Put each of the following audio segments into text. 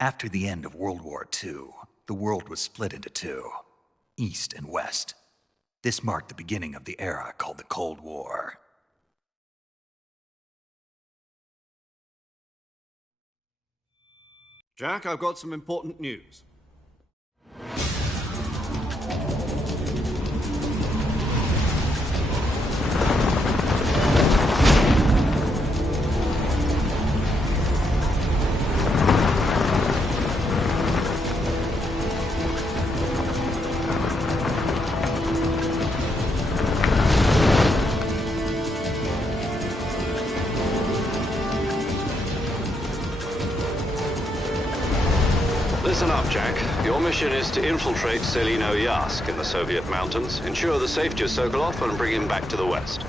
After the end of World War II, the world was split into two, East and West. This marked the beginning of the era called the Cold War. Jack, I've got some important news. Listen up, Jack. Your mission is to infiltrate Selino-Yask in the Soviet mountains, ensure the safety of Sokolov, and bring him back to the West.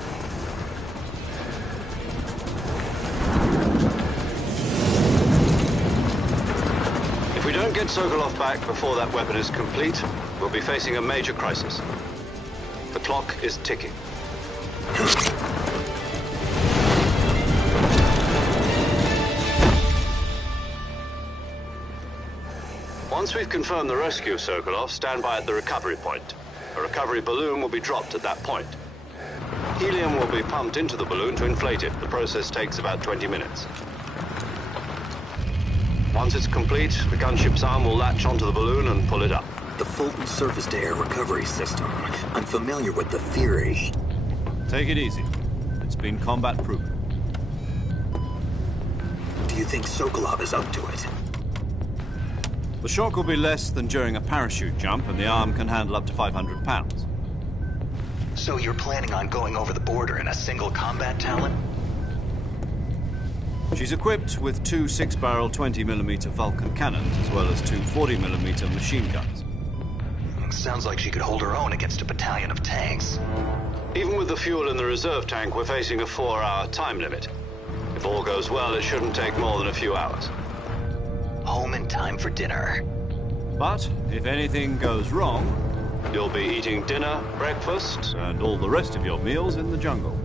If we don't get Sokolov back before that weapon is complete, we'll be facing a major crisis. The clock is ticking. Once we've confirmed the rescue of Sokolov, stand by at the recovery point. A recovery balloon will be dropped at that point. Helium will be pumped into the balloon to inflate it. The process takes about 20 minutes. Once it's complete, the gunship's arm will latch onto the balloon and pull it up. The Fulton surface-to-air recovery system. I'm familiar with the theory. Take it easy. It's been combat-proven. Do you think Sokolov is up to it? The shock will be less than during a parachute jump, and the arm can handle up to 500 pounds. So you're planning on going over the border in a single combat Talon? She's equipped with two 6-barrel 20mm Vulcan cannons, as well as two 40mm machine guns. Sounds like she could hold her own against a battalion of tanks. Even with the fuel in the reserve tank, we're facing a 4-hour time limit. If all goes well, it shouldn't take more than a few hours. Home in time for dinner. But if anything goes wrong, you'll be eating dinner, breakfast, and all the rest of your meals in the jungle.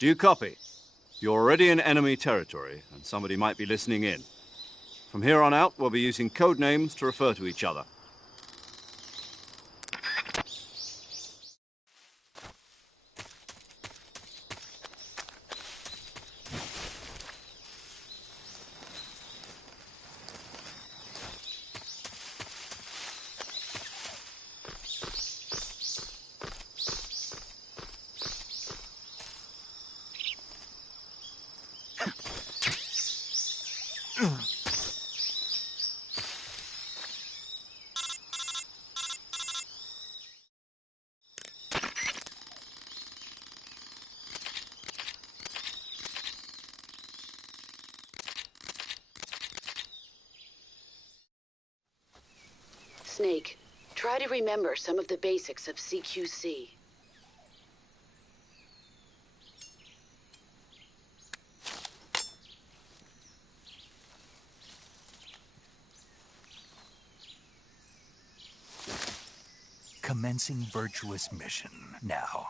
Do you copy? You're already in enemy territory, and somebody might be listening in. From here on out, we'll be using code names to refer to each other. Snake, try to remember some of the basics of CQC. Commencing virtuous mission now.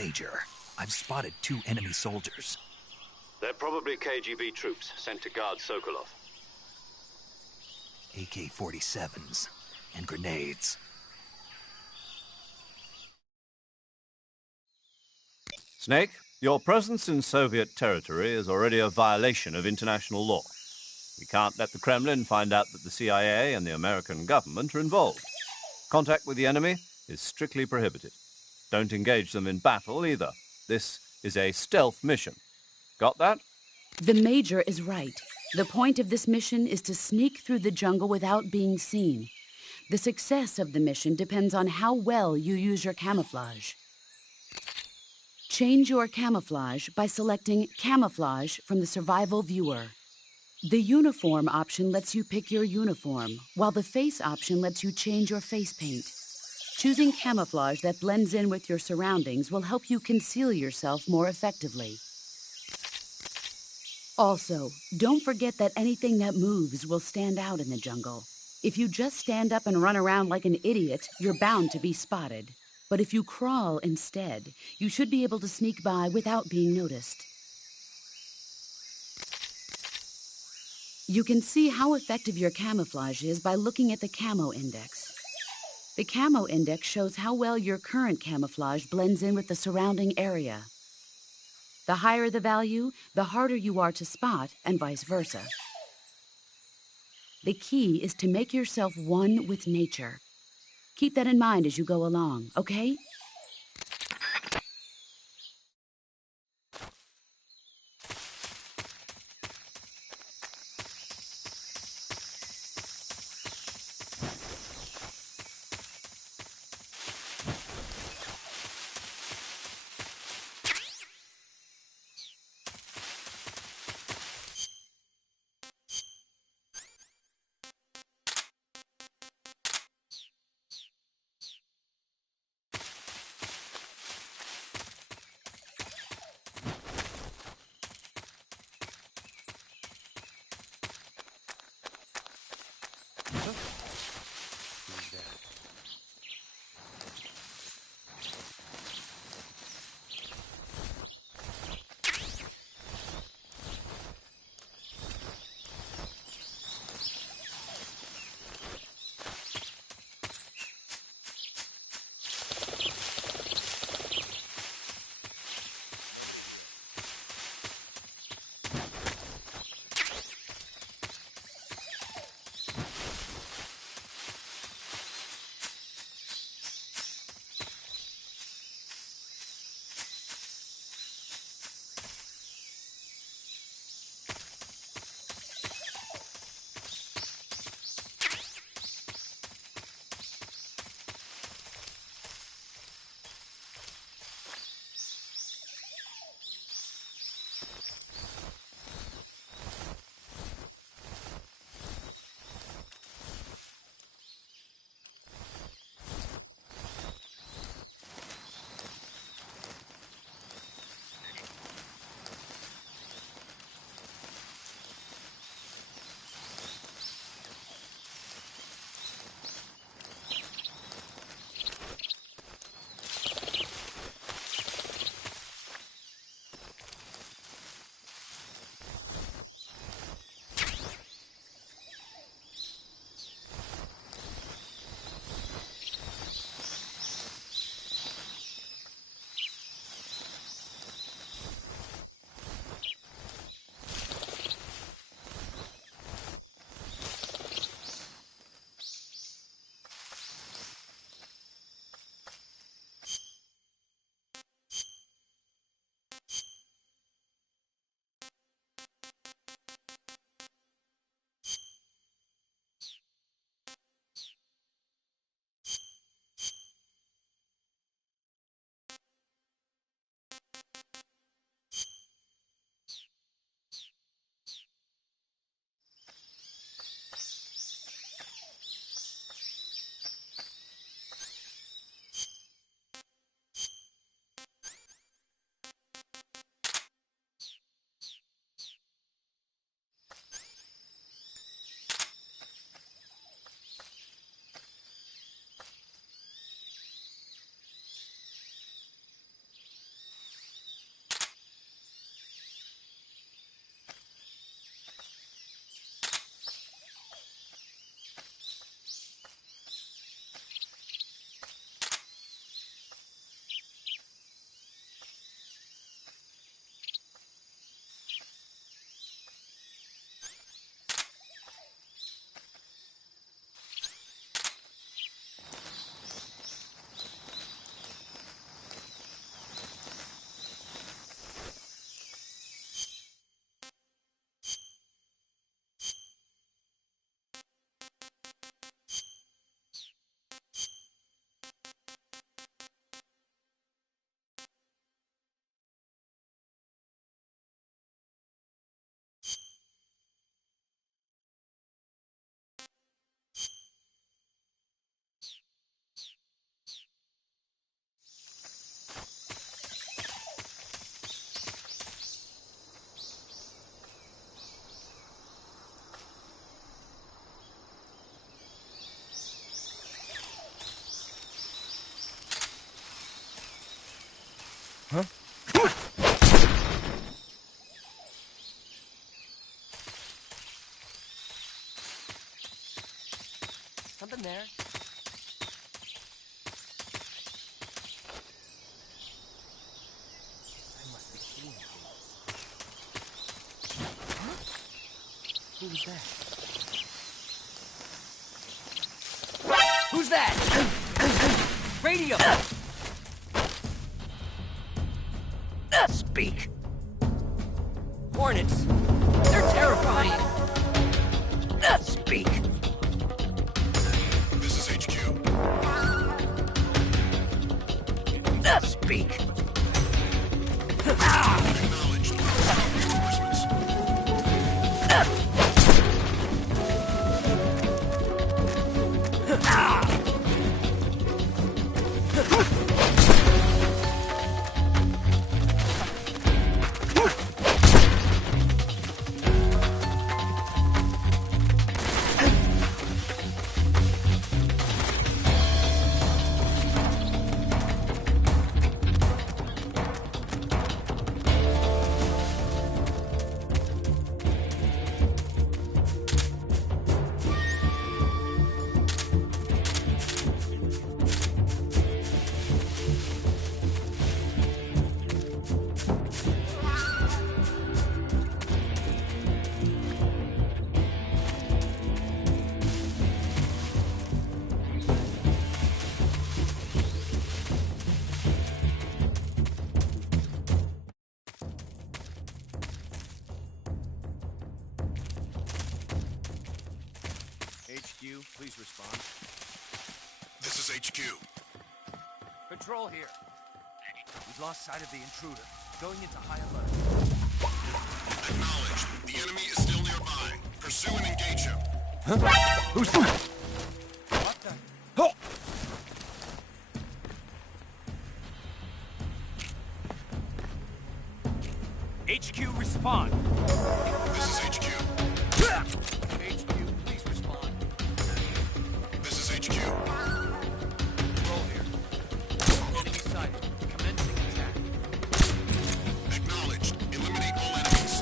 Major, I've spotted 2 enemy soldiers. They're probably KGB troops sent to guard Sokolov. AK-47s and grenades. Snake, your presence in Soviet territory is already a violation of international law. We can't let the Kremlin find out that the CIA and the American government are involved. Contact with the enemy is strictly prohibited. Don't engage them in battle either. This is a stealth mission. Got that? The Major is right. The point of this mission is to sneak through the jungle without being seen. The success of the mission depends on how well you use your camouflage. Change your camouflage by selecting Camouflage from the Survival Viewer. The Uniform option lets you pick your uniform, while the Face option lets you change your face paint. Choosing camouflage that blends in with your surroundings will help you conceal yourself more effectively. Also, don't forget that anything that moves will stand out in the jungle. If you just stand up and run around like an idiot, you're bound to be spotted. But if you crawl instead, you should be able to sneak by without being noticed. You can see how effective your camouflage is by looking at the Camo Index. The Camo Index shows how well your current camouflage blends in with the surrounding area. The higher the value, the harder you are to spot, and vice versa. The key is to make yourself one with nature. Keep that in mind as you go along, okay? Huh? Something there? I must be seeing things. Huh? Who was that? Who's that? Radio! Speak. Hornets! They're terrifying! Speak. This is HQ. Speak. Acknowledged. Reinforcements. HQ, please respond. This is HQ. Control here. We've lost sight of the intruder. Going into high alert. Acknowledged. The enemy is still nearby. Pursue and engage him. Who's that? What the? Oh! HQ, respond. This is HQ. HQ, please respond. This is HQ. Control here. Enemy sighted. Commencing attack. Acknowledged. Eliminate all enemies.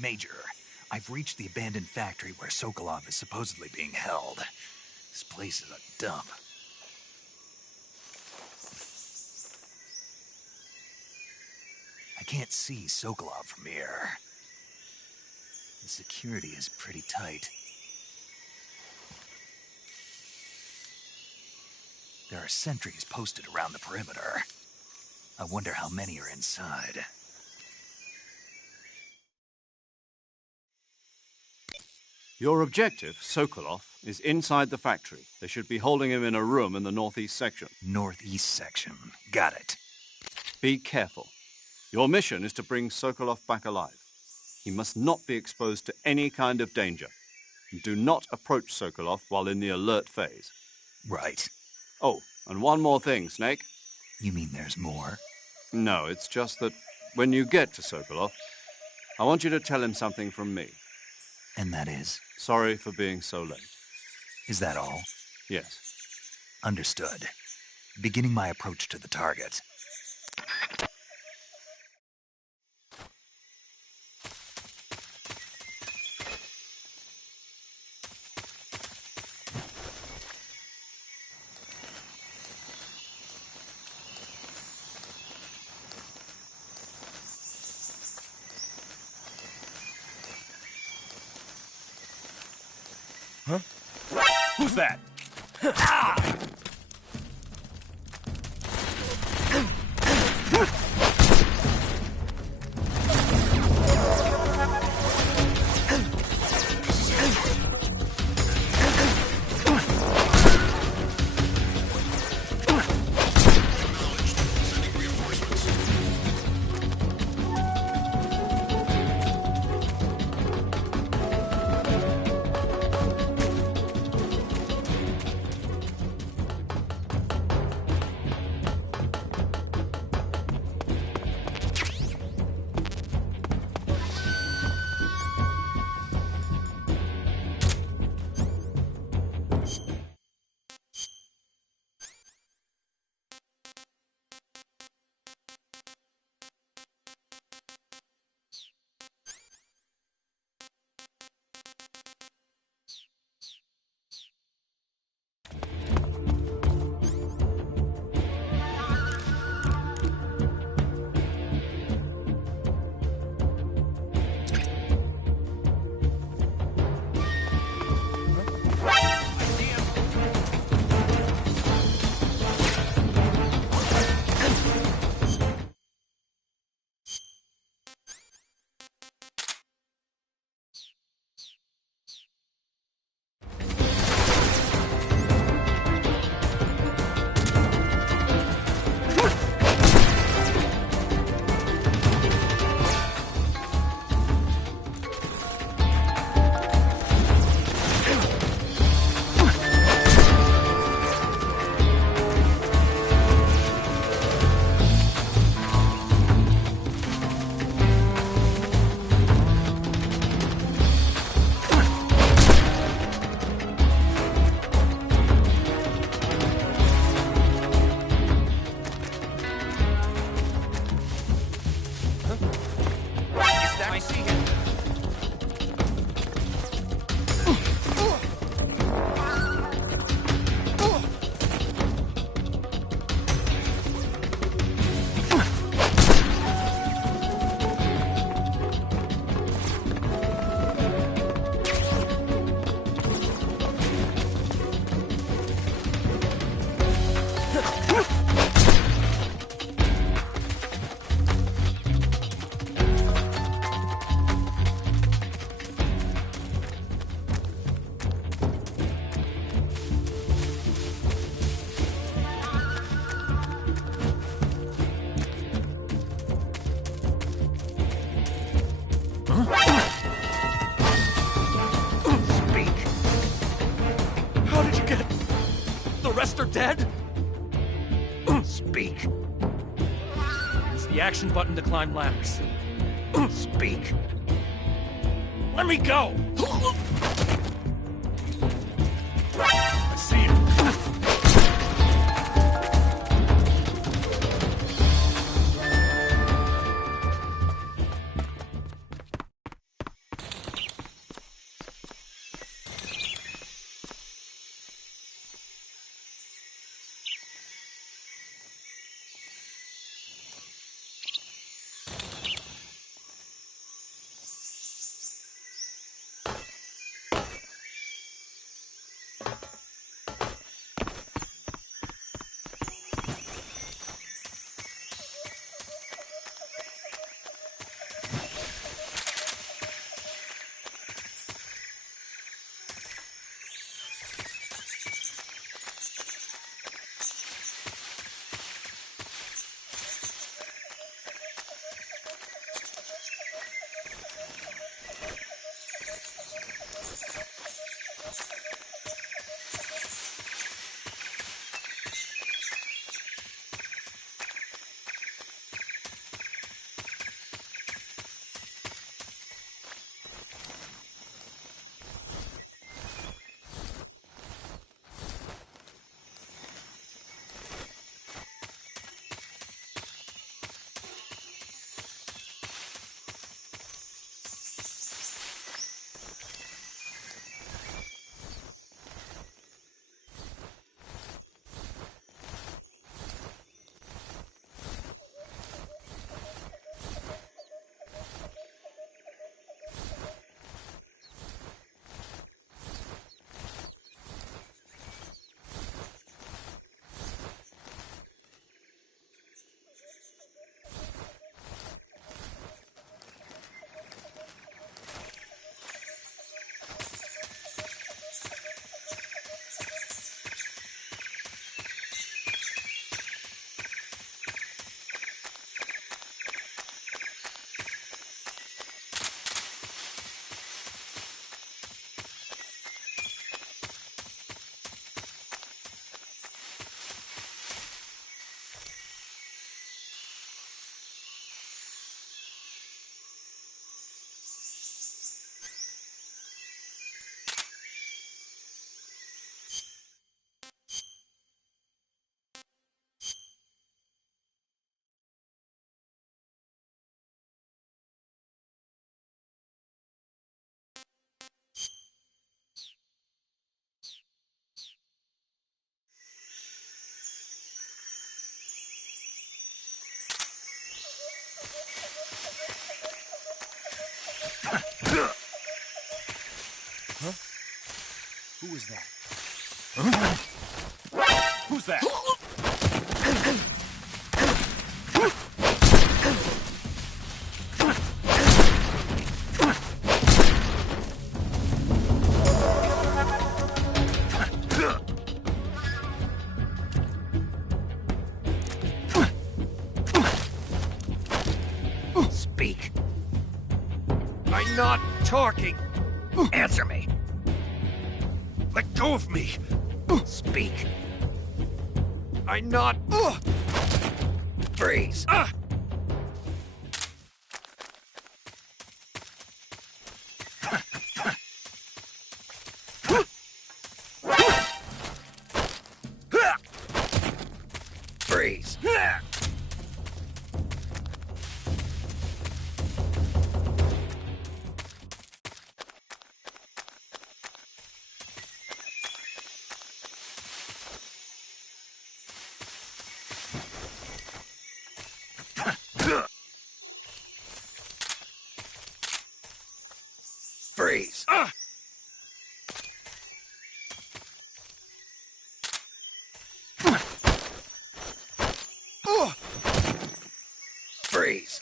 Major, I've reached the abandoned factory where Sokolov is supposedly being held. This place is a dump. I can't see Sokolov from here. The security is pretty tight. There are sentries posted around the perimeter. I wonder how many are inside. Your objective, Sokolov, is inside the factory. They should be holding him in a room in the northeast section. Northeast section. Got it. Be careful. Your mission is to bring Sokolov back alive. He must not be exposed to any kind of danger. And do not approach Sokolov while in the alert phase. Right. Oh, and one more thing, Snake. You mean there's more? No, it's just that when you get to Sokolov, I want you to tell him something from me. And that is? Sorry for being so late. Is that all? Yes. Understood. Beginning my approach to the target. Who's that? Sending reinforcements. rest are dead? Speak. Use the action button to climb ladders. Speak. Let me go! I see him. Who was that? Who's that? Speak. I'm not talking. Answer me. Let go of me! Speak. I'm not. Freeze. Freeze. Freeze. Freeze.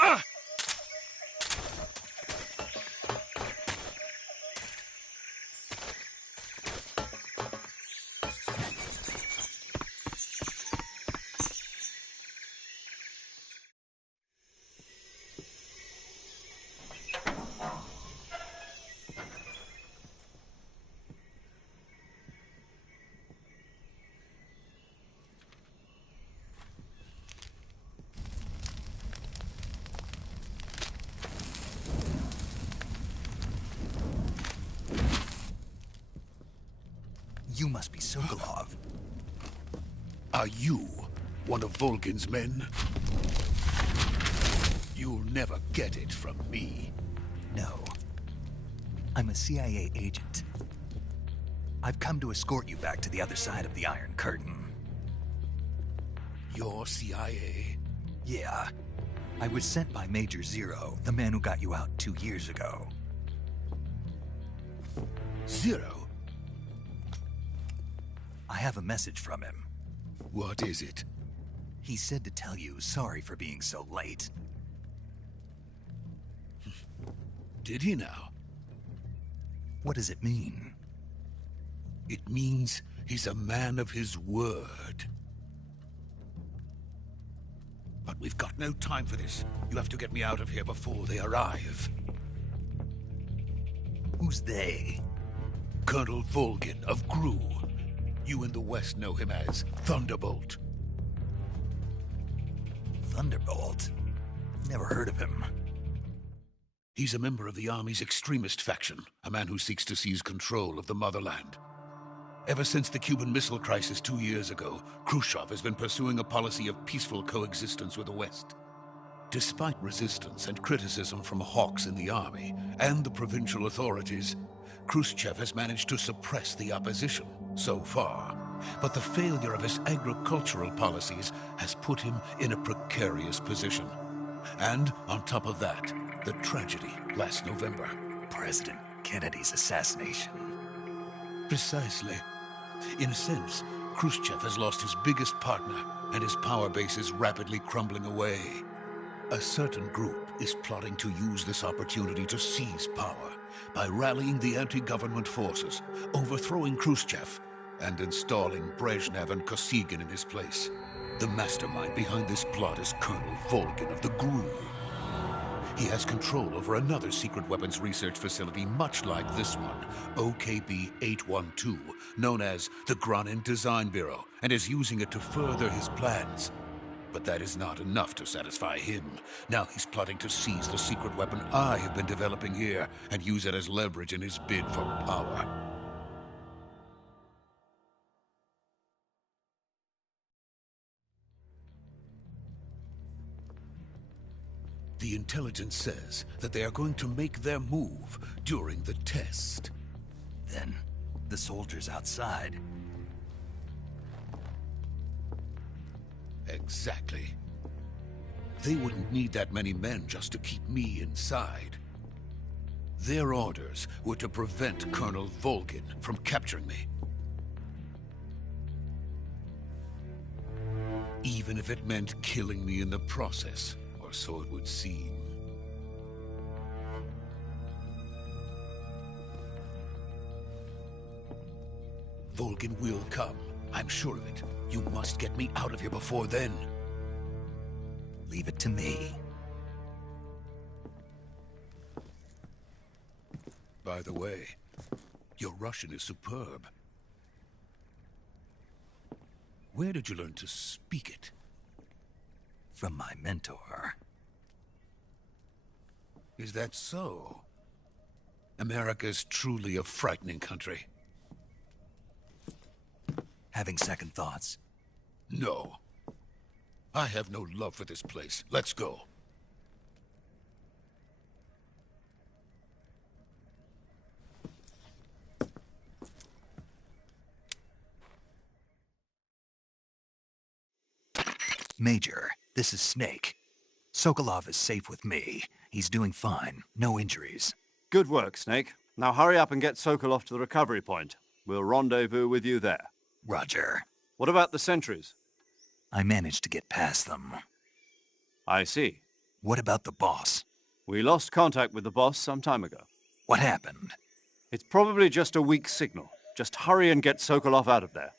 You must be Sokolov. Are you one of Volgin's men? You'll never get it from me. No. I'm a CIA agent. I've come to escort you back to the other side of the Iron Curtain. You're CIA? Yeah. I was sent by Major Zero, the man who got you out 2 years ago. Zero? I have a message from him. What is it? He said to tell you sorry for being so late. Did he now? What does it mean? It means he's a man of his word. But we've got no time for this. You have to get me out of here before they arrive. Who's they? Colonel Volgin of GRU. You in the West know him as Thunderbolt. Thunderbolt? Never heard of him. He's a member of the Army's extremist faction, a man who seeks to seize control of the motherland. Ever since the Cuban Missile Crisis 2 years ago, Khrushchev has been pursuing a policy of peaceful coexistence with the West. Despite resistance and criticism from hawks in the Army and the provincial authorities, Khrushchev has managed to suppress the opposition so far. But the failure of his agricultural policies has put him in a precarious position. And on top of that, the tragedy last November. President Kennedy's assassination. Precisely. In a sense, Khrushchev has lost his biggest partner, and his power base is rapidly crumbling away. A certain group is plotting to use this opportunity to seize power by rallying the anti-government forces, overthrowing Khrushchev, and installing Brezhnev and Kosygin in his place. The mastermind behind this plot is Colonel Volgin of the GRU. He has control over another secret weapons research facility much like this one, OKB-812, known as the Granin Design Bureau, and is using it to further his plans. But that is not enough to satisfy him. Now he's plotting to seize the secret weapon I have been developing here and use it as leverage in his bid for power. The intelligence says that they are going to make their move during the test. Then, the soldiers outside. Exactly. They wouldn't need that many men just to keep me inside. Their orders were to prevent Colonel Volgin from capturing me. Even if it meant killing me in the process, or so it would seem. Volgin will come. I'm sure of it. You must get me out of here before then. Leave it to me. By the way, your Russian is superb. Where did you learn to speak it? From my mentor. Is that so? America's truly a frightening country. Having second thoughts? No. I have no love for this place. Let's go. Major, this is Snake. Sokolov is safe with me. He's doing fine. No injuries. Good work, Snake. Now hurry up and get Sokolov to the recovery point. We'll rendezvous with you there. Roger. What about the sentries? I managed to get past them. I see. What about the boss? We lost contact with the boss some time ago. What happened? It's probably just a weak signal. Just hurry and get Sokolov out of there.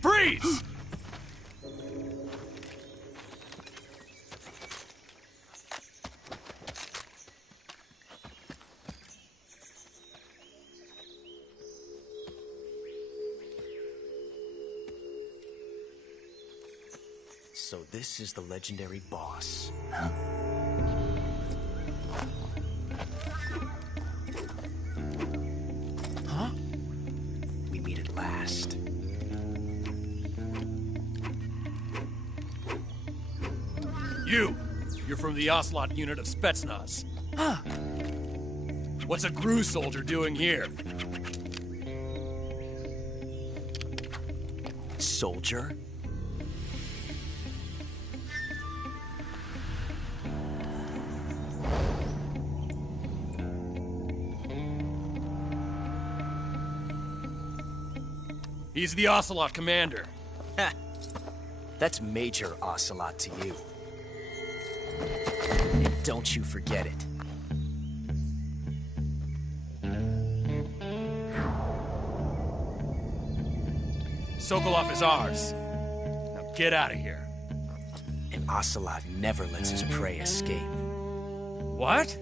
Freeze! So this is the legendary boss. Huh? Huh? We meet at last. You're from the Ocelot unit of Spetsnaz. Huh. What's a GRU soldier doing here? Soldier? He's the Ocelot commander. Ha! That's Major Ocelot to you. And don't you forget it. Sokolov is ours. Now get out of here. And Ocelot never lets his prey escape. What?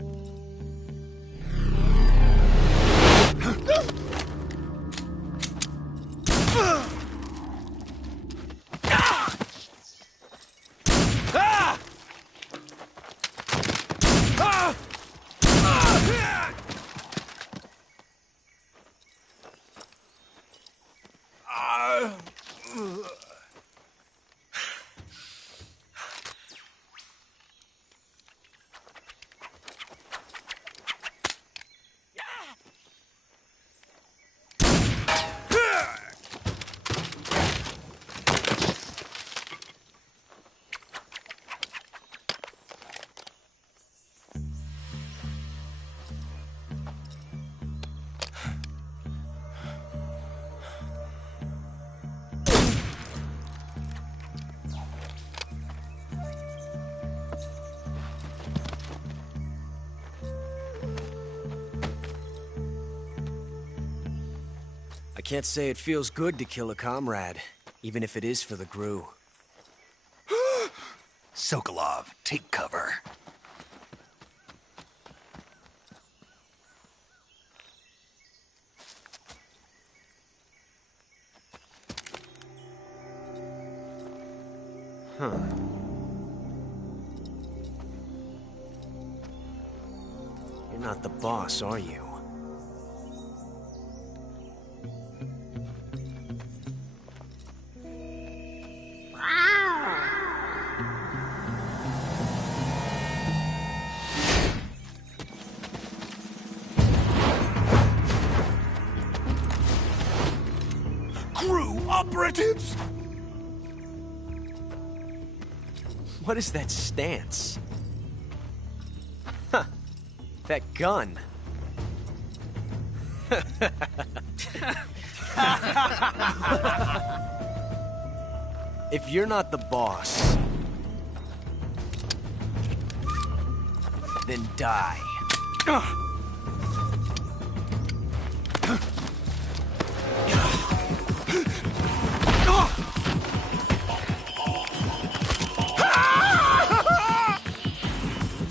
can't say it feels good to kill a comrade, even if it is for the Gru. Sokolov, take cover. Huh. You're not the boss, are you? Crew operatives! What is that stance? Huh. That gun. If you're not the boss, then die.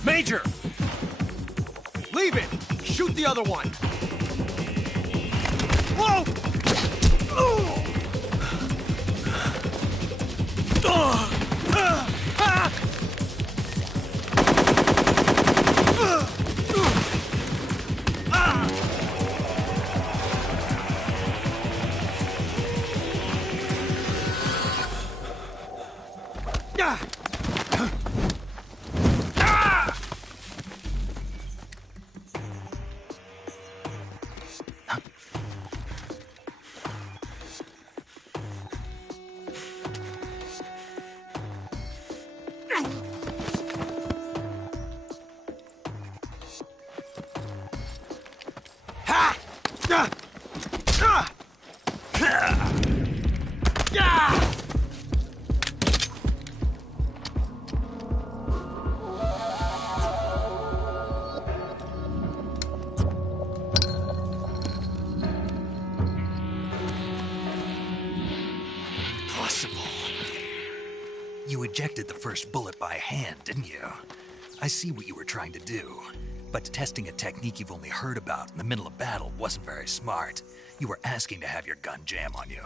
Major! Leave it! Shoot the other one! Whoa! You ejected the first bullet by hand, didn't you? I see what you were trying to do. But testing a technique you've only heard about in the middle of battle wasn't very smart. You were asking to have your gun jam on you.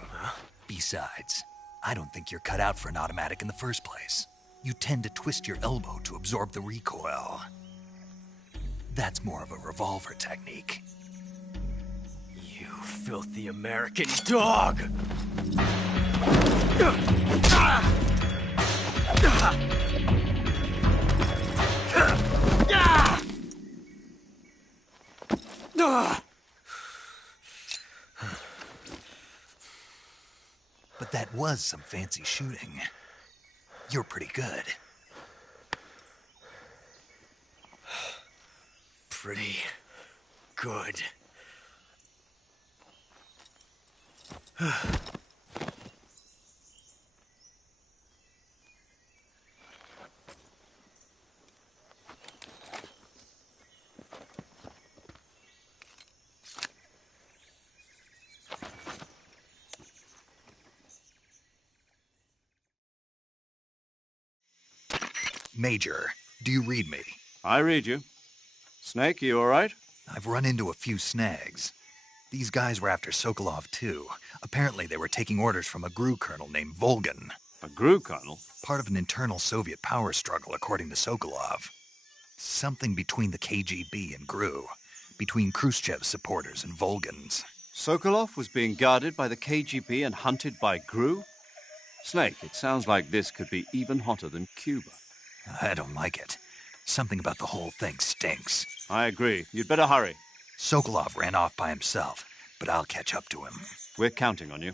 Besides, I don't think you're cut out for an automatic in the first place. You tend to twist your elbow to absorb the recoil. That's more of a revolver technique. You filthy American dog! But that was some fancy shooting. You're pretty good. Pretty good. Major, do you read me? I read you. Snake, you all right? I've run into a few snags. These guys were after Sokolov too. Apparently they were taking orders from a GRU colonel named Volgan. A GRU colonel? Part of an internal Soviet power struggle, according to Sokolov. Something between the KGB and GRU. Between Khrushchev's supporters and Volgan's. Sokolov was being guarded by the KGB and hunted by GRU? Snake, it sounds like this could be even hotter than Cuba. I don't like it. Something about the whole thing stinks. I agree. You'd better hurry. Sokolov ran off by himself, but I'll catch up to him. We're counting on you.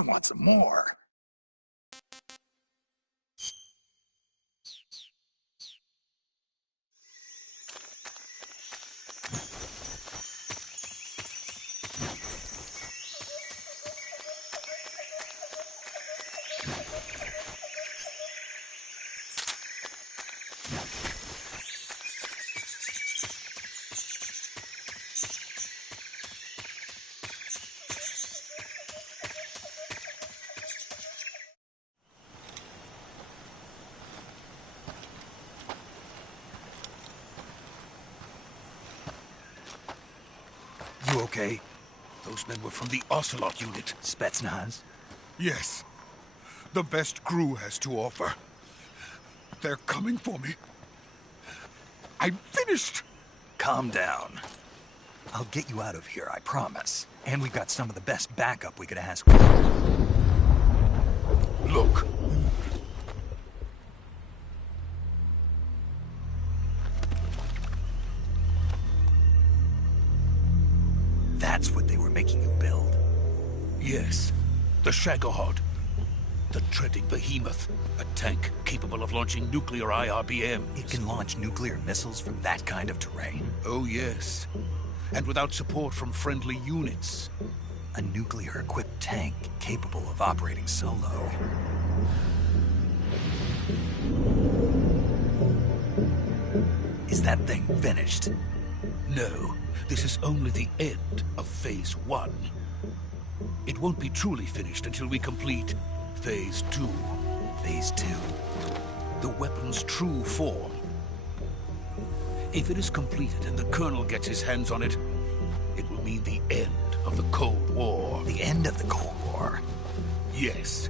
ever want for more. You okay? Those men were from the Ocelot unit. Spetsnaz? Yes. The best crew has to offer. They're coming for me. I'm finished! Calm down. I'll get you out of here, I promise. And we've got some of the best backup we could ask for. Look. That's what they were making you build? Yes. The Shagohod. The treading behemoth. A tank capable of launching nuclear IRBMs. It can launch nuclear missiles from that kind of terrain? Oh, yes. And without support from friendly units. A nuclear-equipped tank capable of operating solo. Is that thing finished? No. This is only the end of Phase 1. It won't be truly finished until we complete Phase 2. Phase 2? The weapon's true form. If it is completed and the Colonel gets his hands on it, it will mean the end of the Cold War. The end of the Cold War? Yes.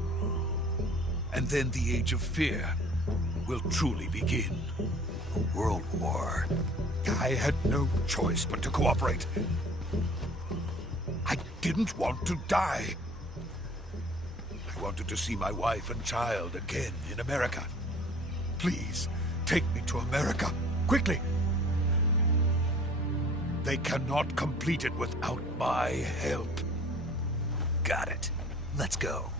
And then the Age of Fear will truly begin. A world war. I had no choice but to cooperate. I didn't want to die. I wanted to see my wife and child again in America. Please, take me to America, quickly. They cannot complete it without my help. Got it. Let's go.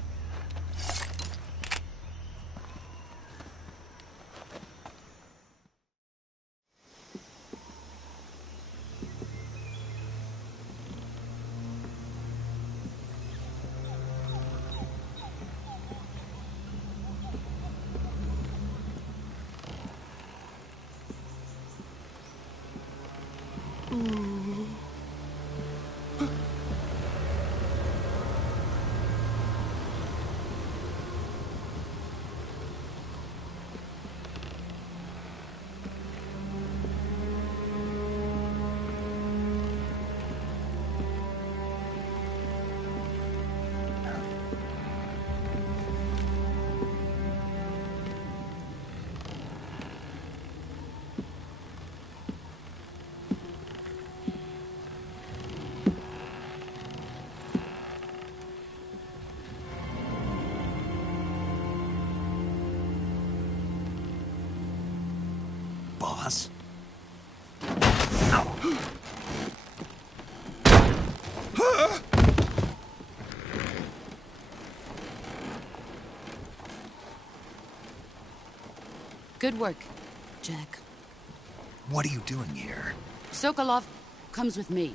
Boss? Good work, Jack. What are you doing here? Sokolov comes with me.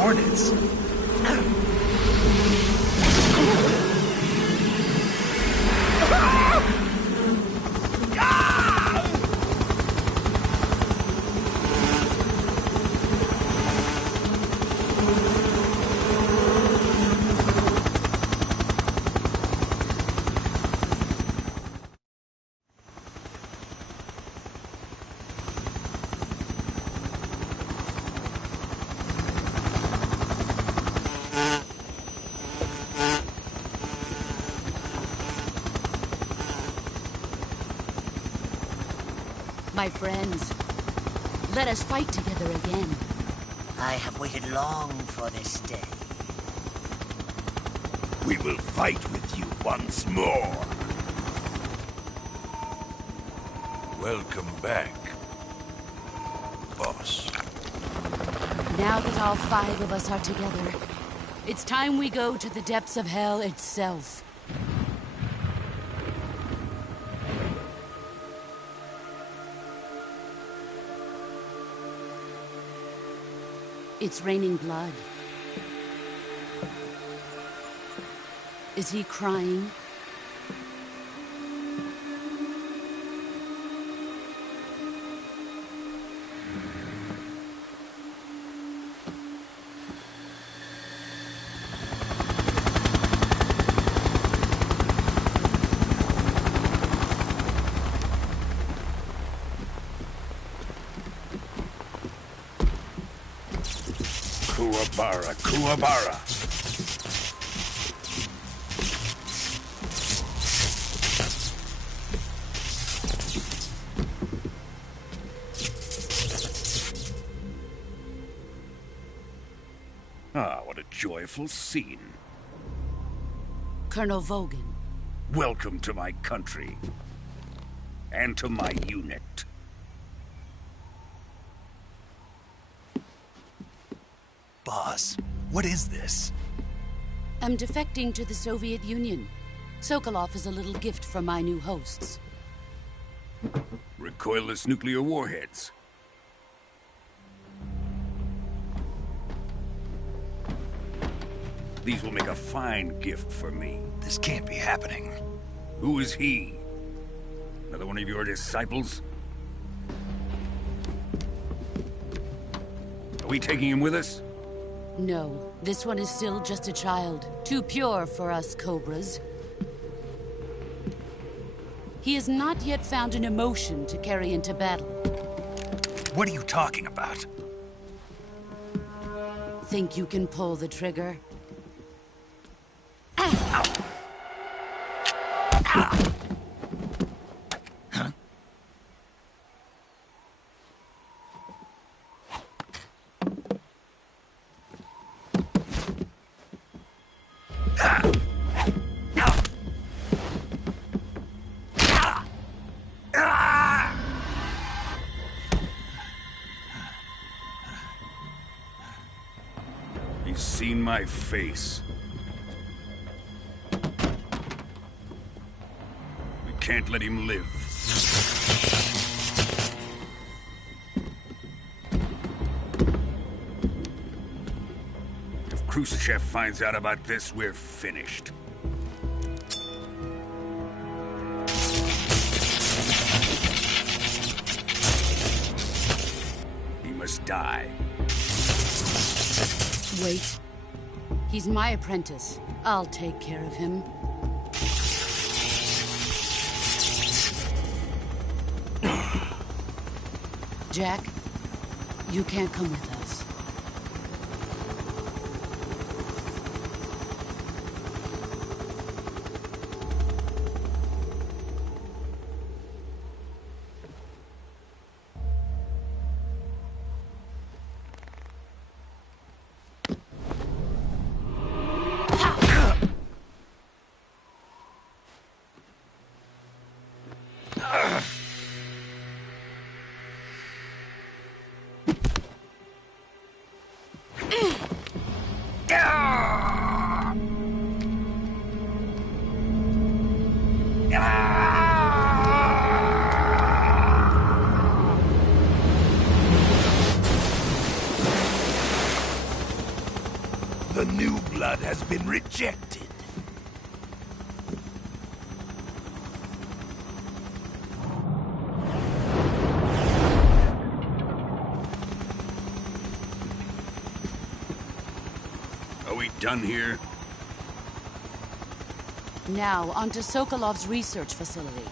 Hornets? My friends, let us fight together again. I have waited long for this day. We will fight with you once more. Welcome back, boss. Now that all 5 of us are together, it's time we go to the depths of hell itself. It's raining blood. Is he crying? Kuwabara, Kuwabara. Ah, what a joyful scene. Colonel Vogan. Welcome to my country. And to my unit. Boss, what is this? I'm defecting to the Soviet Union. Sokolov is a little gift from my new hosts. Recoilless nuclear warheads. These will make a fine gift for me. This can't be happening. Who is he? Another one of your disciples? Are we taking him with us? No, this one is still just a child. Too pure for us Cobras. He has not yet found an emotion to carry into battle. What are you talking about? Think you can pull the trigger? He's seen my face. We can't let him live. If Khrushchev finds out about this, we're finished. He must die. Wait. He's my apprentice. I'll take care of him. Jack, you can't come with us. The new blood has been rejected. Are we done here? Now, onto Sokolov's research facility.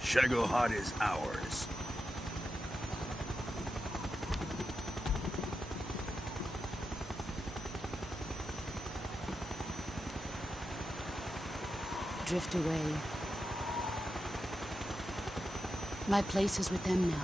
Shagohod is ours. Drift away. My place is with them now.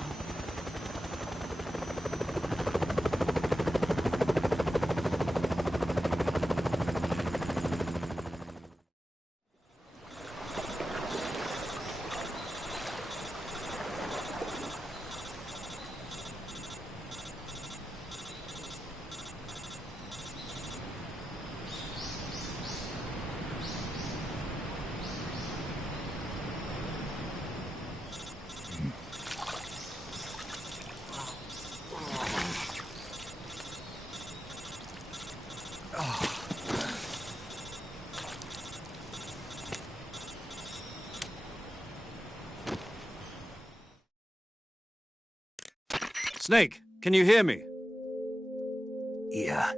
Snake, can you hear me? Yeah.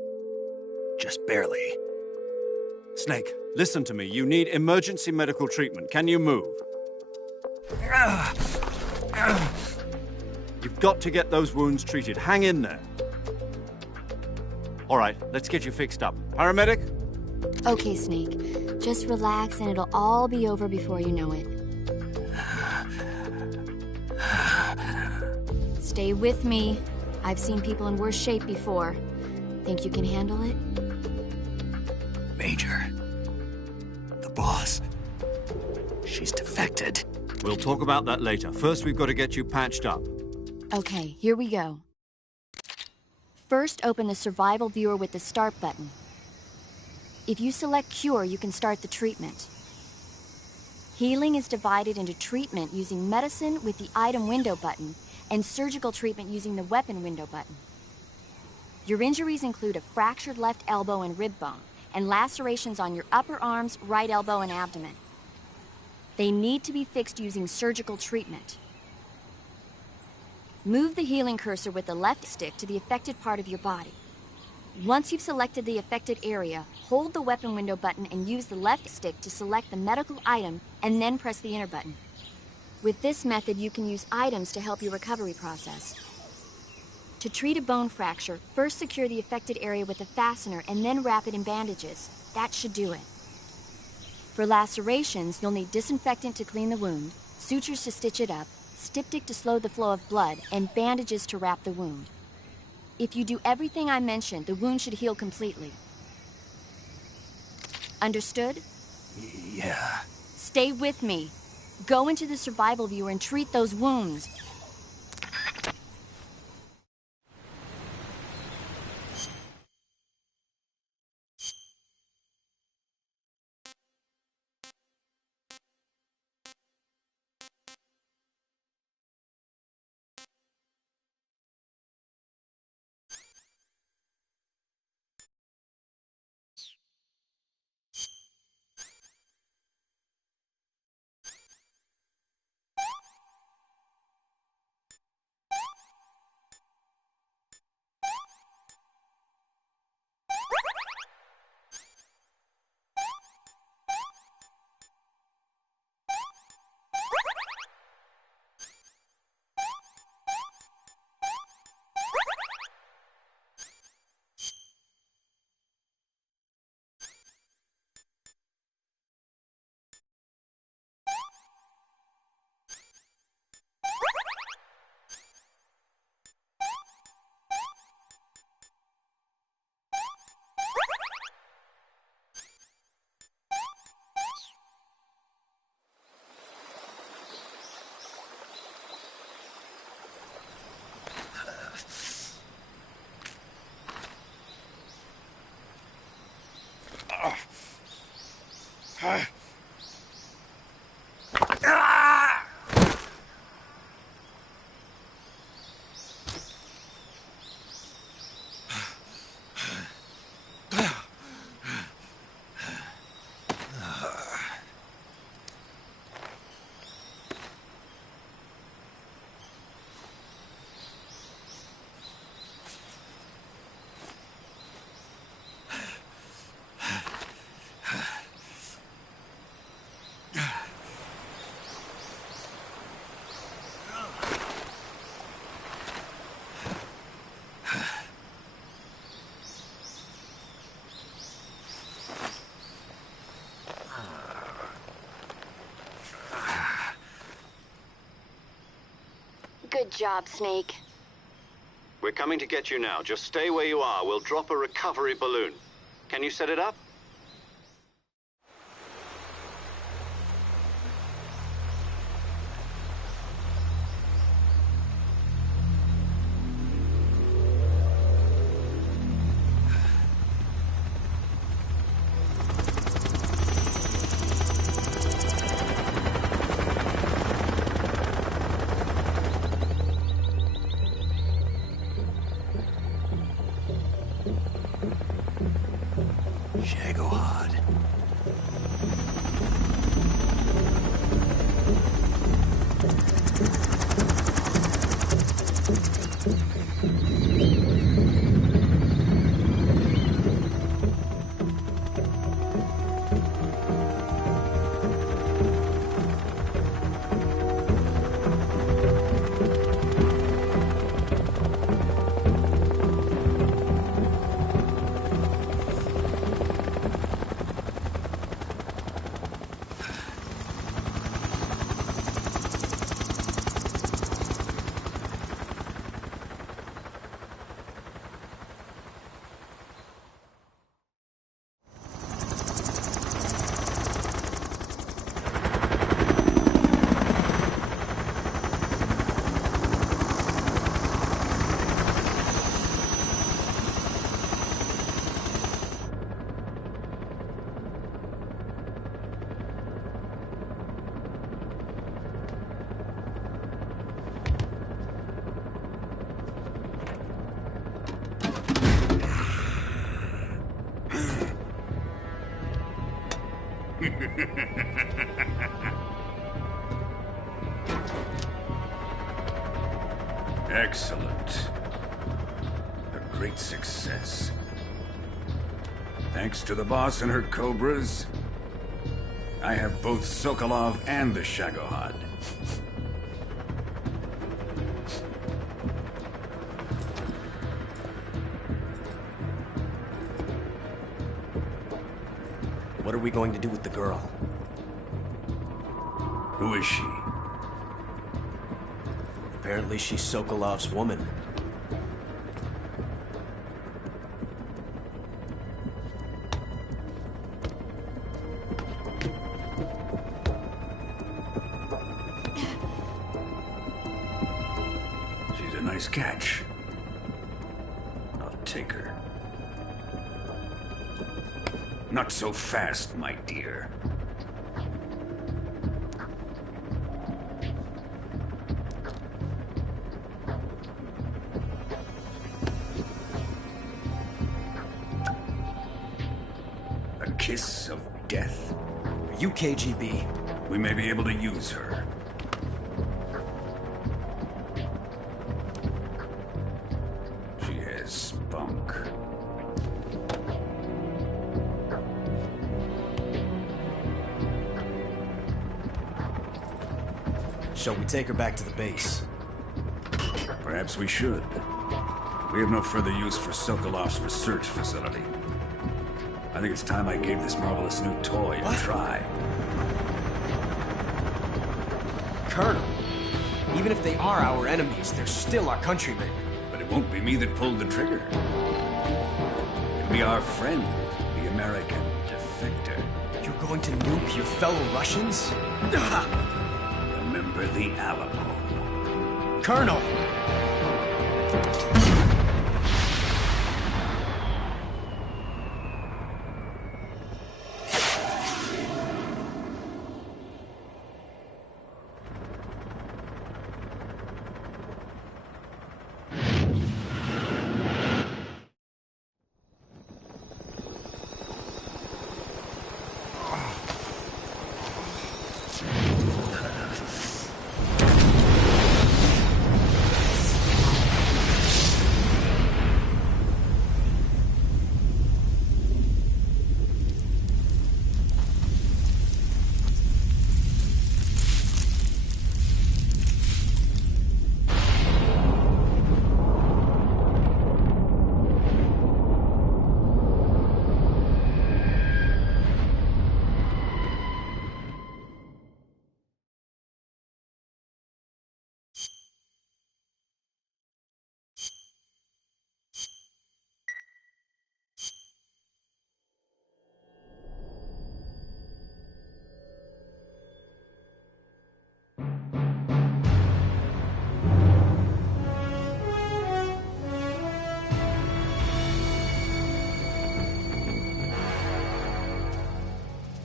Just barely. Snake, listen to me. You need emergency medical treatment. Can you move? You've got to get those wounds treated. Hang in there. All right, let's get you fixed up. Paramedic? Okay, Snake. Just relax and it'll all be over before you know it. Stay with me. I've seen people in worse shape before. Think you can handle it? Major. The boss. She's defected. We'll talk about that later. First, we've got to get you patched up. Okay, here we go. First, open the survival viewer with the start button. If you select cure, you can start the treatment. Healing is divided into treatment using medicine with the item window button and surgical treatment using the weapon window button. Your injuries include a fractured left elbow and rib bone and lacerations on your upper arms, right elbow, and abdomen. They need to be fixed using surgical treatment. Move the healing cursor with the left stick to the affected part of your body. Once you've selected the affected area, hold the weapon window button and use the left stick to select the medical item and then press the enter button. With this method, you can use items to help your recovery process. To treat a bone fracture, first secure the affected area with a fastener and then wrap it in bandages. That should do it. For lacerations, you'll need disinfectant to clean the wound, sutures to stitch it up, styptic to slow the flow of blood, and bandages to wrap the wound. If you do everything I mentioned, the wound should heal completely. Understood? Yeah. Stay with me. Go into the survival viewer and treat those wounds. Good job, Snake. We're coming to get you now. Just stay where you are. We'll drop a recovery balloon. Can you set it up? Shagohod. Excellent. A great success. Thanks to the boss and her cobras, I have both Sokolov and the Shagohod. What are we going to do with the girl? Who is she? Apparently she's Sokolov's woman. She's a nice catch. I'll take her. Not so fast, my dear. A kiss of death? Are you KGB? We may be able to use her. She has spunk. Shall we take her back to the base? Perhaps we should. We have no further use for Sokolov's research facility. I think it's time I gave this marvelous new toy a try. Colonel, even if they are our enemies, they're still our countrymen. But it won't be me that pulled the trigger. It'll be our friend, the American defector. You're going to nuke your fellow Russians? Remember the Alamo. Colonel!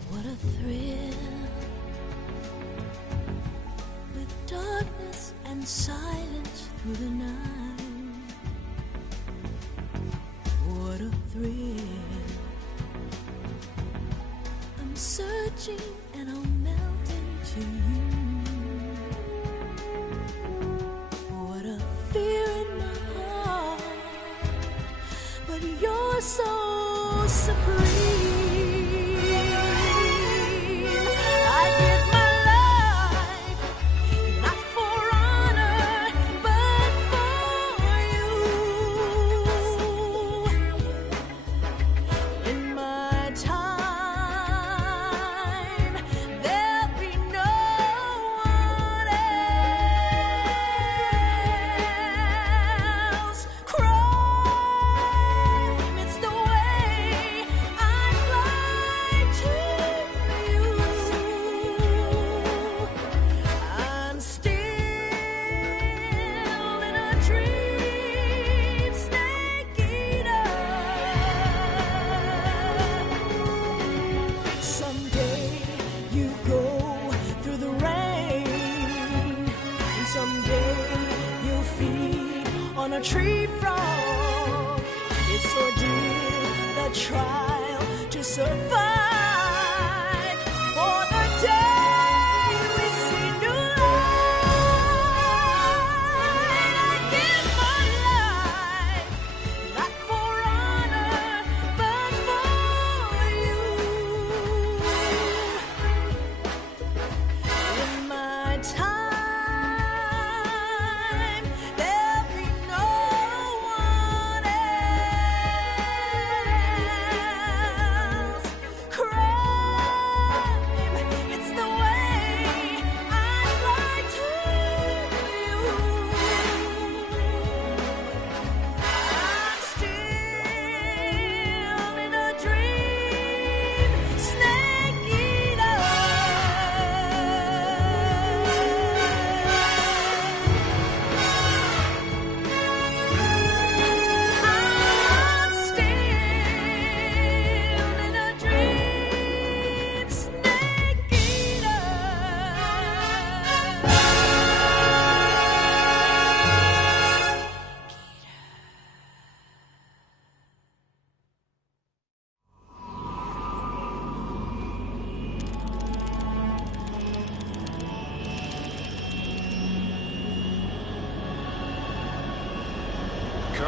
What a thrill, with darkness and silence through the night. What a thrill, I'm searching and I'll melt into you. What a fear in my heart, but you're so supreme. On a tree frog, it's ordeal, the trial to survive.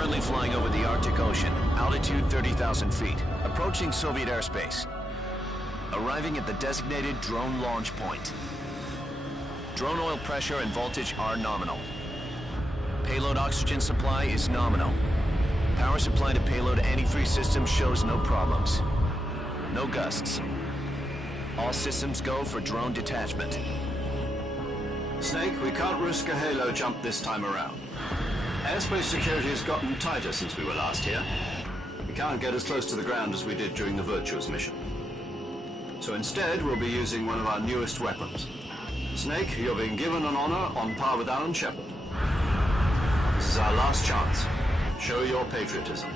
Currently flying over the Arctic Ocean, altitude 30,000 feet, approaching Soviet airspace. Arriving at the designated drone launch point. Drone oil pressure and voltage are nominal. Payload oxygen supply is nominal. Power supply to payload antifreeze system shows no problems. No gusts. All systems go for drone detachment. Snake, we can't risk a halo jump this time around. Airspace security has gotten tighter since we were last here. We can't get as close to the ground as we did during the Virtuous mission. So instead, we'll be using one of our newest weapons. Snake, you're being given an honor on par with Alan Shepard. This is our last chance. Show your patriotism.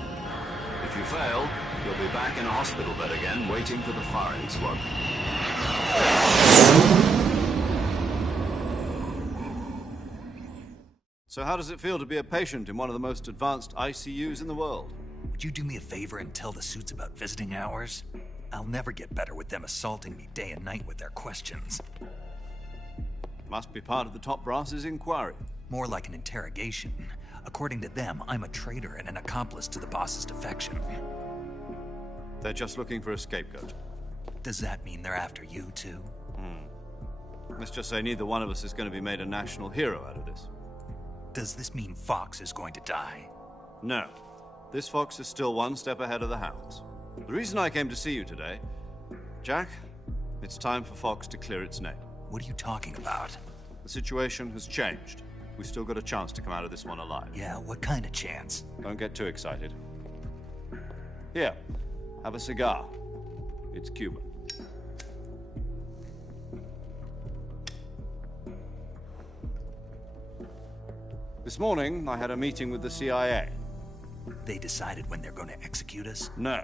If you fail, you'll be back in a hospital bed again, waiting for the firing squad. So how does it feel to be a patient in one of the most advanced ICUs in the world? Would you do me a favor and tell the suits about visiting hours? I'll never get better with them assaulting me day and night with their questions. Must be part of the top brass's inquiry. More like an interrogation. According to them, I'm a traitor and an accomplice to the boss's defection. They're just looking for a scapegoat. Does that mean they're after you, too? Let's just say neither one of us is going to be made a national hero out of this. Does this mean Fox is going to die? No. This fox is still one step ahead of the hounds. The reason I came to see you today, Jack, it's time for Fox to clear its name. What are you talking about? The situation has changed. We've still got a chance to come out of this one alive. Yeah, what kind of chance? Don't get too excited. Here, have a cigar. It's Cuban. This morning, I had a meeting with the CIA. They decided when they're going to execute us? No.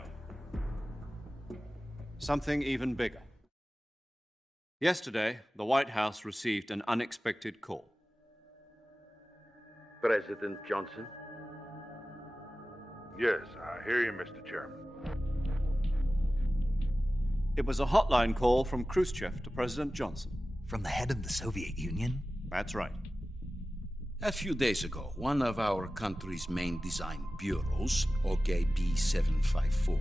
Something even bigger. Yesterday, the White House received an unexpected call. President Johnson? Yes, I hear you, Mr. Chairman. It was a hotline call from Khrushchev to President Johnson. From the head of the Soviet Union? That's right. A few days ago, one of our country's main design bureaus, OKB 754,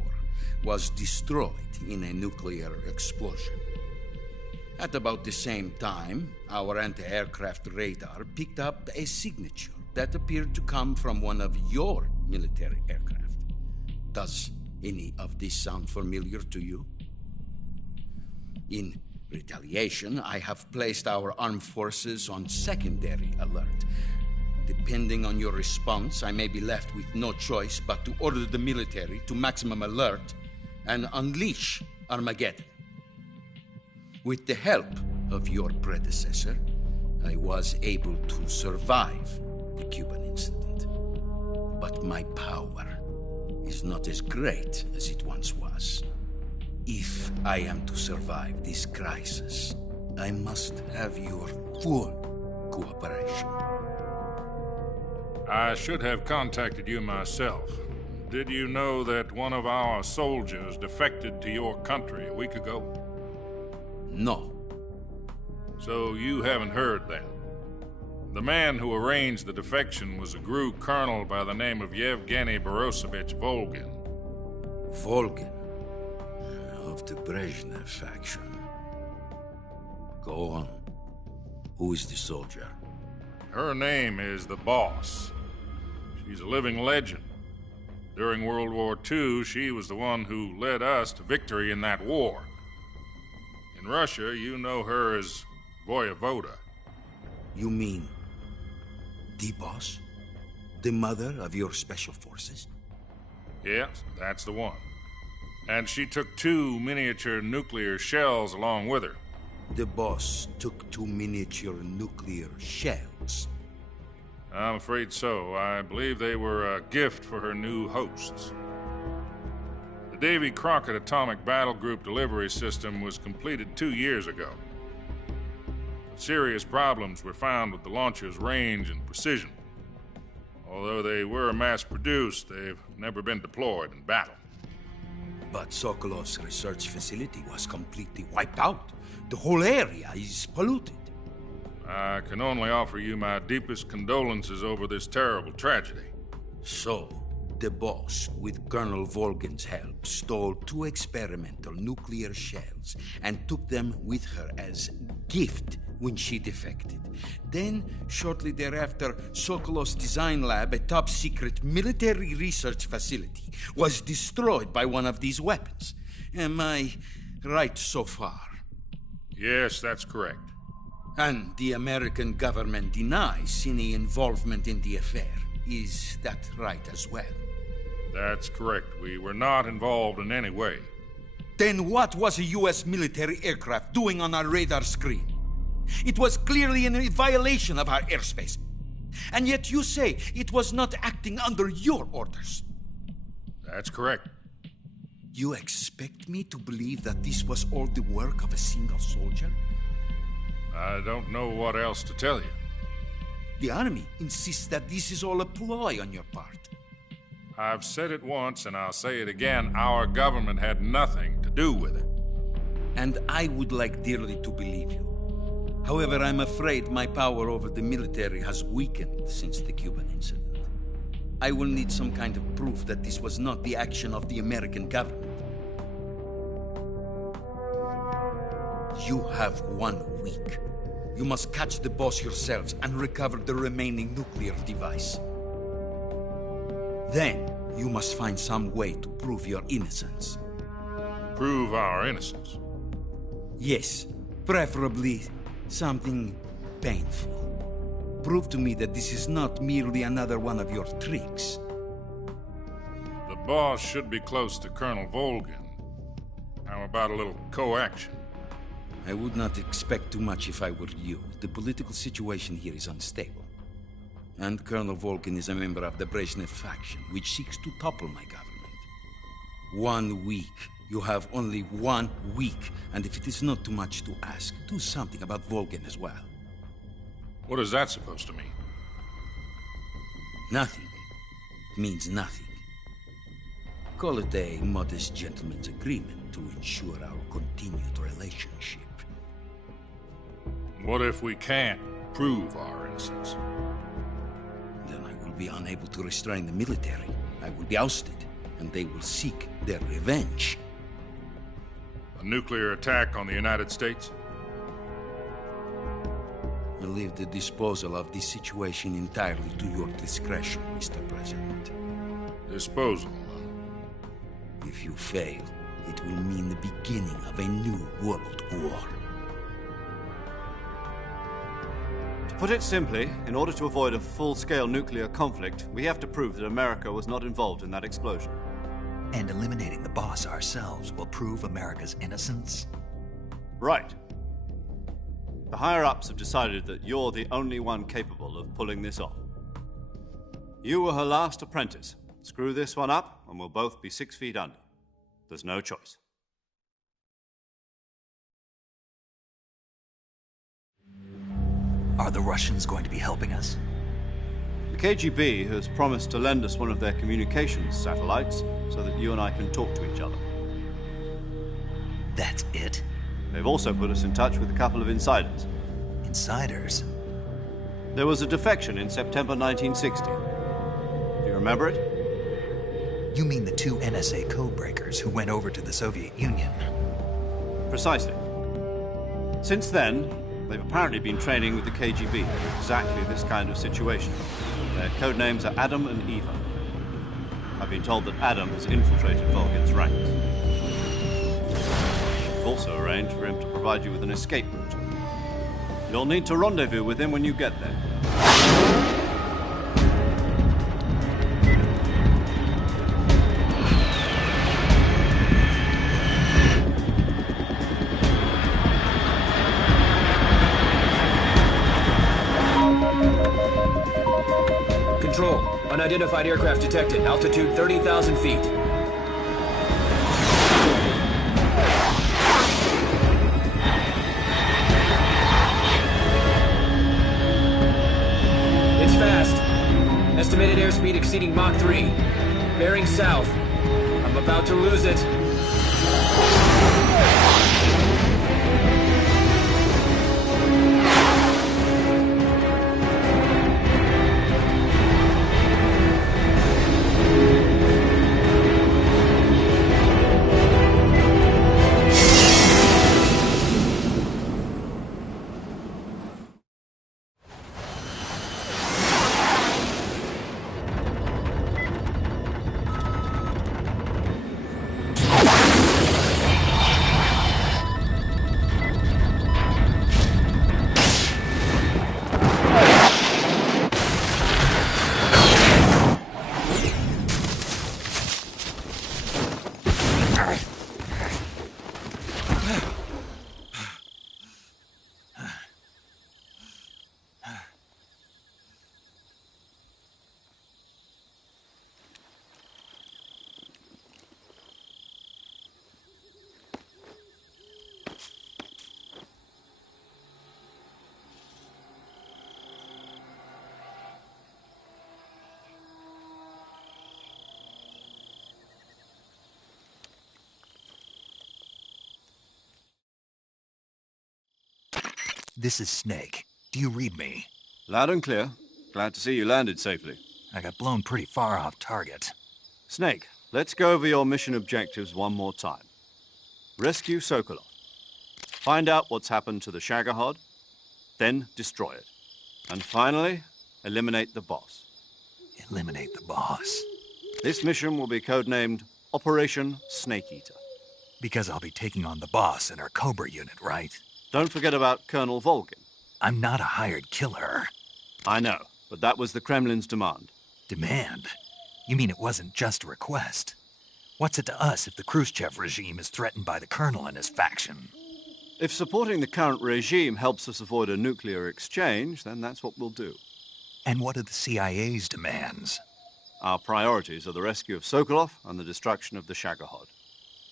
was destroyed in a nuclear explosion. At about the same time, our anti-aircraft radar picked up a signature that appeared to come from one of your military aircraft. Does any of this sound familiar to you? In retaliation, I have placed our armed forces on secondary alert. Depending on your response, I may be left with no choice but to order the military to maximum alert and unleash Armageddon. With the help of your predecessor, I was able to survive the Cuban incident. But my power is not as great as it once was. If I am to survive this crisis, I must have your full cooperation. I should have contacted you myself. Did you know that one of our soldiers defected to your country a week ago? No. So you haven't heard then. The man who arranged the defection was a GRU colonel by the name of Yevgeny Borosovich Volgin. Volgin? Of the Brezhnev faction. Go on. Who is the soldier? Her name is the Boss. She's a living legend. During World War II, she was the one who led us to victory in that war. In Russia, you know her as Voyevoda. You mean the Boss? The mother of your special forces? Yes, that's the one. And she took 2 miniature nuclear shells along with her. The Boss took 2 miniature nuclear shells? I'm afraid so. I believe they were a gift for her new hosts. The Davy Crockett Atomic Battle Group delivery system was completed 2 years ago. Serious problems were found with the launcher's range and precision. Although they were mass-produced, they've never been deployed in battle. But Sokolov's research facility was completely wiped out. The whole area is polluted. I can only offer you my deepest condolences over this terrible tragedy. So, the boss, with Colonel Volgin's help, stole 2 experimental nuclear shells and took them with her as gift when she defected. Then, shortly thereafter, Sokolov's design lab, a top-secret military research facility, was destroyed by one of these weapons. Am I right so far? Yes, that's correct. And the American government denies any involvement in the affair. Is that right as well? That's correct. We were not involved in any way. Then what was a U.S. military aircraft doing on our radar screen? It was clearly in violation of our airspace. And yet you say it was not acting under your orders. That's correct. You expect me to believe that this was all the work of a single soldier? I don't know what else to tell you. The Army insists that this is all a ploy on your part. I've said it once and I'll say it again. Our government had nothing to do with it. And I would like dearly to believe you. However, I'm afraid my power over the military has weakened since the Cuban incident. I will need some kind of proof that this was not the action of the American government. You have 1 week. You must catch the boss yourselves and recover the remaining nuclear device. Then, you must find some way to prove your innocence. Prove our innocence? Yes, preferably something painful. Prove to me that this is not merely another one of your tricks. The boss should be close to Colonel Volgin. How about a little co-action? I would not expect too much if I were you. The political situation here is unstable. And Colonel Volgin is a member of the Brezhnev faction, which seeks to topple my government. 1 week. You have only 1 week. And if it is not too much to ask, do something about Volgin as well. What is that supposed to mean? Nothing. It means nothing. Call it a modest gentleman's agreement to ensure our continued relationship. What if we can't prove our innocence? Then I will be unable to restrain the military. I will be ousted, and they will seek their revenge. A nuclear attack on the United States? I leave the disposal of this situation entirely to your discretion, Mr. President. Disposal? If you fail, it will mean the beginning of a new world war. To put it simply, in order to avoid a full-scale nuclear conflict, we have to prove that America was not involved in that explosion. And eliminating the boss ourselves will prove America's innocence? Right. The higher-ups have decided that you're the only one capable of pulling this off. You were her last apprentice. Screw this one up, and we'll both be 6 feet under. There's no choice. Are the Russians going to be helping us? The KGB has promised to lend us one of their communications satellites so that you and I can talk to each other. That's it? They've also put us in touch with a couple of insiders. Insiders? There was a defection in September 1960. Do you remember it? You mean the 2 NSA codebreakers who went over to the Soviet Union? Precisely. Since then, they've apparently been training with the KGB for exactly this kind of situation. Their code names are Adam and Eva. I've been told that Adam has infiltrated Volgin's ranks. We've also arranged for him to provide you with an escape route. You'll need to rendezvous with him when you get there. Control. Unidentified aircraft detected. Altitude 30,000 feet. It's fast. Estimated airspeed exceeding Mach 3. Bearing south. I'm about to lose it. This is Snake. Do you read me? Loud and clear. Glad to see you landed safely. I got blown pretty far off target. Snake, let's go over your mission objectives one more time. Rescue Sokolov. Find out what's happened to the Shagohod, then destroy it. And finally, eliminate the boss. Eliminate the boss? This mission will be codenamed Operation Snake Eater. Because I'll be taking on the boss in our Cobra unit, right? Don't forget about Colonel Volgin. I'm not a hired killer. I know, but that was the Kremlin's demand. Demand? You mean it wasn't just a request? What's it to us if the Khrushchev regime is threatened by the Colonel and his faction? If supporting the current regime helps us avoid a nuclear exchange, then that's what we'll do. And what are the CIA's demands? Our priorities are the rescue of Sokolov and the destruction of the Shagohod.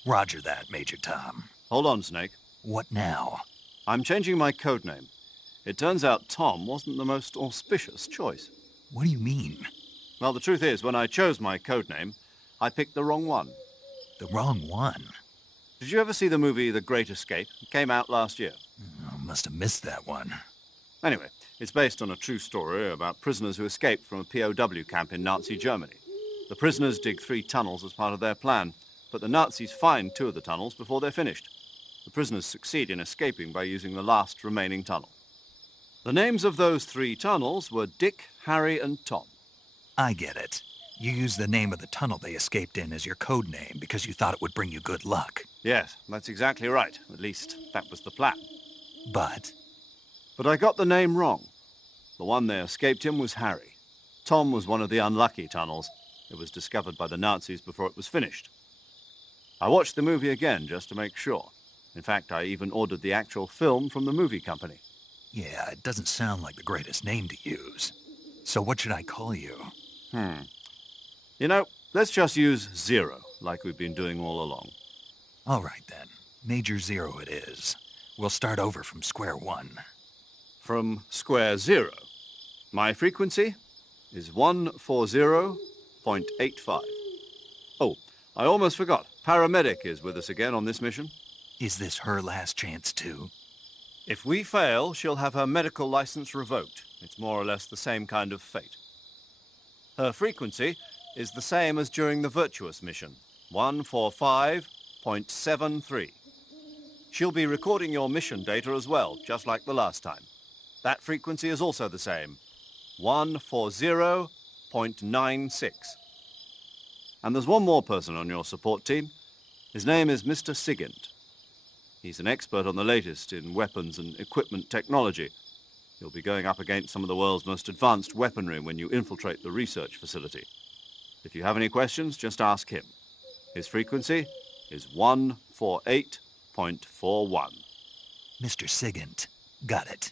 Roger that, Major Tom. Hold on, Snake. What now? I'm changing my codename. It turns out Tom wasn't the most auspicious choice. What do you mean? Well, the truth is, when I chose my codename, I picked the wrong one. The wrong one? Did you ever see the movie The Great Escape? It came out last year. Oh, must have missed that one. Anyway, it's based on a true story about prisoners who escaped from a POW camp in Nazi Germany. The prisoners dig 3 tunnels as part of their plan, but the Nazis find 2 of the tunnels before they're finished. The prisoners succeed in escaping by using the last remaining tunnel. The names of those 3 tunnels were Dick, Harry, and Tom. I get it. You used the name of the tunnel they escaped in as your code name because you thought it would bring you good luck. Yes, that's exactly right. At least, that was the plan. But I got the name wrong. The one they escaped in was Harry. Tom was one of the unlucky tunnels. It was discovered by the Nazis before it was finished. I watched the movie again just to make sure. In fact, I even ordered the actual film from the movie company. Yeah, it doesn't sound like the greatest name to use. So what should I call you? You know, let's just use Zero, like we've been doing all along. All right, then. Major Zero it is. We'll start over from square one. From square 0. My frequency is 140.85. Oh, I almost forgot. Paramedic is with us again on this mission. Is this her last chance, too? If we fail, she'll have her medical license revoked. It's more or less the same kind of fate. Her frequency is the same as during the Virtuous mission, 145.73. She'll be recording your mission data as well, just like the last time. That frequency is also the same, 140.96. And there's one more person on your support team. His name is Mr. Sigint. He's an expert on the latest in weapons and equipment technology. You'll be going up against some of the world's most advanced weaponry when you infiltrate the research facility. If you have any questions, just ask him. His frequency is 148.41. Mr. Sigint. Got it.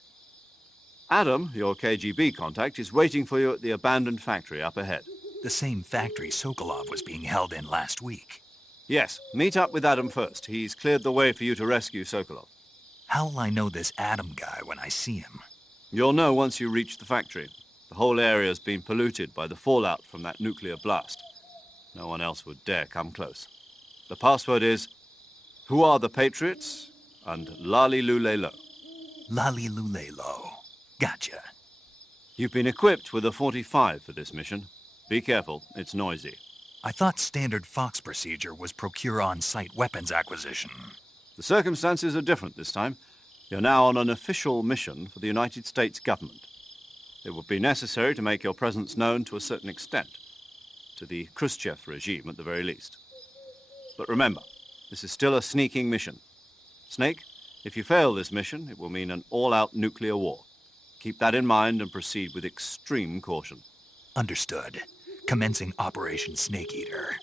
Adam, your KGB contact, is waiting for you at the abandoned factory up ahead. The same factory Sokolov was being held in last week. Yes, meet up with Adam first. He's cleared the way for you to rescue Sokolov. How'll I know this Adam guy when I see him? You'll know once you reach the factory. The whole area's been polluted by the fallout from that nuclear blast. No one else would dare come close. The password is, Who are the Patriots? And Lali Lulelo. Lali Lulelo. Gotcha. You've been equipped with a 45 for this mission. Be careful, it's noisy. I thought standard Fox procedure was procure on-site weapons acquisition. The circumstances are different this time. You're now on an official mission for the United States government. It would be necessary to make your presence known to a certain extent, to the Khrushchev regime at the very least. But remember, this is still a sneaking mission. Snake, if you fail this mission, it will mean an all-out nuclear war. Keep that in mind and proceed with extreme caution. Understood. Commencing Operation Snake Eater.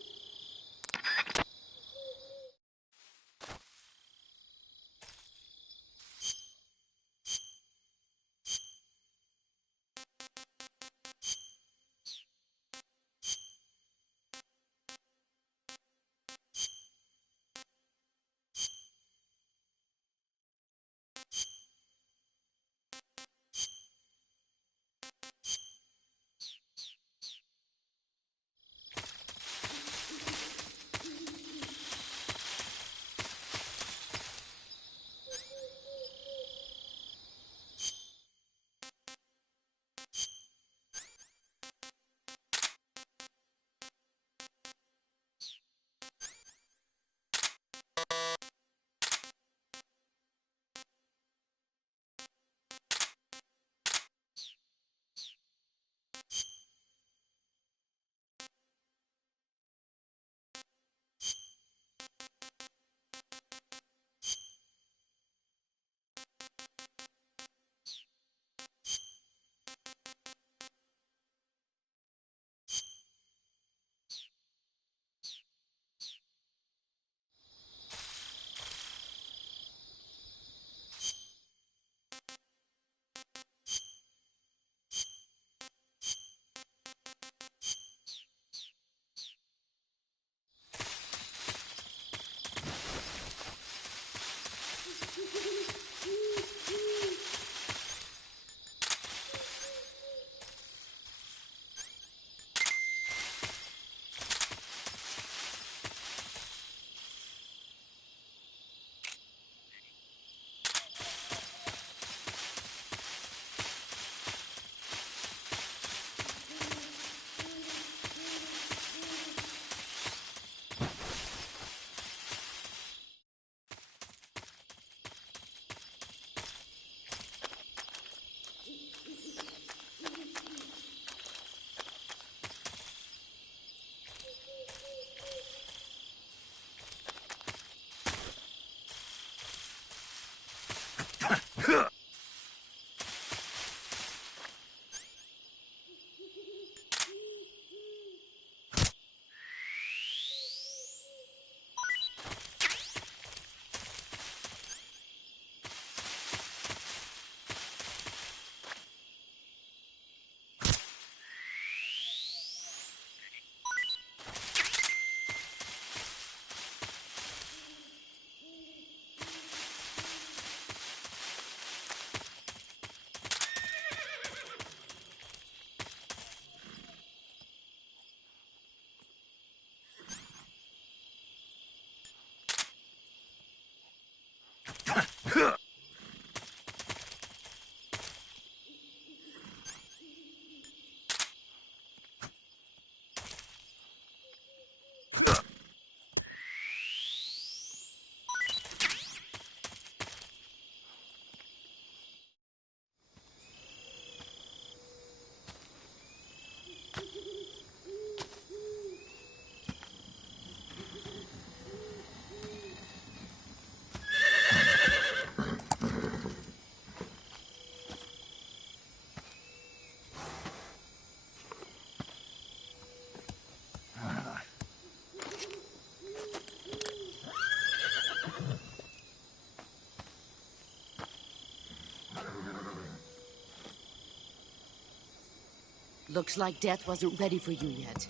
Looks like death wasn't ready for you yet.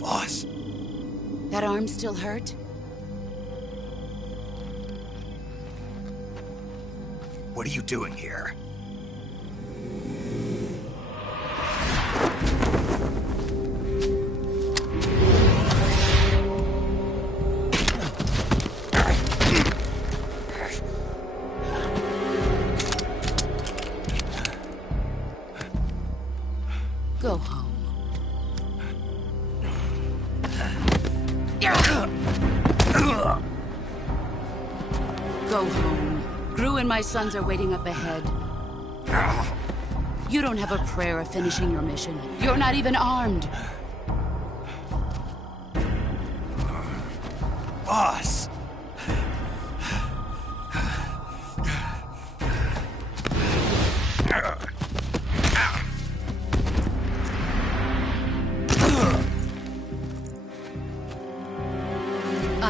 Boss. That arm still hurt? What are you doing here? Go home. Go home. Gru and my sons are waiting up ahead. You don't have a prayer of finishing your mission. You're not even armed. Boss!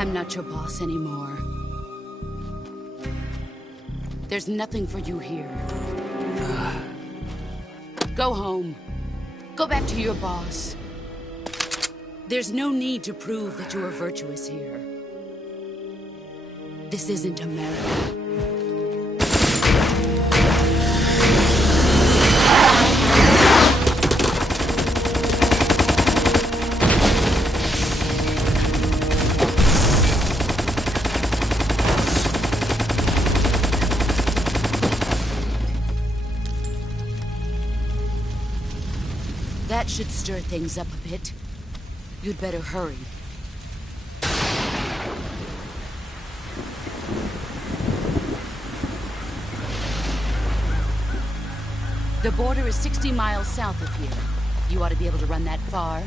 I'm not your boss anymore. There's nothing for you here. Go home. Go back to your boss. There's no need to prove that you are virtuous here. This isn't America. That should stir things up a bit. You'd better hurry. The border is 60 miles south of here. You ought to be able to run that far.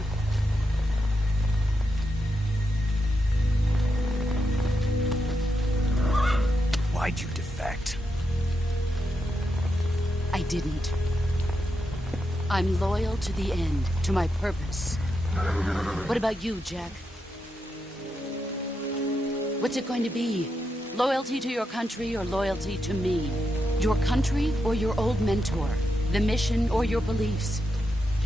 Why'd you defect? I didn't. I'm loyal to the end, to my purpose. What about you, Jack? What's it going to be? Loyalty to your country or loyalty to me? Your country or your old mentor? The mission or your beliefs?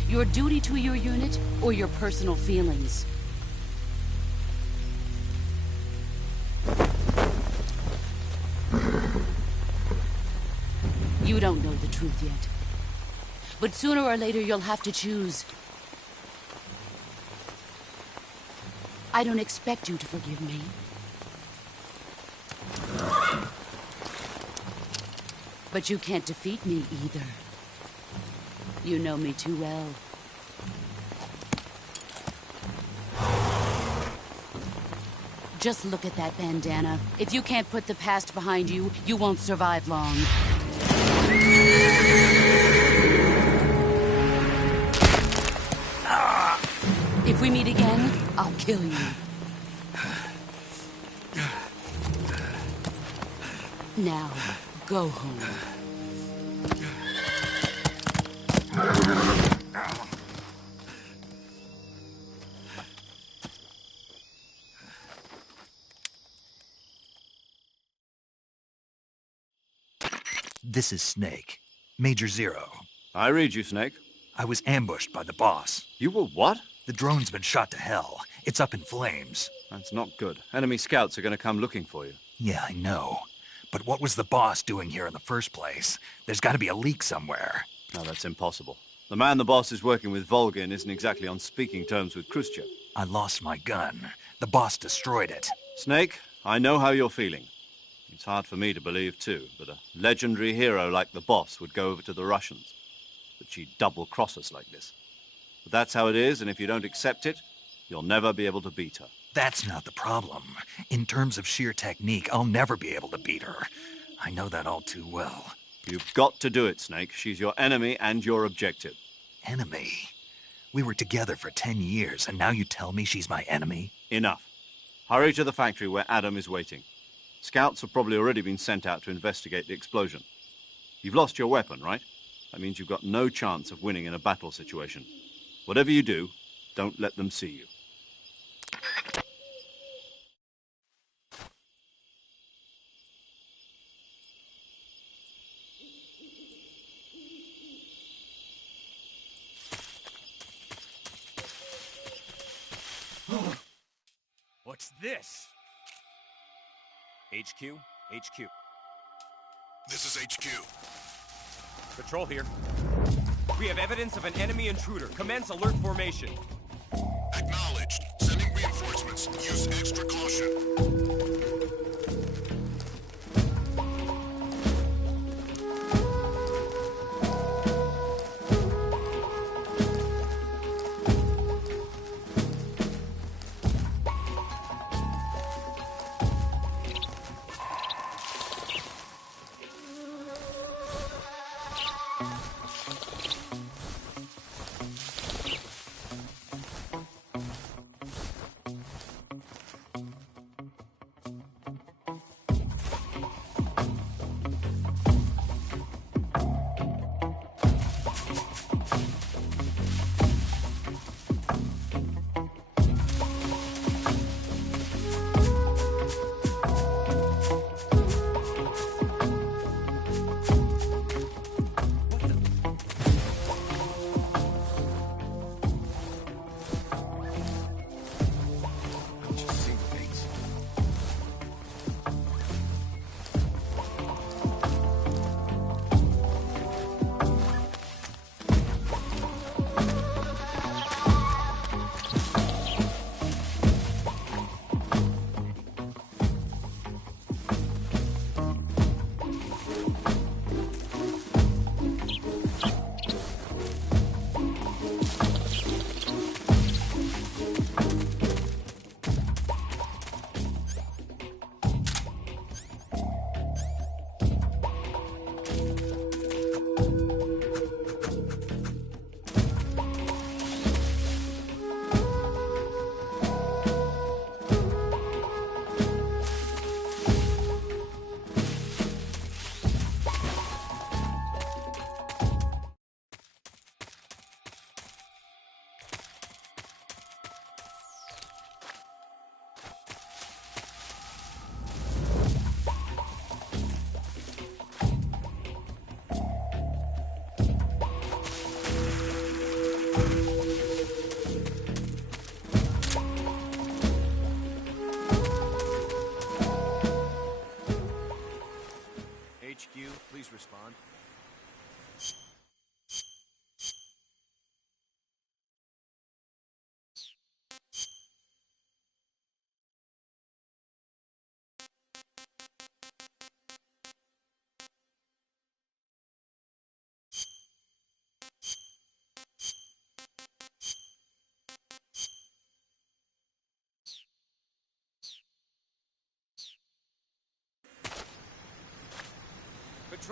Your duty to your unit or your personal feelings? You don't know the truth yet. But sooner or later, you'll have to choose. I don't expect you to forgive me. But you can't defeat me either. You know me too well. Just look at that bandana. If you can't put the past behind you, you won't survive long. If we meet again, I'll kill you. Now, go home. This is Snake. Major Zero. I read you, Snake. I was ambushed by the boss. You were what? The drone's been shot to hell. It's up in flames. That's not good. Enemy scouts are going to come looking for you. Yeah, I know. But what was the boss doing here in the first place? There's got to be a leak somewhere. No, that's impossible. The man the boss is working with, Volgin, isn't exactly on speaking terms with Khrushchev. I lost my gun. The boss destroyed it. Snake, I know how you're feeling. It's hard for me to believe, too, that a legendary hero like the boss would go over to the Russians. That she'd double-cross us like this. But that's how it is, and if you don't accept it, you'll never be able to beat her. That's not the problem. In terms of sheer technique, I'll never be able to beat her. I know that all too well. You've got to do it, Snake. She's your enemy and your objective. Enemy? We were together for 10 years, and now you tell me she's my enemy? Enough. Hurry to the factory where Adam is waiting. Scouts have probably already been sent out to investigate the explosion. You've lost your weapon, right? That means you've got no chance of winning in a battle situation. Whatever you do, don't let them see you. What's this? HQ? HQ. This is HQ. Patrol here. We have evidence of an enemy intruder. Commence alert formation. Acknowledged. Sending reinforcements. Use extra caution.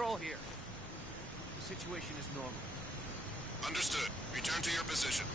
Control here. The situation is normal. Understood. Return to your position.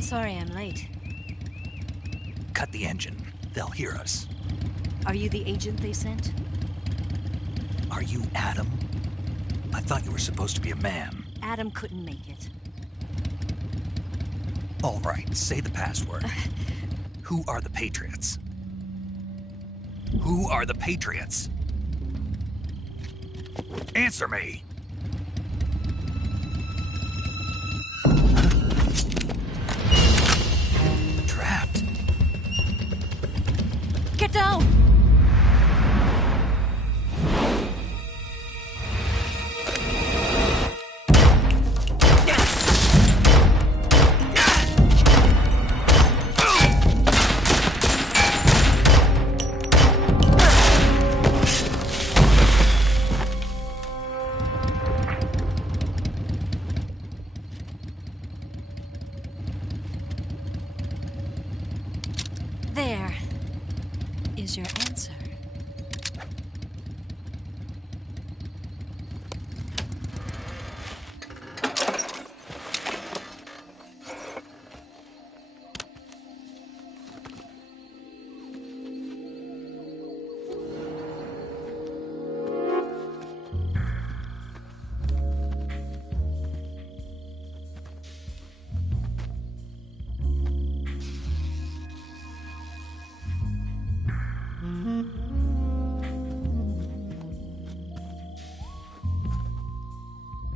Sorry I'm late. Cut the engine. They'll hear us. Are you the agent they sent? Are you Adam? I thought you were supposed to be a man. Adam couldn't make it. All right, say the password. Who are the Patriots? Who are the Patriots? Answer me! Trapped. Get down! There is your answer.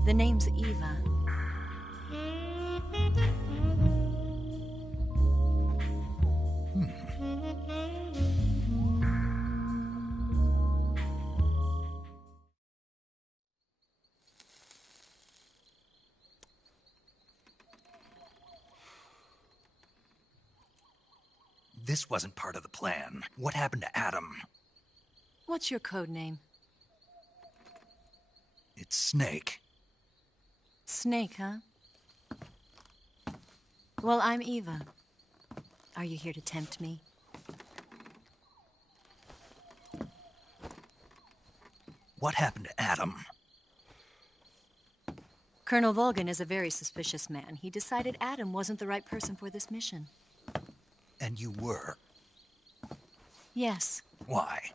The name's Eva. This wasn't part of the plan. What happened to Adam? What's your code name? It's Snake. Snake, huh? Well, I'm Eva. Are you here to tempt me? What happened to Adam? Colonel Volgin is a very suspicious man. He decided Adam wasn't the right person for this mission. And you were? Yes. Why?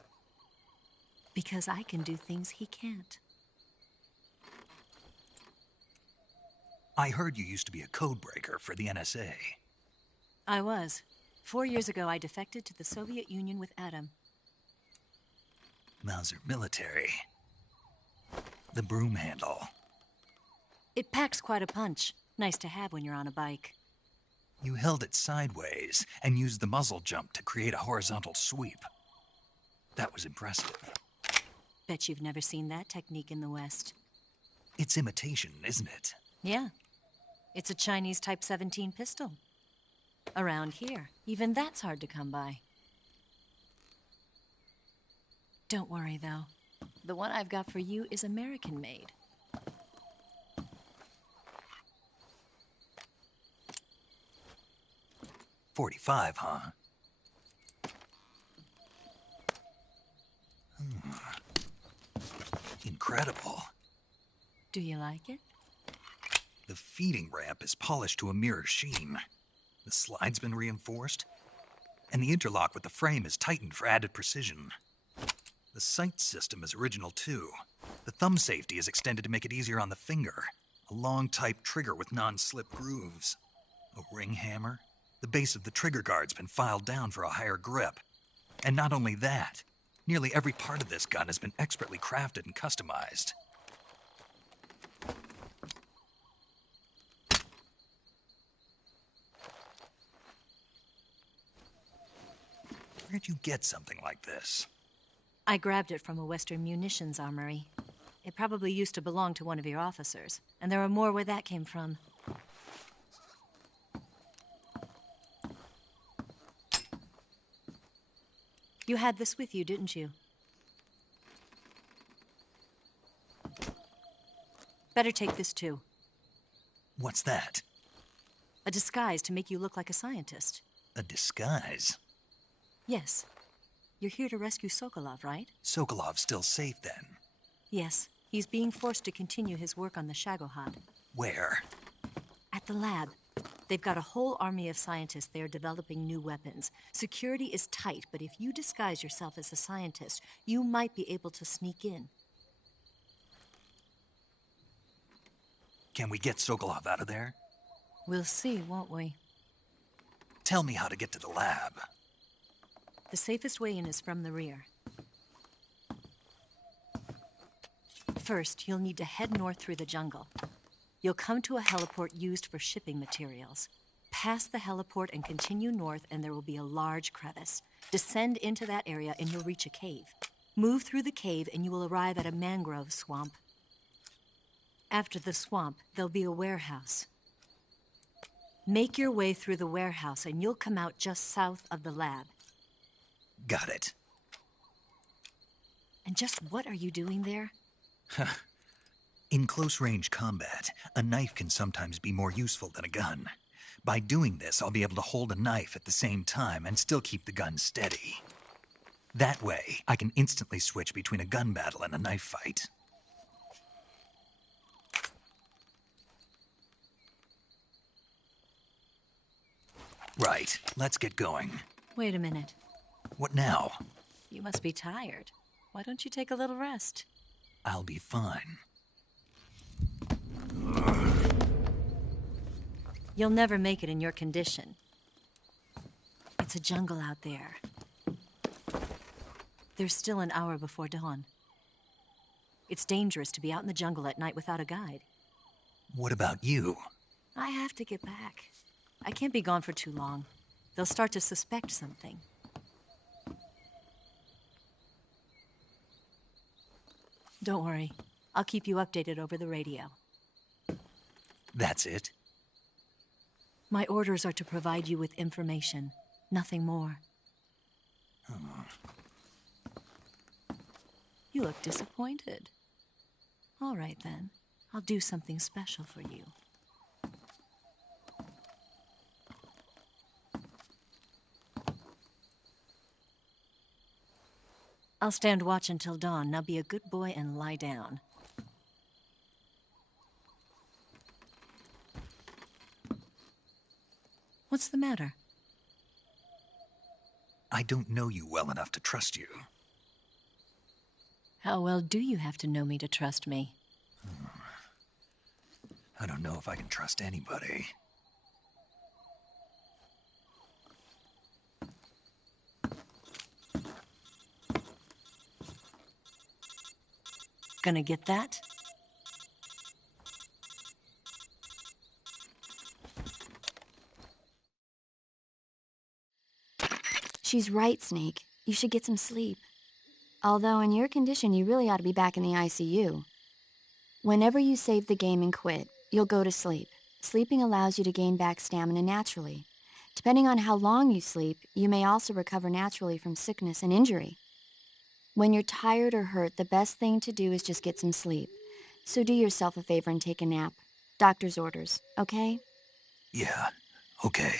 Because I can do things he can't. I heard you used to be a codebreaker for the NSA. I was. 4 years ago, I defected to the Soviet Union with Adam. Mauser military. The broom handle. It packs quite a punch. Nice to have when you're on a bike. You held it sideways and used the muzzle jump to create a horizontal sweep. That was impressive. Bet you've never seen that technique in the West. It's imitation, isn't it? Yeah. It's a Chinese Type 17 pistol. Around here, even that's hard to come by. Don't worry, though. The one I've got for you is American-made. .45, huh? Incredible. Do you like it? The feeding ramp is polished to a mirror sheen. The slide's been reinforced, and the interlock with the frame is tightened for added precision. The sight system is original too. The thumb safety is extended to make it easier on the finger. A long type trigger with non-slip grooves. A ring hammer. The base of the trigger guard's been filed down for a higher grip. And not only that, nearly every part of this gun has been expertly crafted and customized. Where'd you get something like this? I grabbed it from a Western munitions armory. It probably used to belong to one of your officers, and there are more where that came from. You had this with you, didn't you? Better take this too. What's that? A disguise to make you look like a scientist. A disguise? Yes. You're here to rescue Sokolov, right? Sokolov's still safe then? Yes. He's being forced to continue his work on the Shagohod. Where? At the lab. They've got a whole army of scientists there developing new weapons. Security is tight, but if you disguise yourself as a scientist, you might be able to sneak in. Can we get Sokolov out of there? We'll see, won't we? Tell me how to get to the lab. The safest way in is from the rear. First, you'll need to head north through the jungle. You'll come to a heliport used for shipping materials. Pass the heliport and continue north, and there will be a large crevice. Descend into that area, and you'll reach a cave. Move through the cave, and you will arrive at a mangrove swamp. After the swamp, there'll be a warehouse. Make your way through the warehouse, and you'll come out just south of the lab. Got it. And just what are you doing there? In close-range combat, a knife can sometimes be more useful than a gun. By doing this, I'll be able to hold a knife at the same time and still keep the gun steady. That way, I can instantly switch between a gun battle and a knife fight. Right, let's get going. Wait a minute. What now? You must be tired. Why don't you take a little rest? I'll be fine. You'll never make it in your condition. It's a jungle out there. There's still an hour before dawn. It's dangerous to be out in the jungle at night without a guide. What about you? I have to get back. I can't be gone for too long. They'll start to suspect something. Don't worry. I'll keep you updated over the radio. That's it? My orders are to provide you with information, nothing more. You look disappointed. All right, then. I'll do something special for you. I'll stand watch until dawn. Now be a good boy and lie down. What's the matter? I don't know you well enough to trust you. How well do you have to know me to trust me? I don't know if I can trust anybody. Gonna get that? She's right, Snake. You should get some sleep. Although in your condition, you really ought to be back in the ICU. Whenever you save the game and quit, you'll go to sleep. Sleeping allows you to gain back stamina naturally. Depending on how long you sleep, you may also recover naturally from sickness and injury. When you're tired or hurt, the best thing to do is just get some sleep. So do yourself a favor and take a nap. Doctor's orders, okay? Yeah, okay.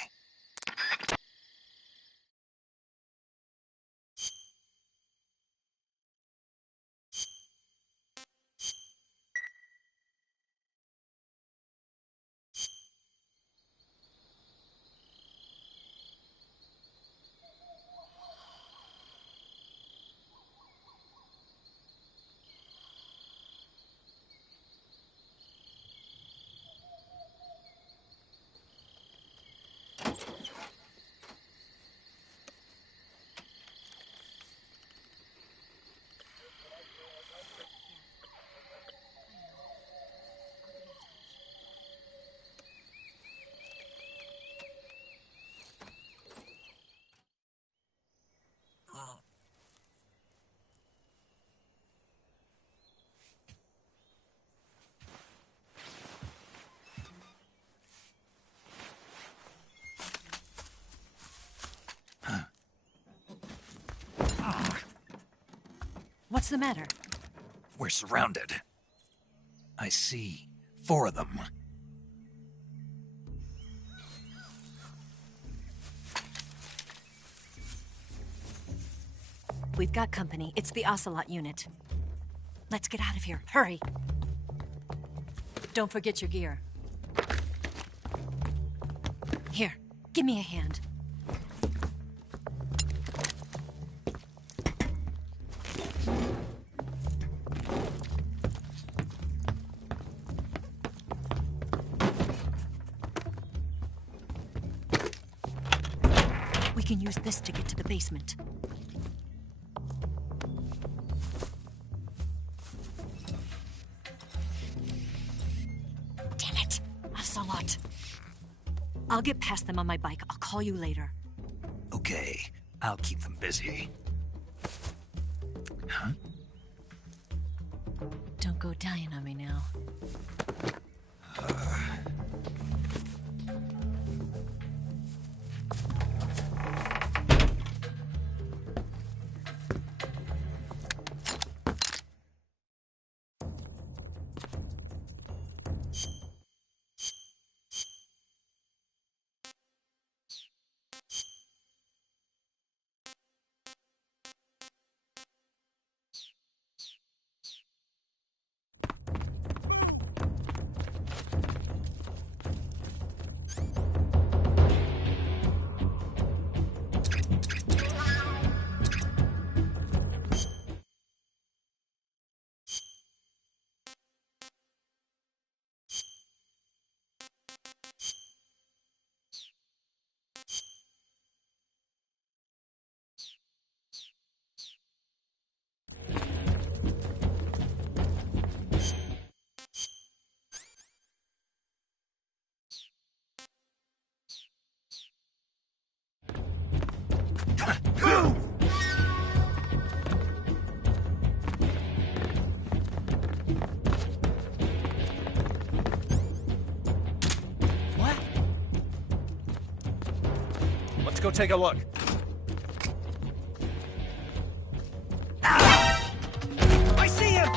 What's the matter? We're surrounded. I see 4 of them. We've got company. It's the Ocelot unit. Let's get out of here. Hurry. Don't forget your gear. Here, give me a hand. We can use this to get to the basement. Damn it! Ocelot. I'll get past them on my bike. I'll call you later. Okay, I'll keep them busy. Huh? Don't go dying on me now. Let's go take a look. I see him!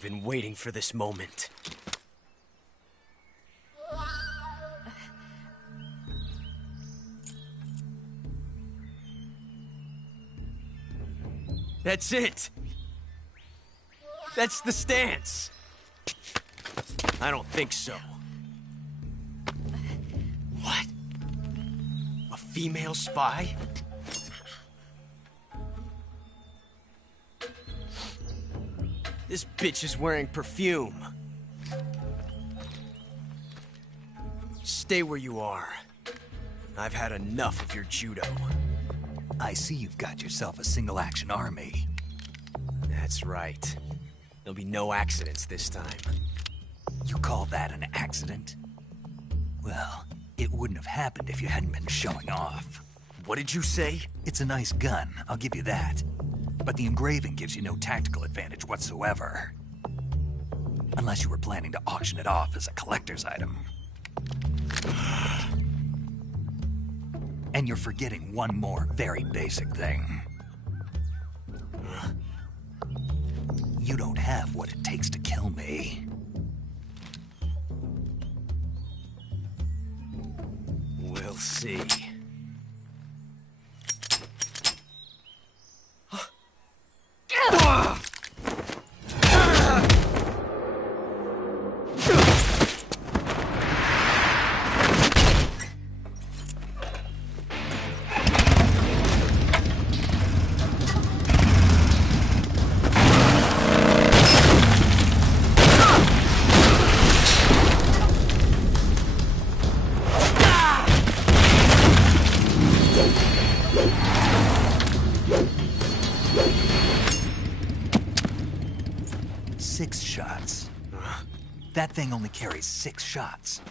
I've been waiting for this moment. That's it! That's the stance! I don't think so. What? A female spy? This bitch is wearing perfume. Stay where you are. I've had enough of your judo. I see you've got yourself a single-action army. That's right. There'll be no accidents this time. You call that an accident? Well, it wouldn't have happened if you hadn't been showing off. What did you say? It's a nice gun, I'll give you that. But the engraving gives you no tactical advantage whatsoever. Unless you were planning to auction it off as a collector's item. And you're forgetting one more very basic thing. You don't have what it takes to kill me. We'll see. That thing only carries 6 shots.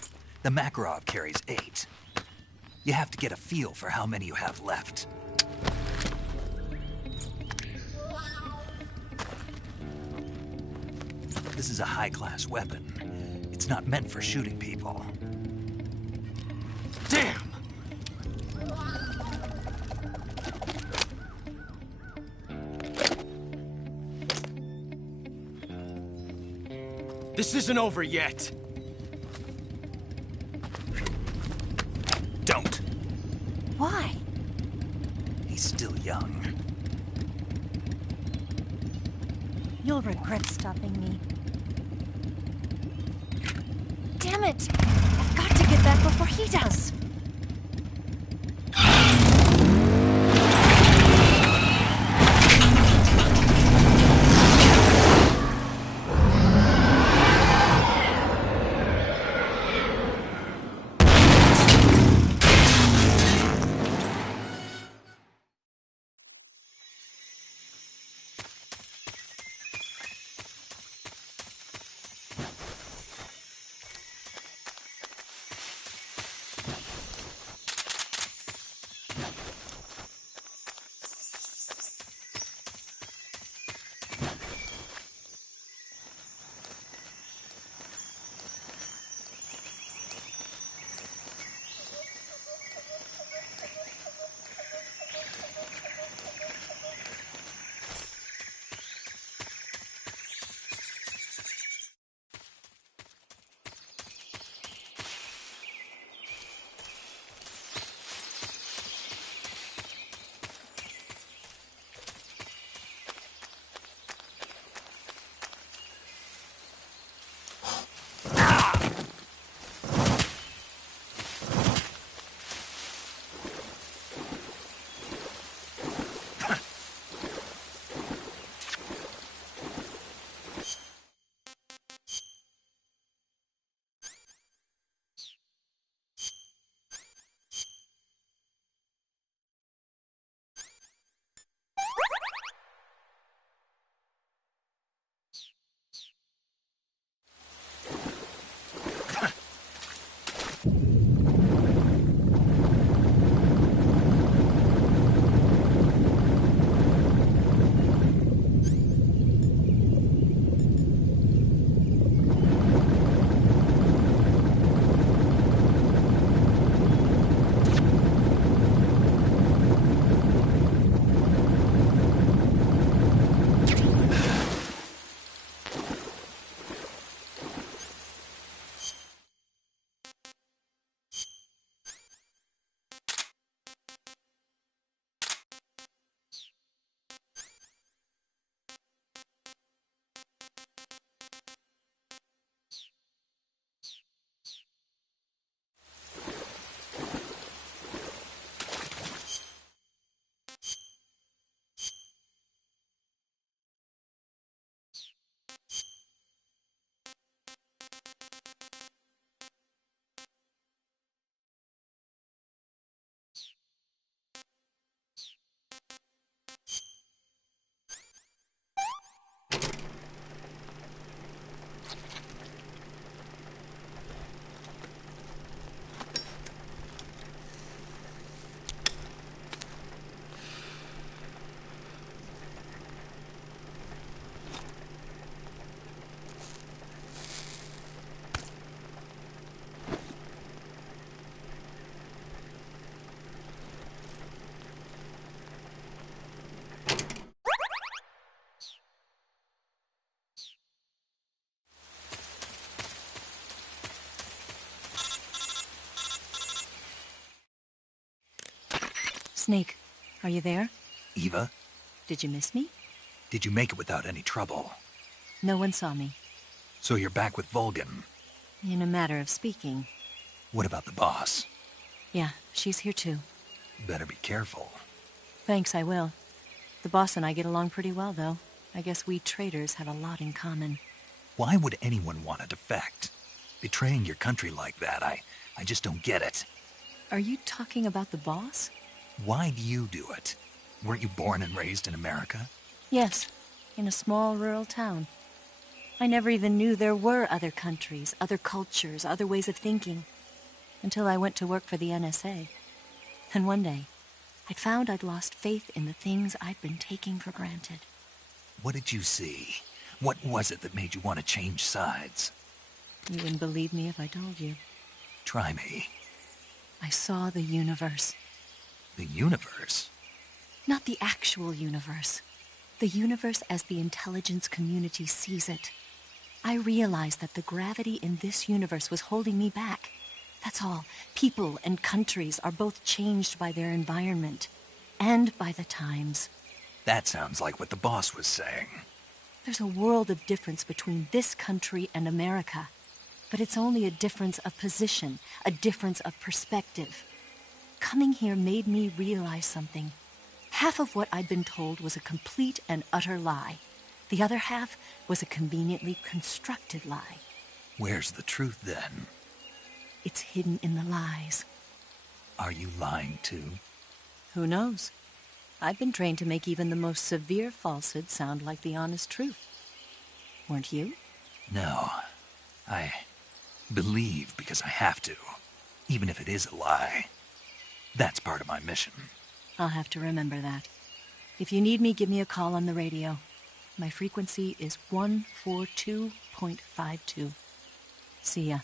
The Makarov carries 8. You have to get a feel for how many you have left. This is a high-class weapon. It's not meant for shooting people. Damn! This isn't over yet. Don't. Why? He's still young. You'll regret stopping me. Damn it! I've got to get back before he does. Snake, are you there? Eva? Did you miss me? Did you make it without any trouble? No one saw me. So you're back with Vulcan? In a matter of speaking. What about the boss? Yeah, she's here too. Better be careful. Thanks, I will. The boss and I get along pretty well, though. I guess we traitors have a lot in common. Why would anyone want to defect? Betraying your country like that, I just don't get it. Are you talking about the boss? Why do you do it? Weren't you born and raised in America? Yes, in a small rural town. I never even knew there were other countries, other cultures, other ways of thinking, until I went to work for the NSA. And one day, I found I'd lost faith in the things I'd been taking for granted. What did you see? What was it that made you want to change sides? You wouldn't believe me if I told you. Try me. I saw the universe. The universe? Not the actual universe. The universe as the intelligence community sees it. I realized that the gravity in this universe was holding me back. That's all. People and countries are both changed by their environment and by the times. That sounds like what the boss was saying. There's a world of difference between this country and America. But it's only a difference of position, a difference of perspective. Coming here made me realize something. Half of what I'd been told was a complete and utter lie. The other half was a conveniently constructed lie. Where's the truth, then? It's hidden in the lies. Are you lying, too? Who knows? I've been trained to make even the most severe falsehood sound like the honest truth. Weren't you? No. I believe because I have to, even if it is a lie. That's part of my mission. I'll have to remember that. If you need me, give me a call on the radio. My frequency is 142.52. See ya.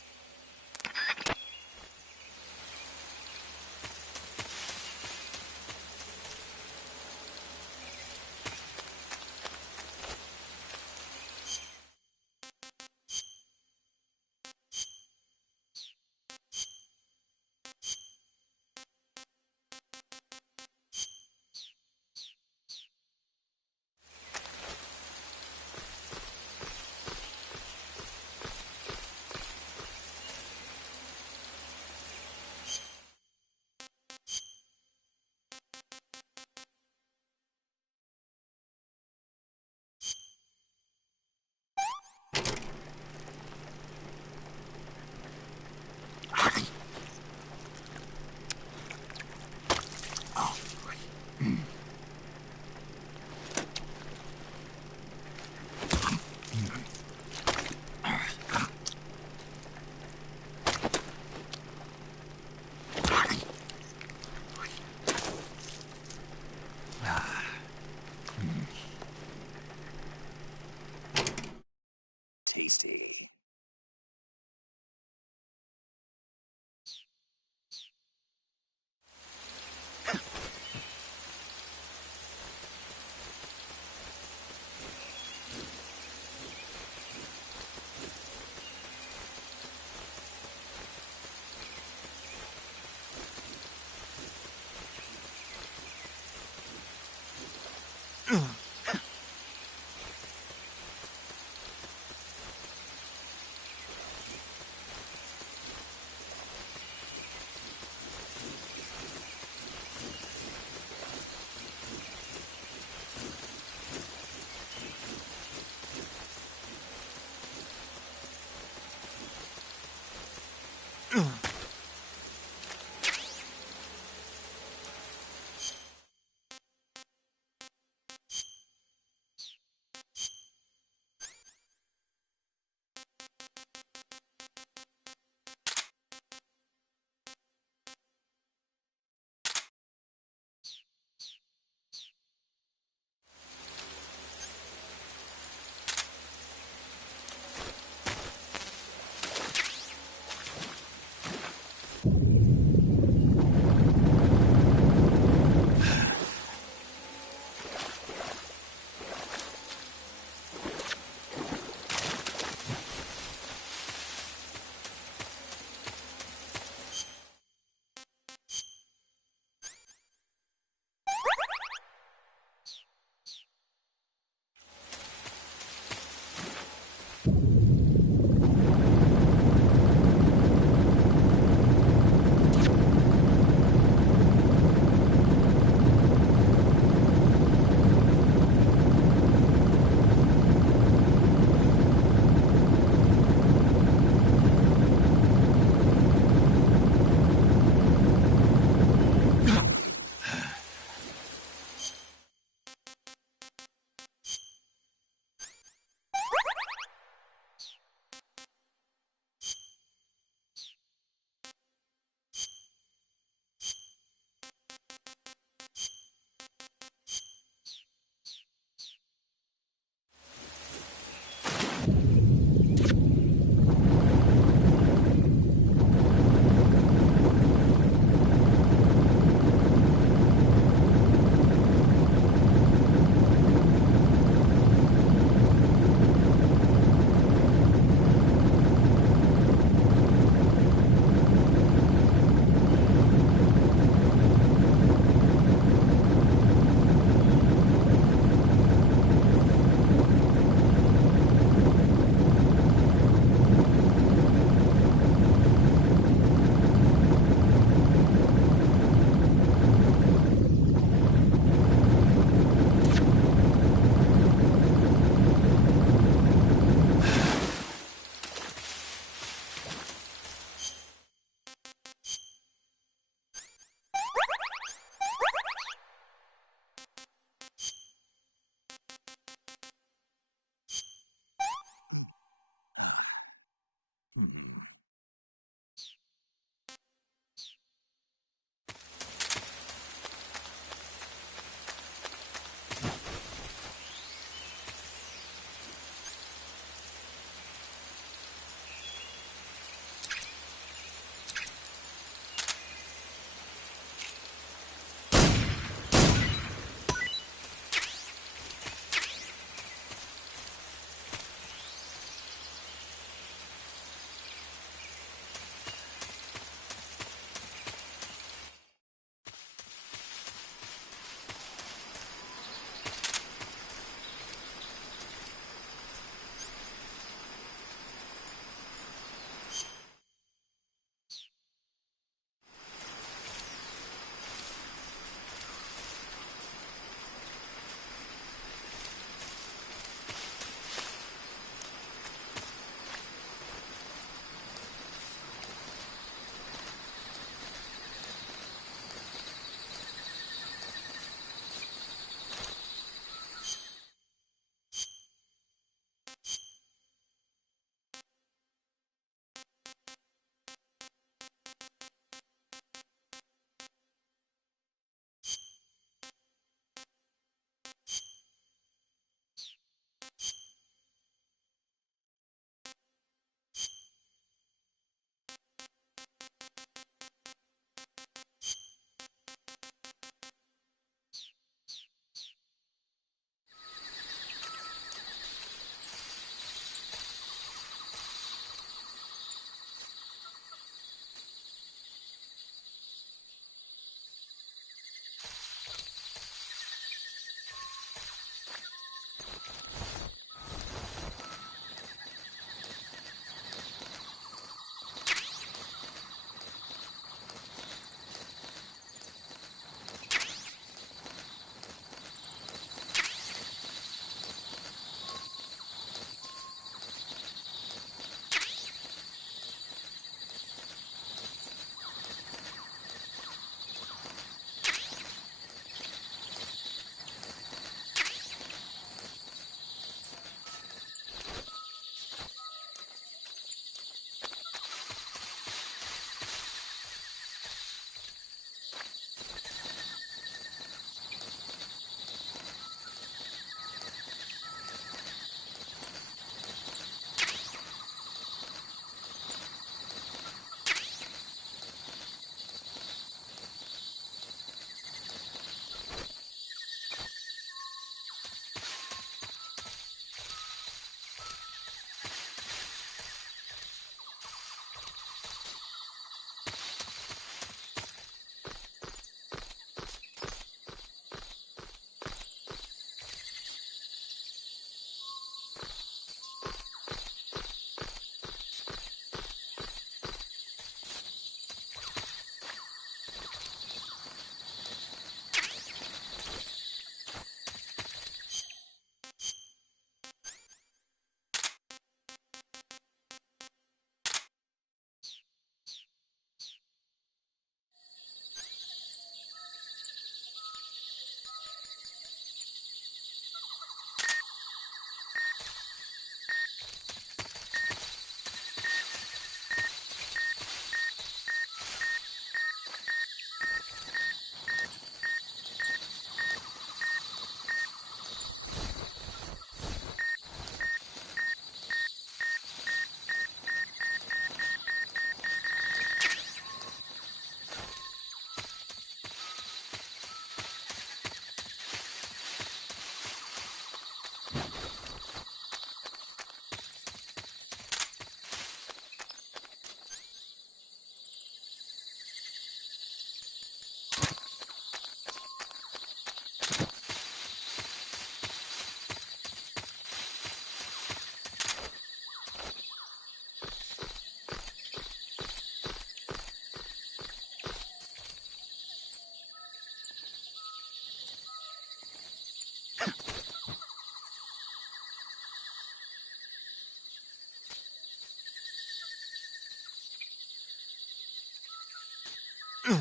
Not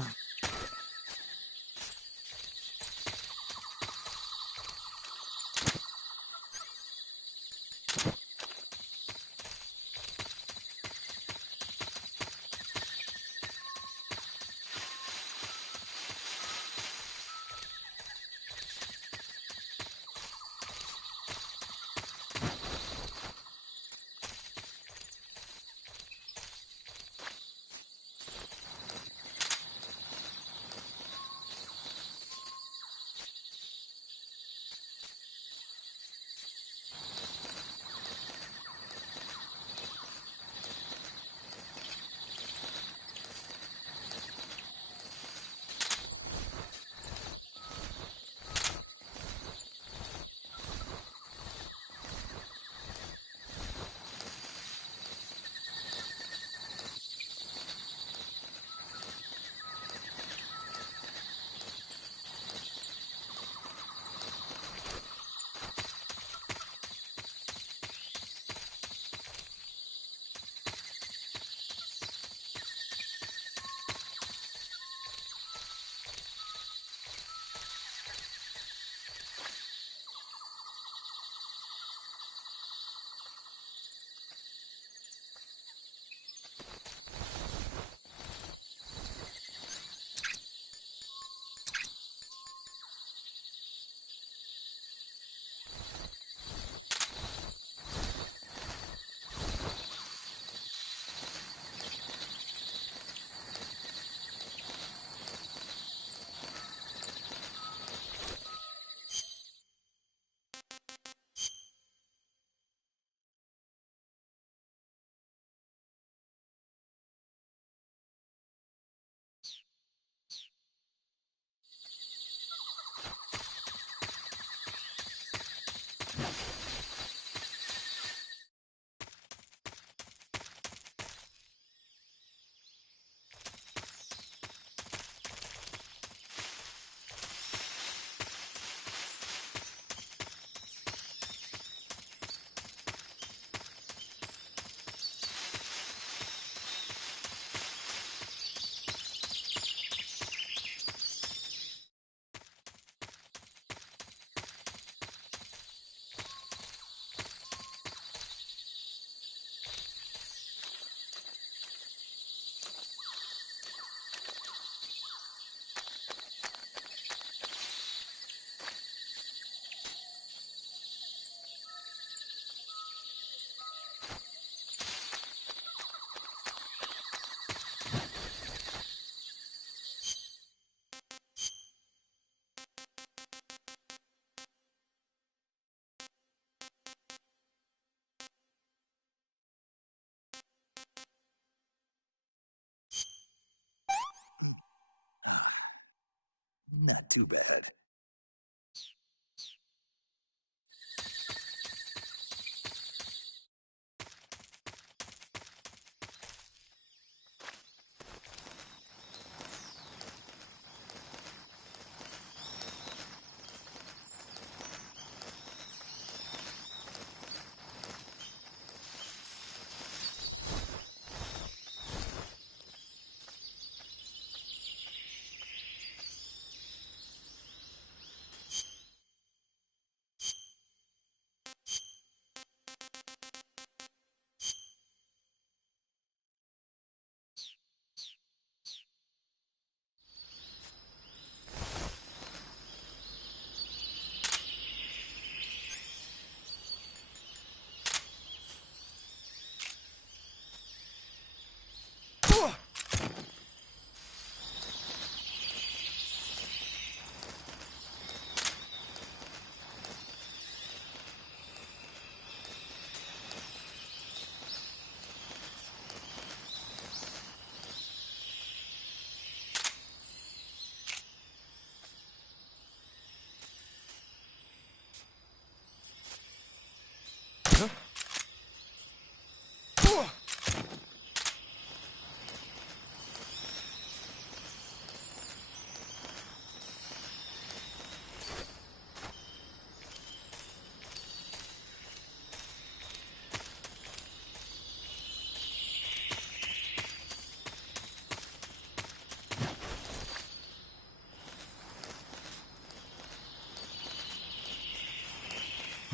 too bad.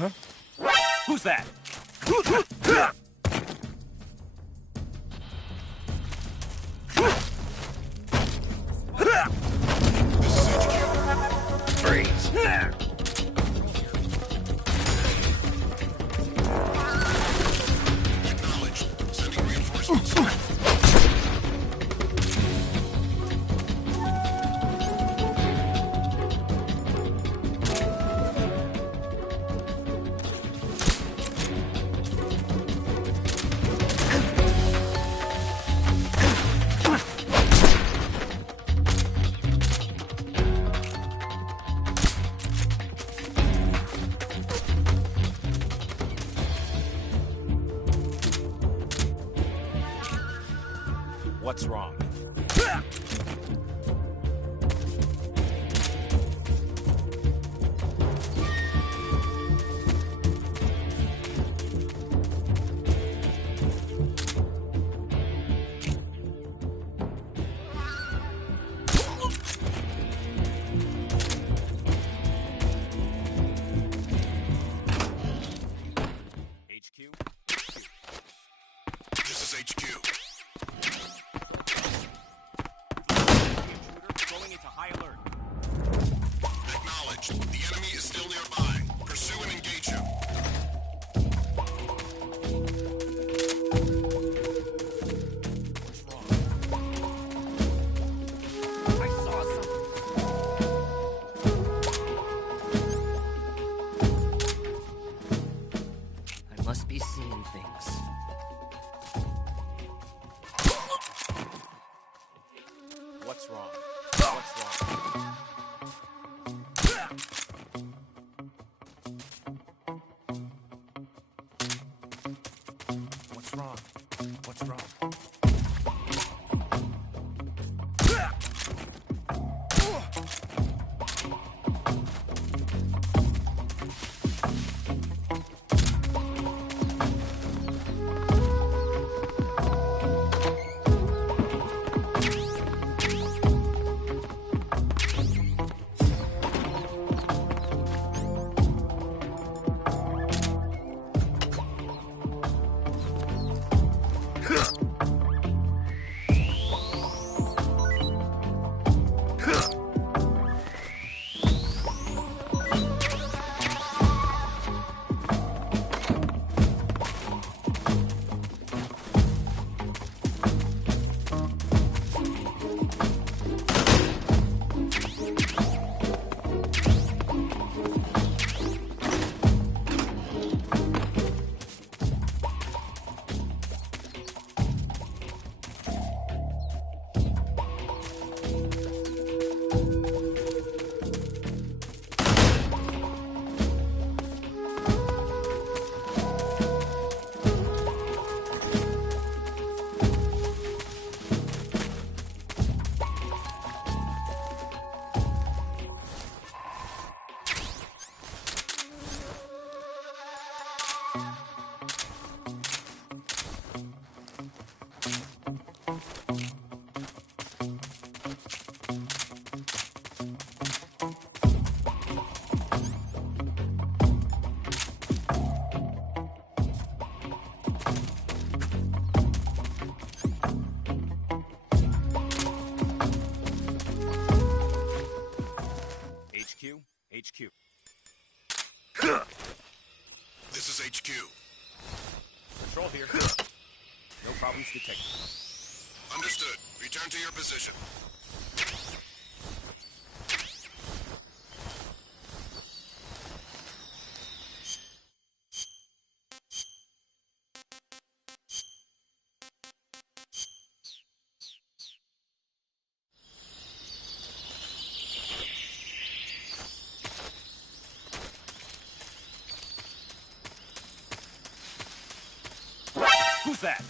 Huh? Who's that? Freeze. Acknowledged. Sending reinforcements. What's wrong? HQ? This is HQ. Going into high alert. Acknowledged. The enemy is still nearby. Pursue and engage him. What's wrong? I saw something. I must be seeing things. What's wrong? What's wrong? What's wrong? What's wrong? HQ. This is HQ. Patrol here. No problems detected. Understood. Return to your position. Who's that?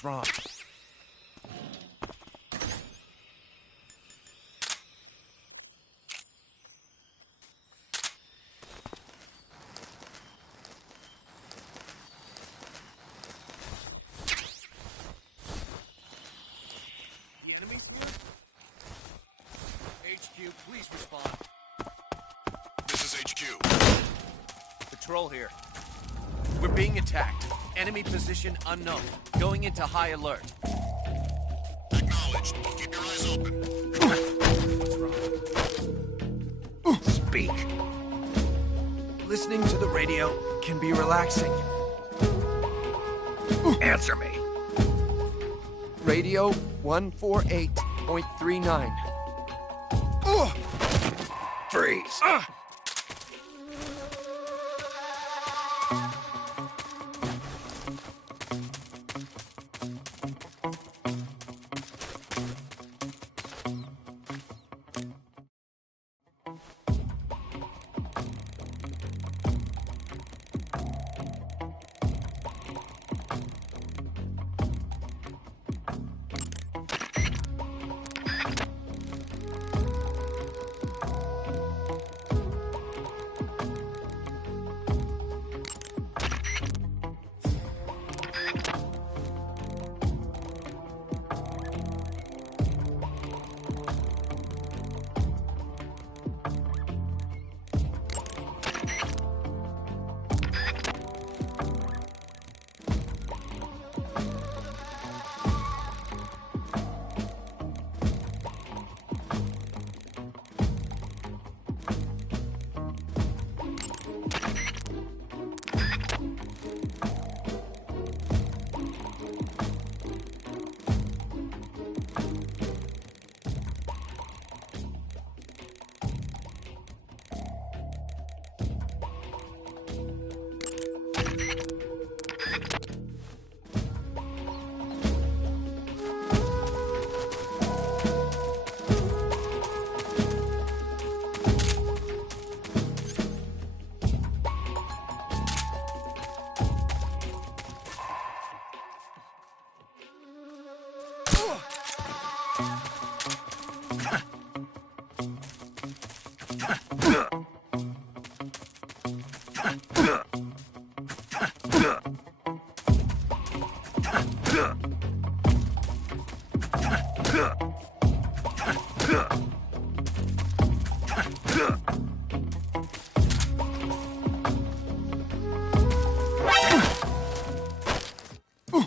What's wrong? The enemy's here? HQ, please respond. This is HQ. Patrol here. We're being attacked. Enemy position unknown. Going into high alert. Acknowledged. Keep your eyes open. Speak. Listening to the radio can be relaxing. Answer me. Radio 148.39. Freeze.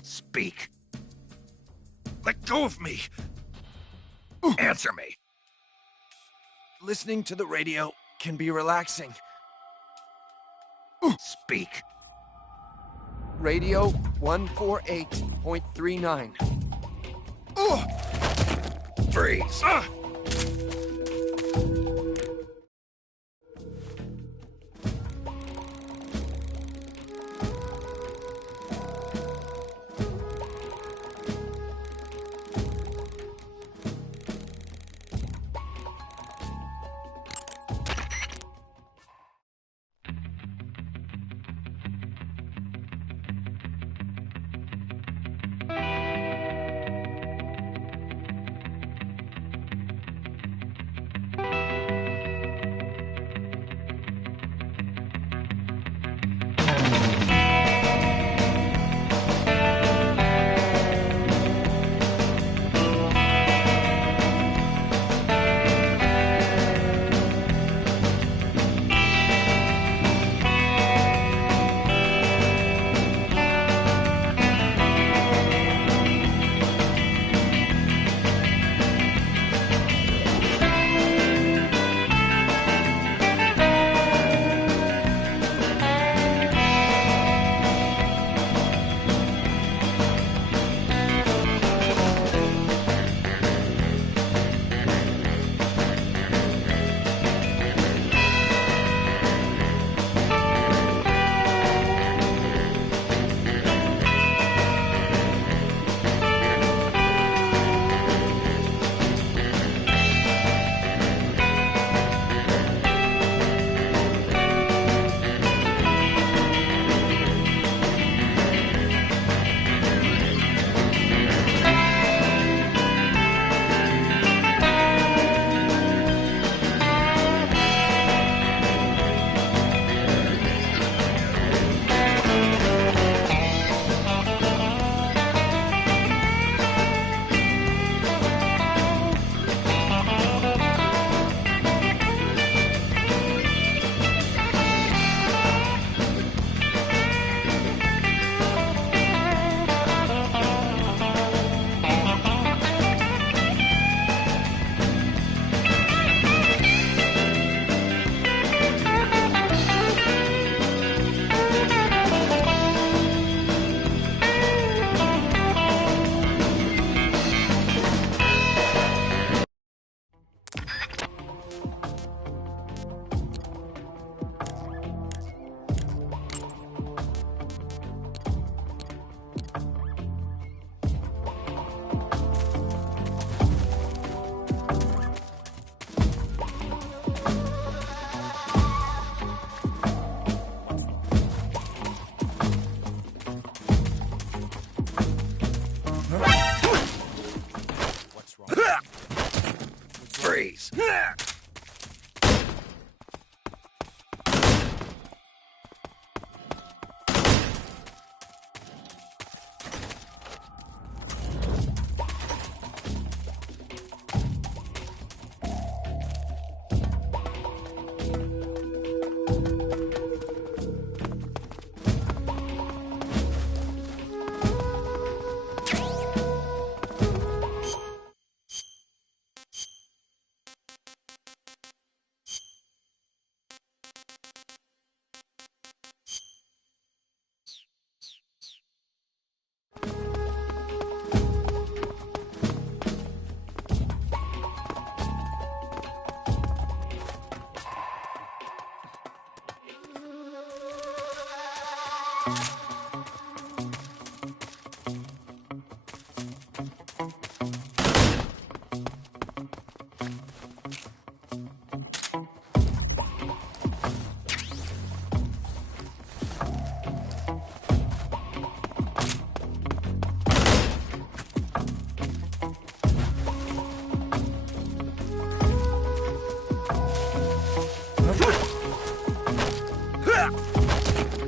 Speak. Let go of me. Answer me. Listening to the radio can be relaxing. Speak. Radio 148.39. Freeze. Freeze!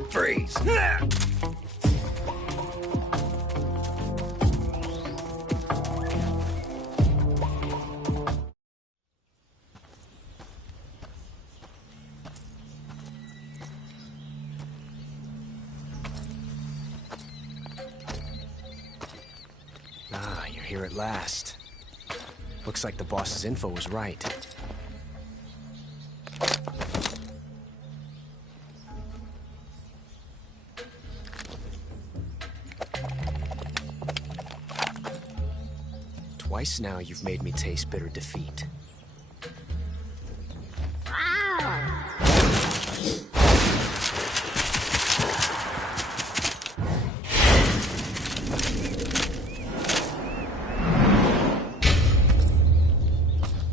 Freeze! Ah, you're here at last. Looks like the boss's info was right. Twice now you've made me taste bitter defeat.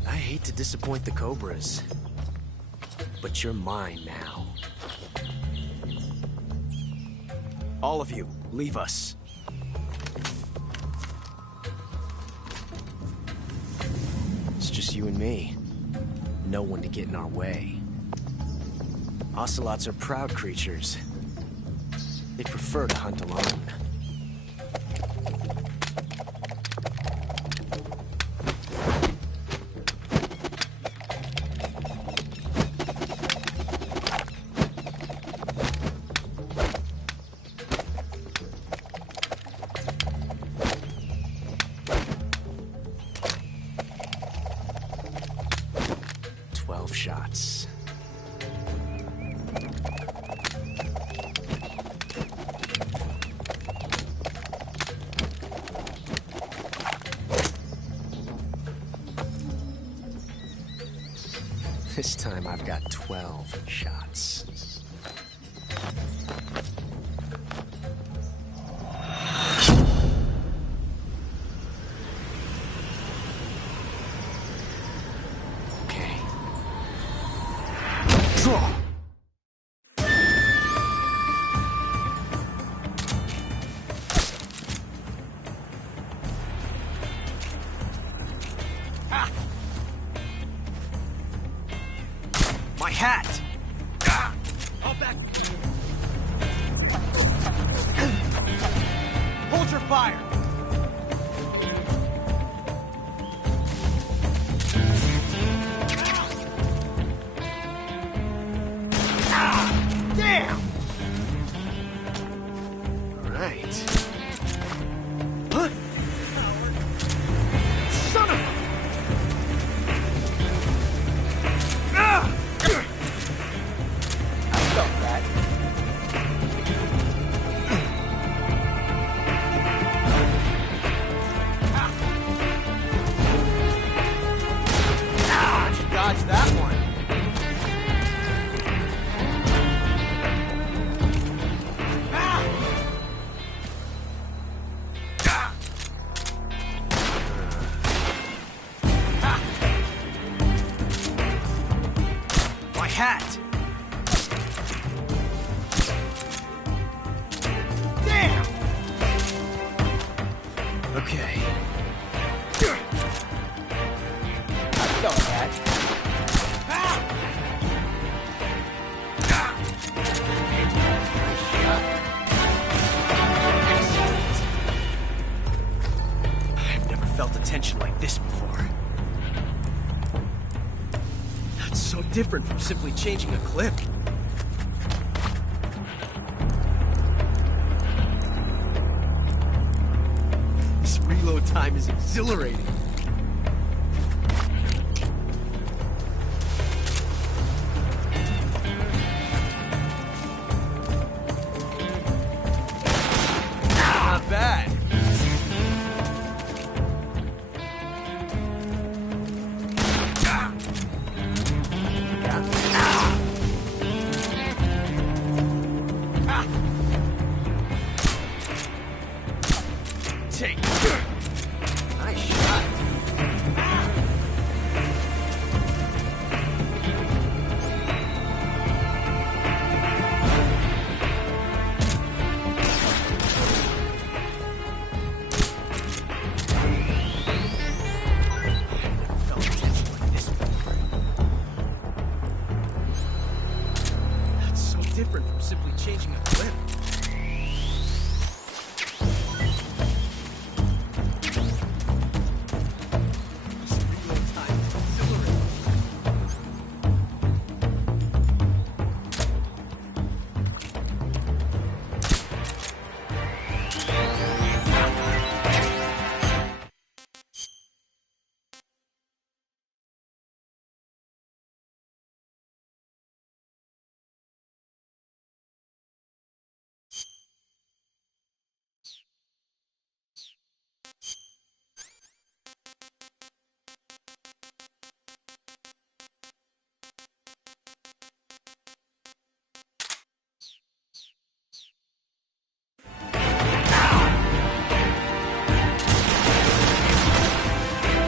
I hate to disappoint the Cobras, but you're mine now. All of you, leave us. It's just you and me. No one to get in our way. Ocelots are proud creatures. They prefer to hunt alone. Shots. This time I've got 12 shots. My hat! All back! Hold your fire! Damn! All right. Huh? Son of a... Dodge that one. My hat. Damn. Okay. Go, Dad. I've never felt a tension like this before. That's so different from simply changing a clip. This reload time is exhilarating. Not bad. Take. Nice shot. Felt tension like this before. That's so different from simply changing a clip.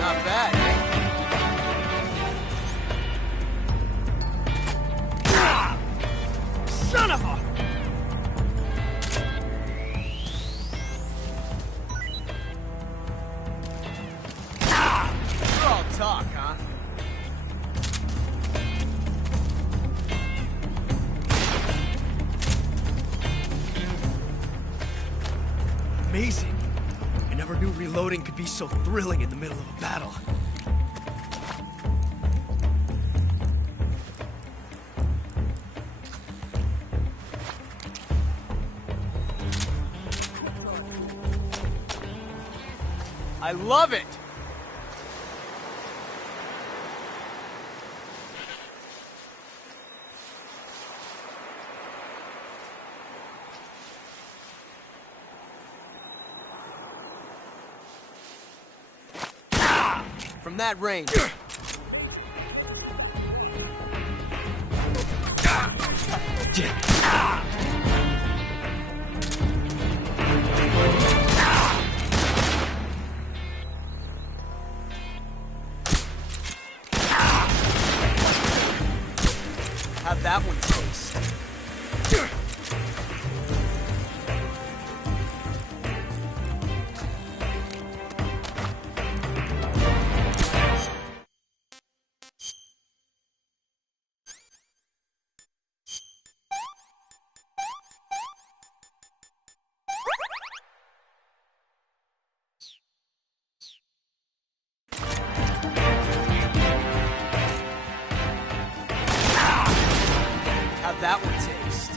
Not bad, eh? Son of a... You're all talk, huh? Amazing. I never knew reloading could be so thrilling in the middle of a battle. I love it! From that range. Have that one taste. Have that one taste.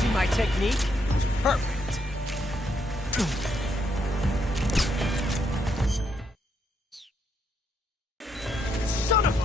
See my technique? It's perfect. Son of a...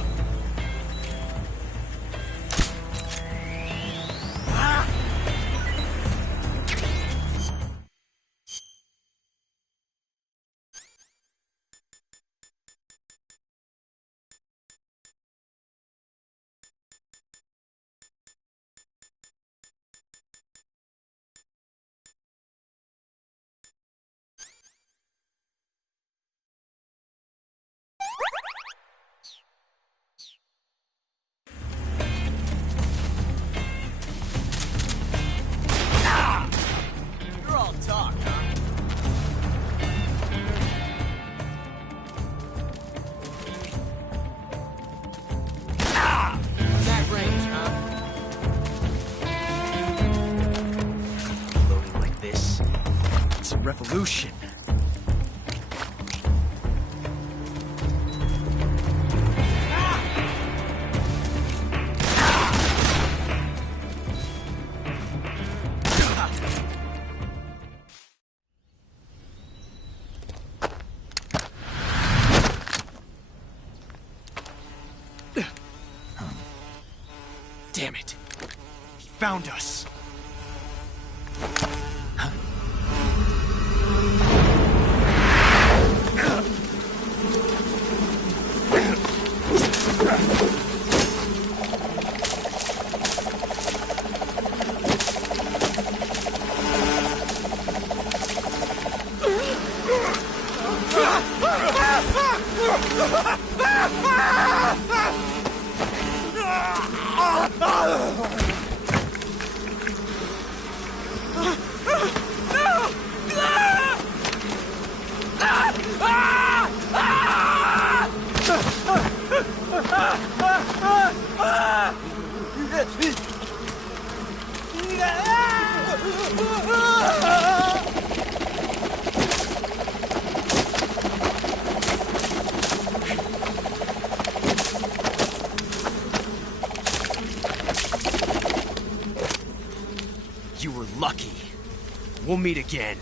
You're all talk, huh? revolution. Damn it. He found us. You were lucky. We'll meet again.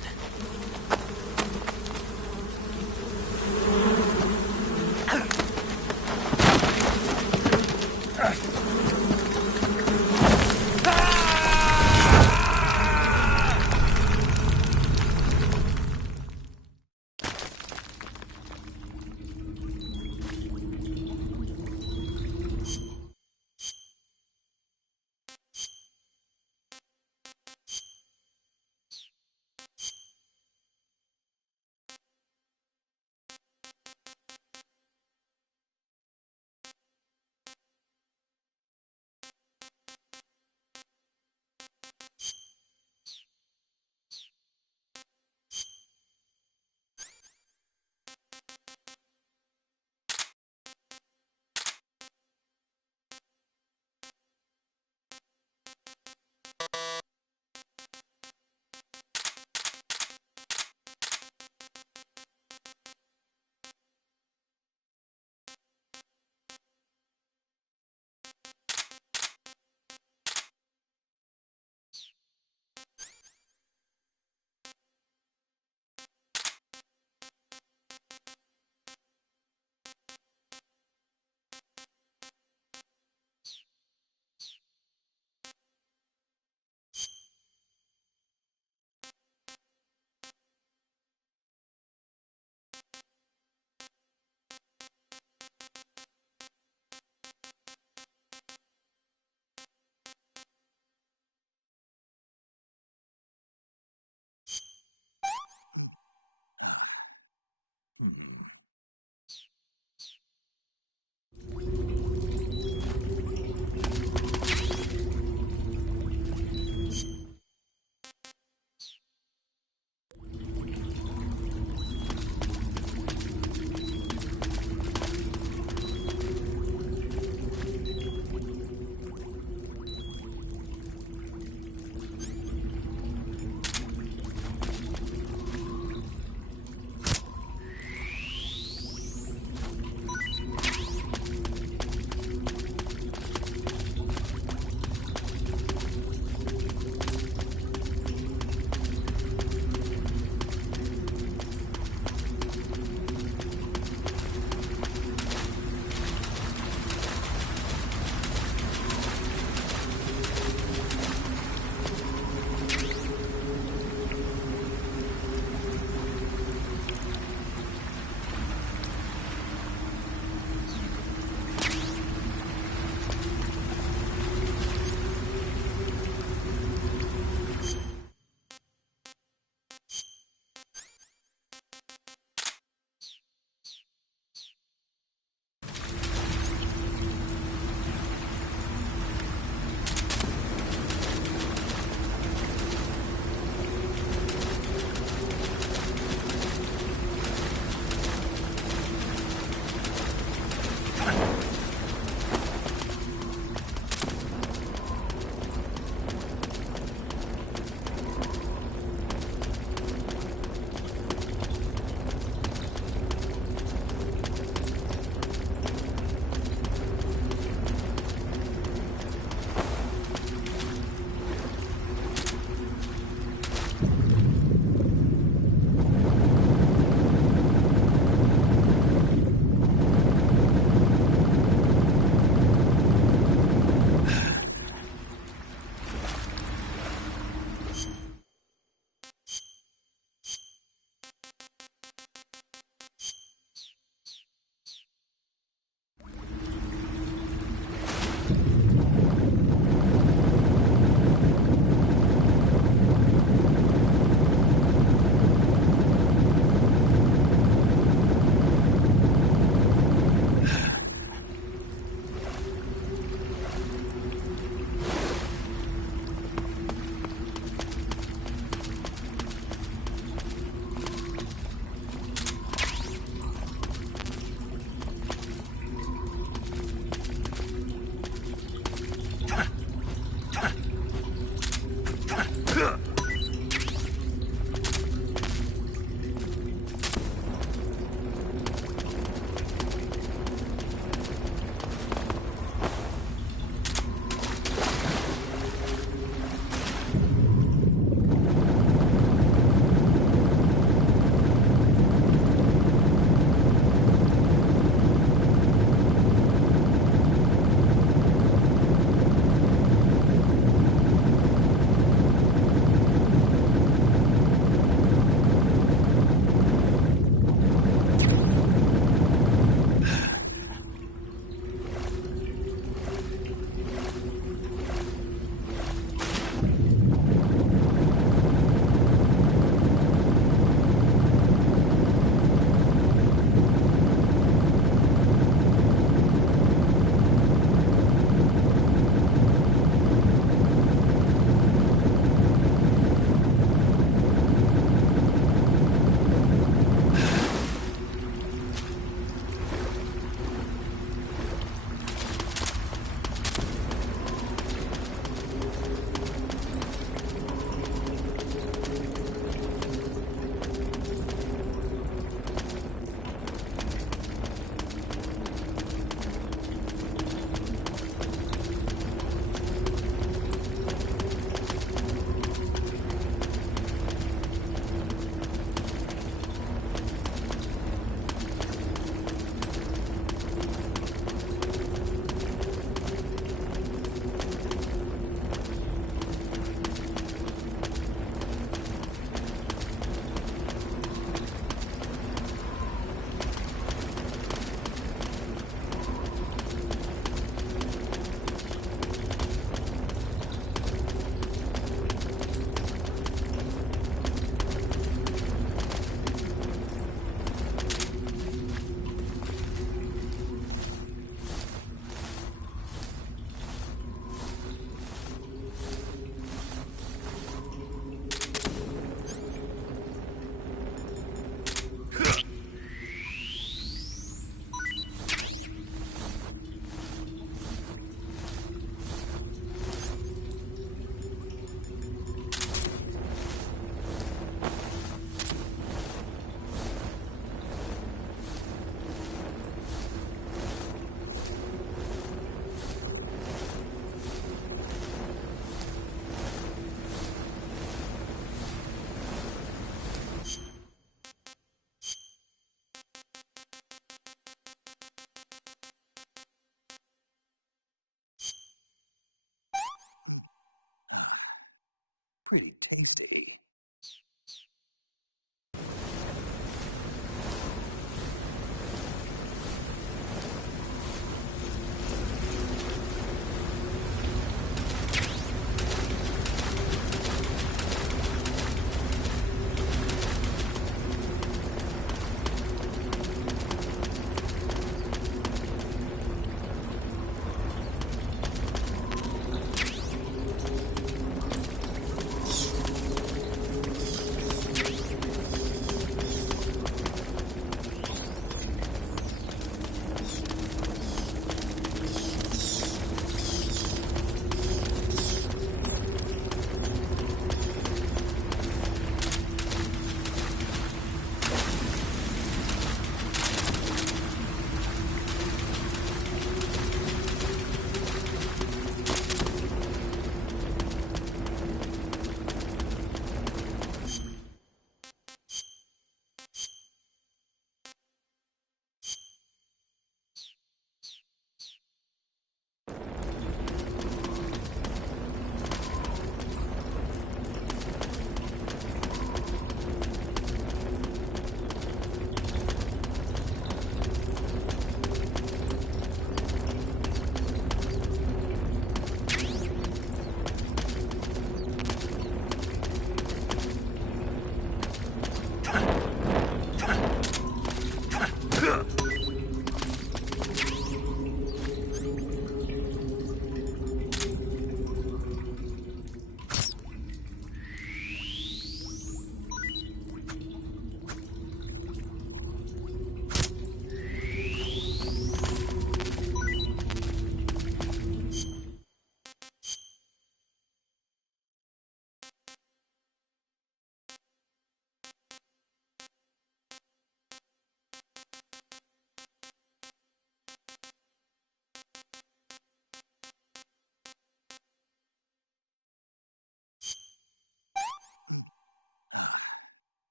safety.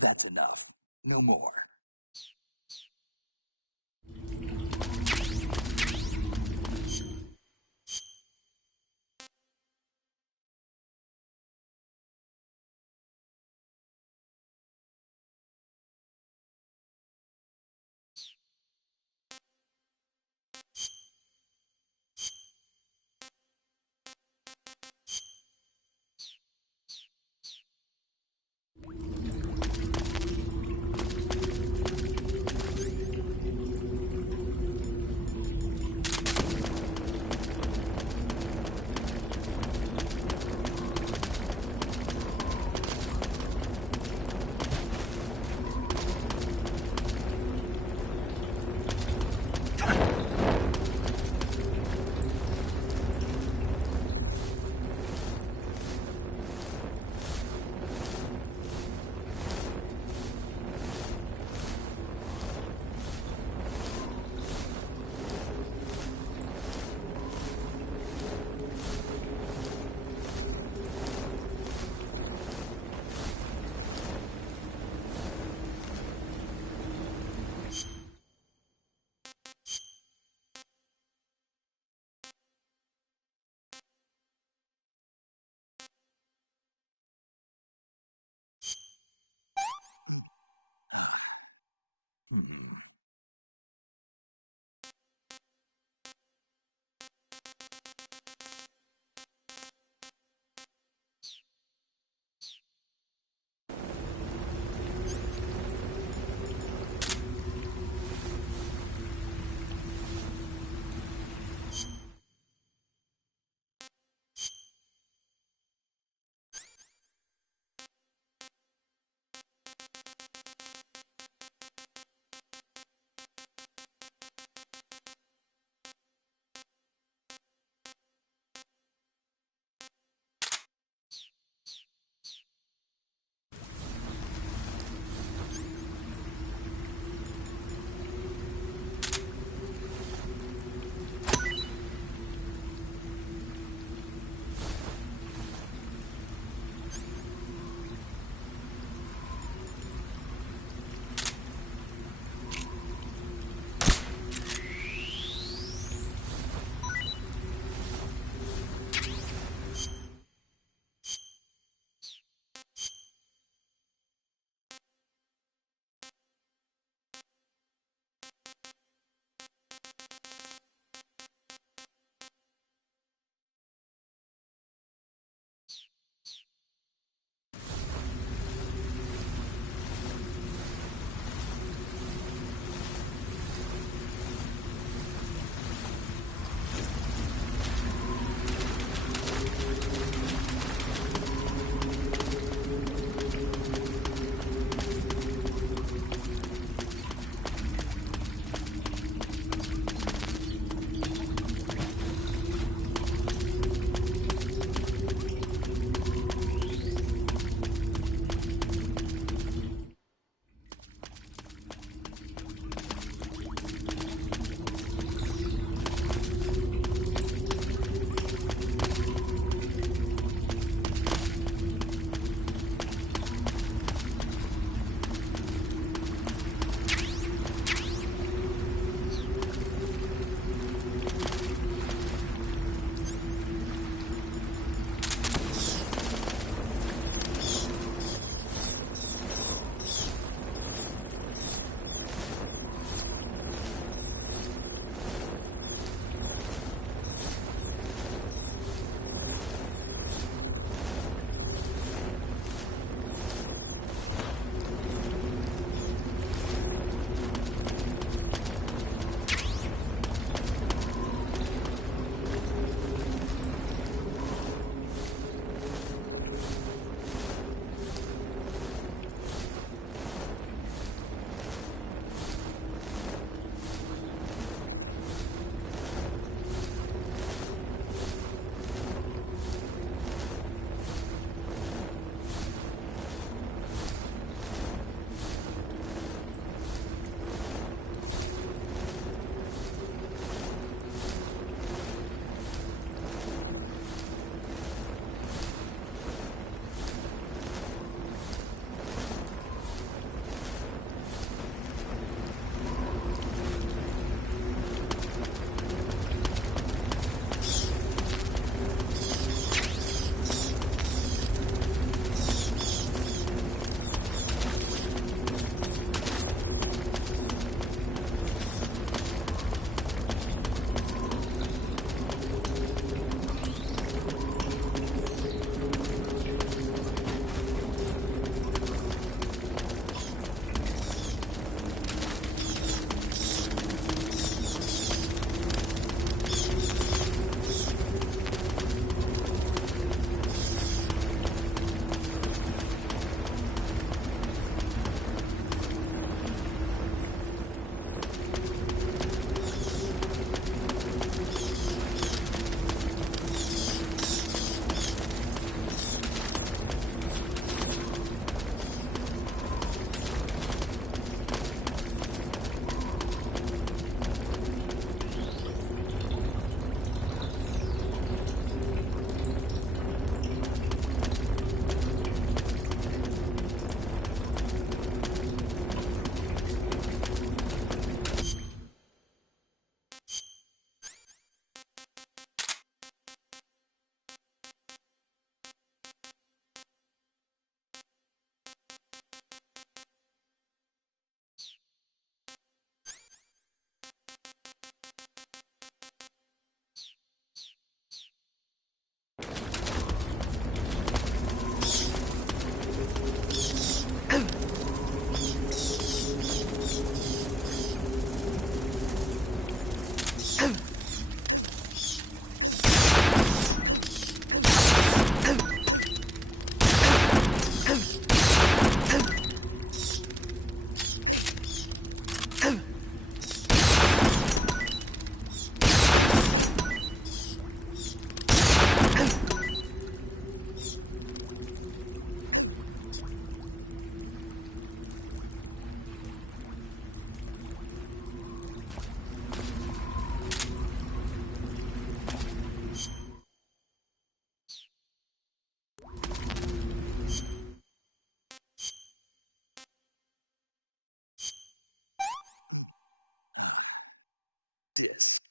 That's enough. No more.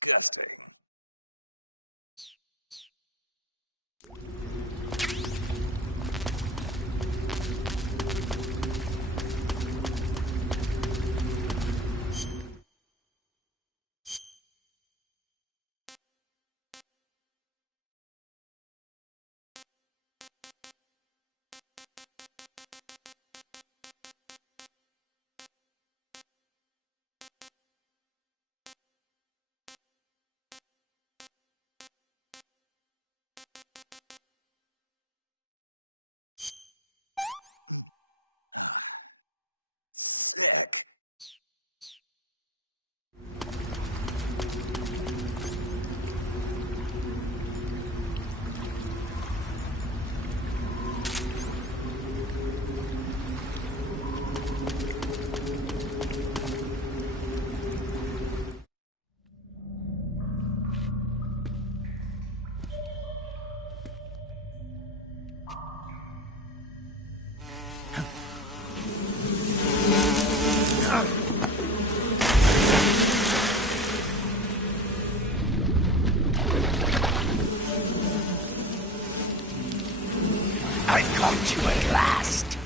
disgusting. I've caught you at last.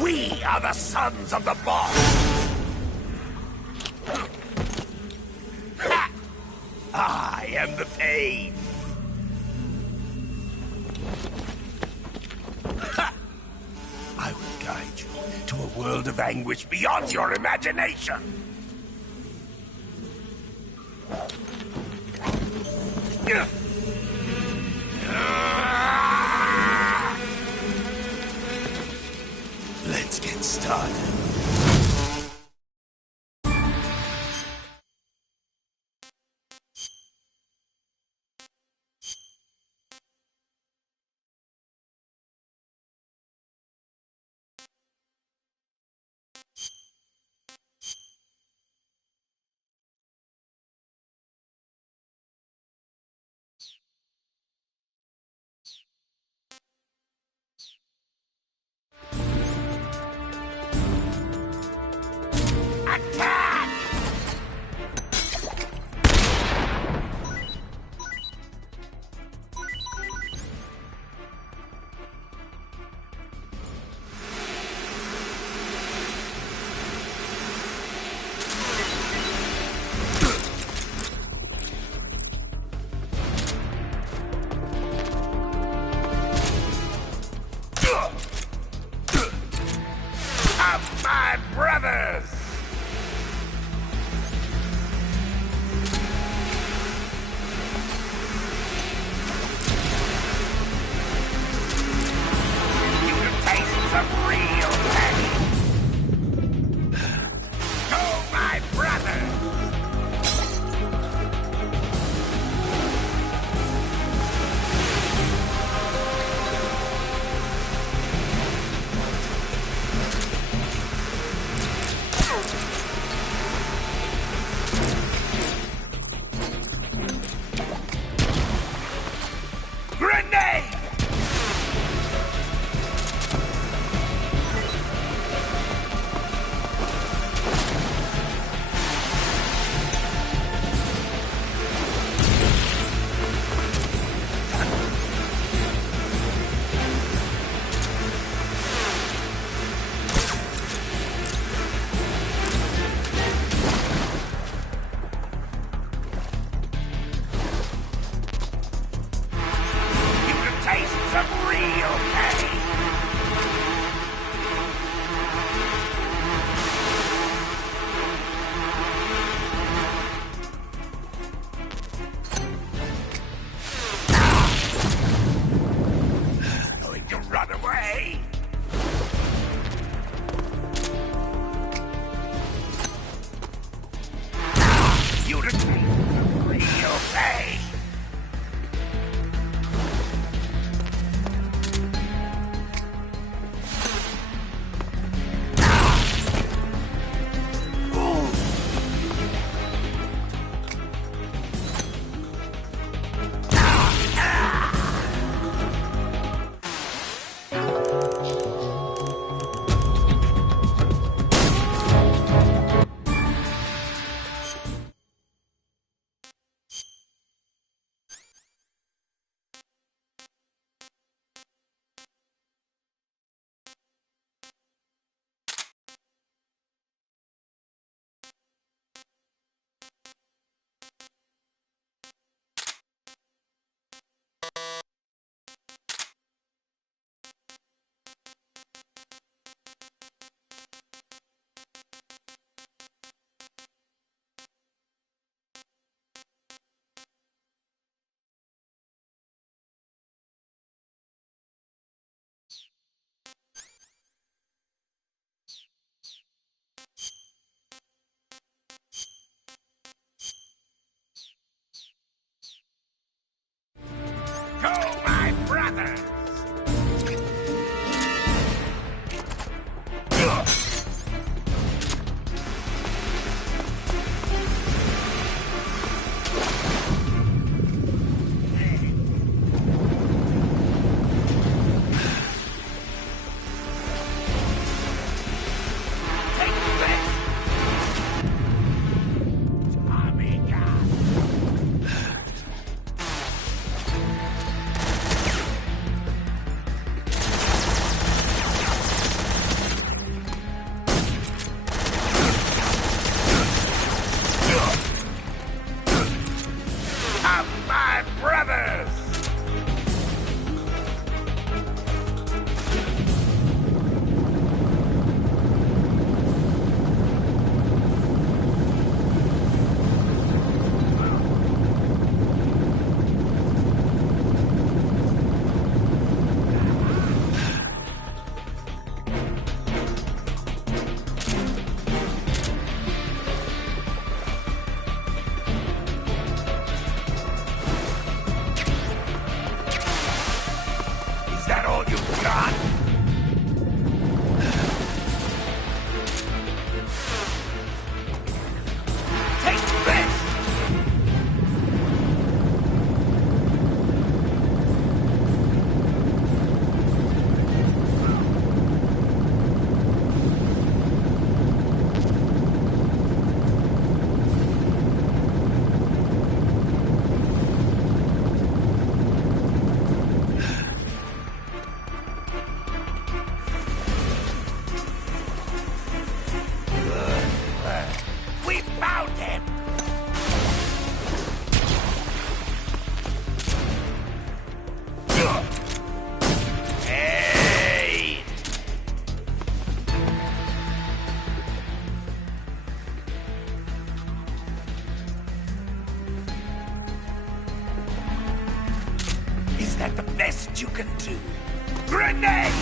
We are the sons of the boss. Ha! I am the pain. Ha! I will guide you to a world of anguish beyond your imagination. Let's get started. Of my brothers! that the best you can do? Grenade!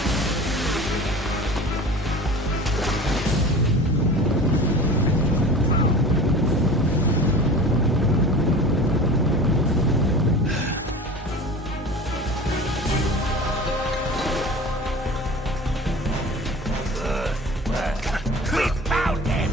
We found him!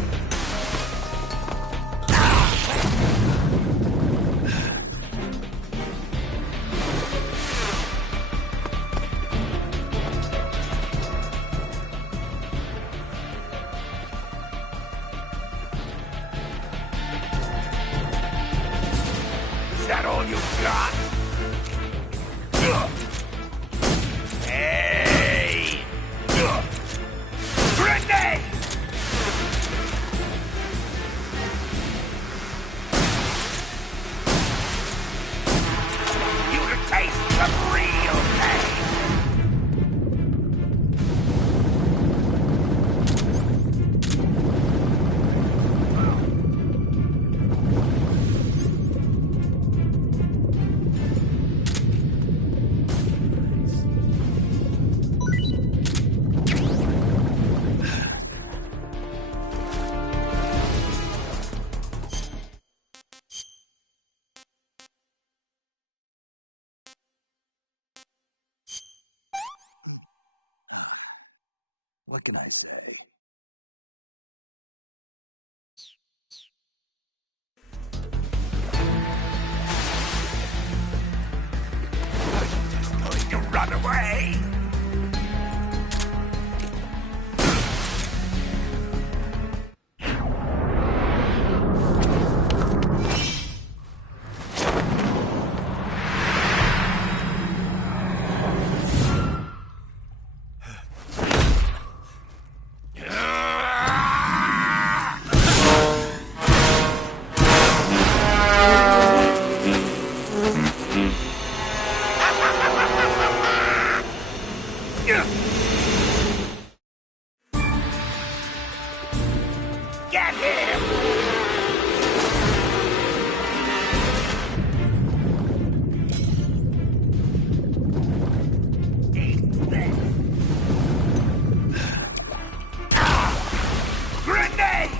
Is that all you got? Hey! Grenade! You to taste some real pain! What can I say? Going to run away! Get him! Grenade!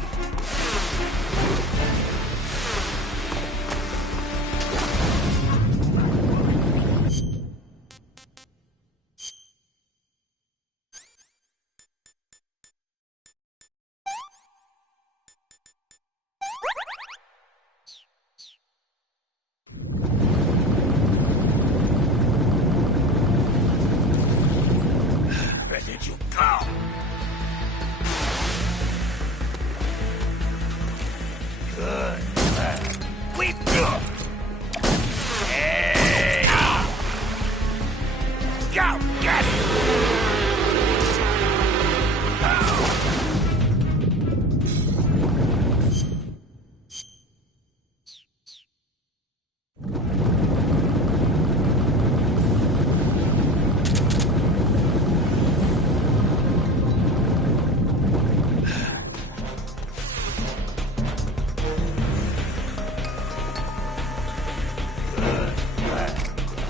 Where did you go? Good. We do. Hey! Go get it!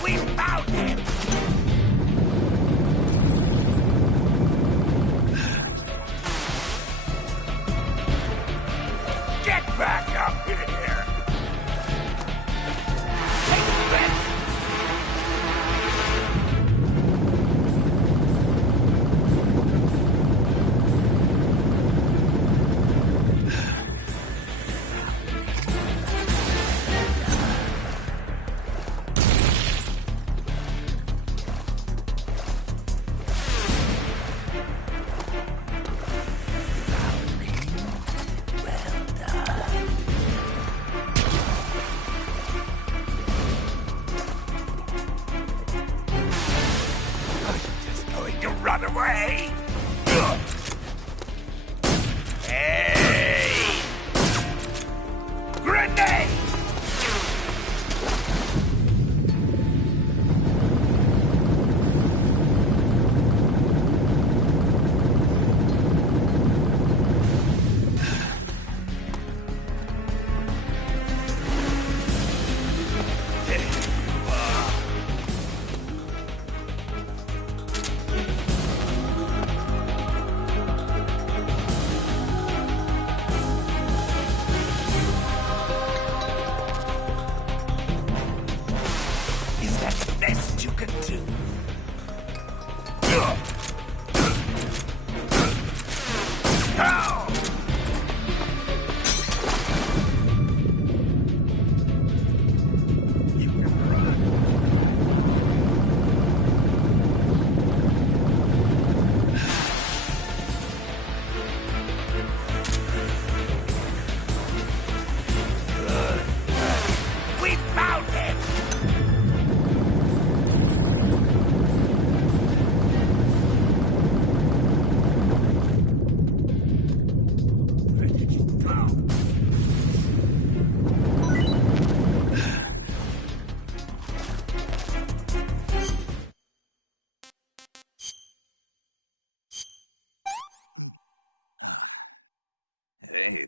We found him! Get back up here! Take this! Going to run away! Hey! Grenade! There you are.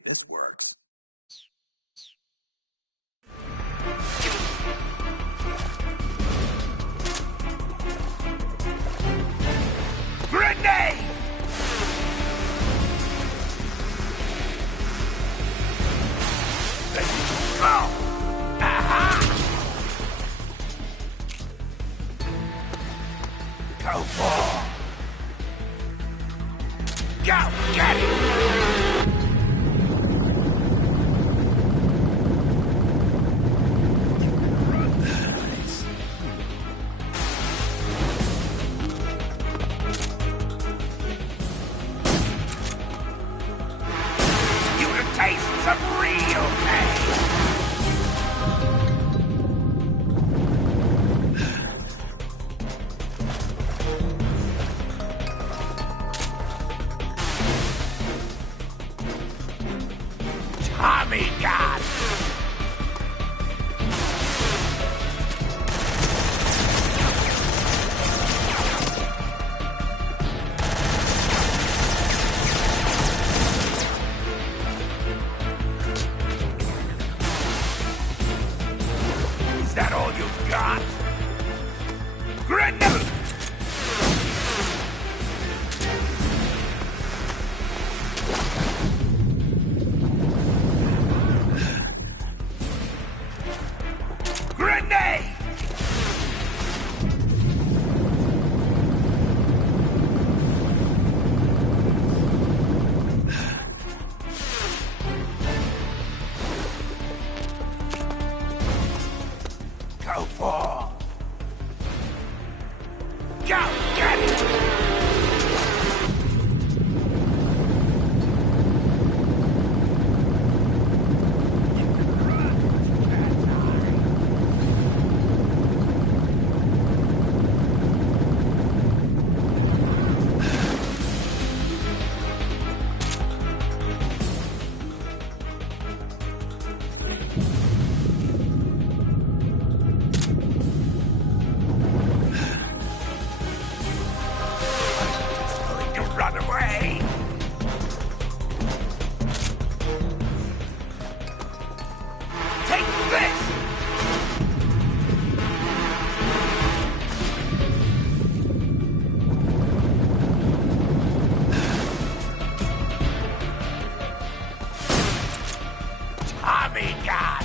This works. Grenade! Go! Aha! Go for! Go! Get it! You can taste some real pain! Tommy God! Is that all you've got? Grenade! Grenade! Go for! Go get it! Going to run away! Take this! Tommy God!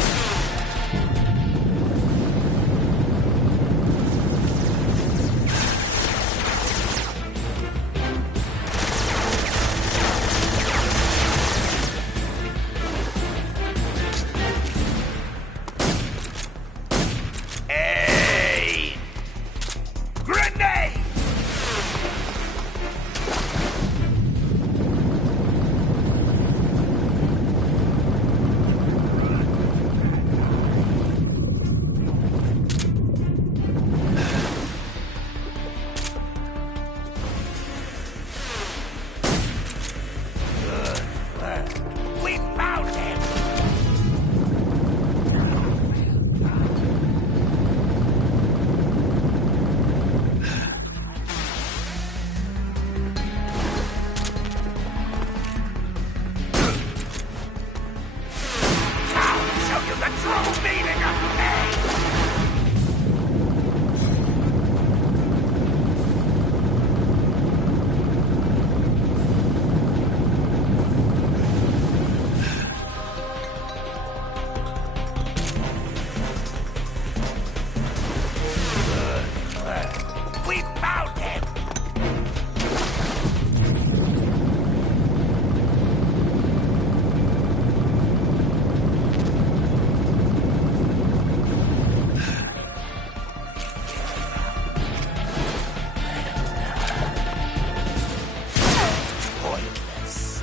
Aim! Grenade! We found him! I'll show you the true meaning of pain! We found him! Pointless.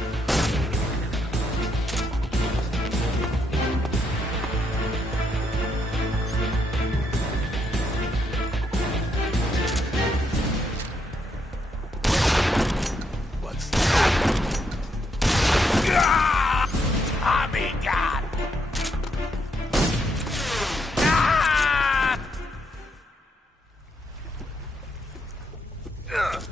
What's that? Ah! Tommy God! Ah! Ugh.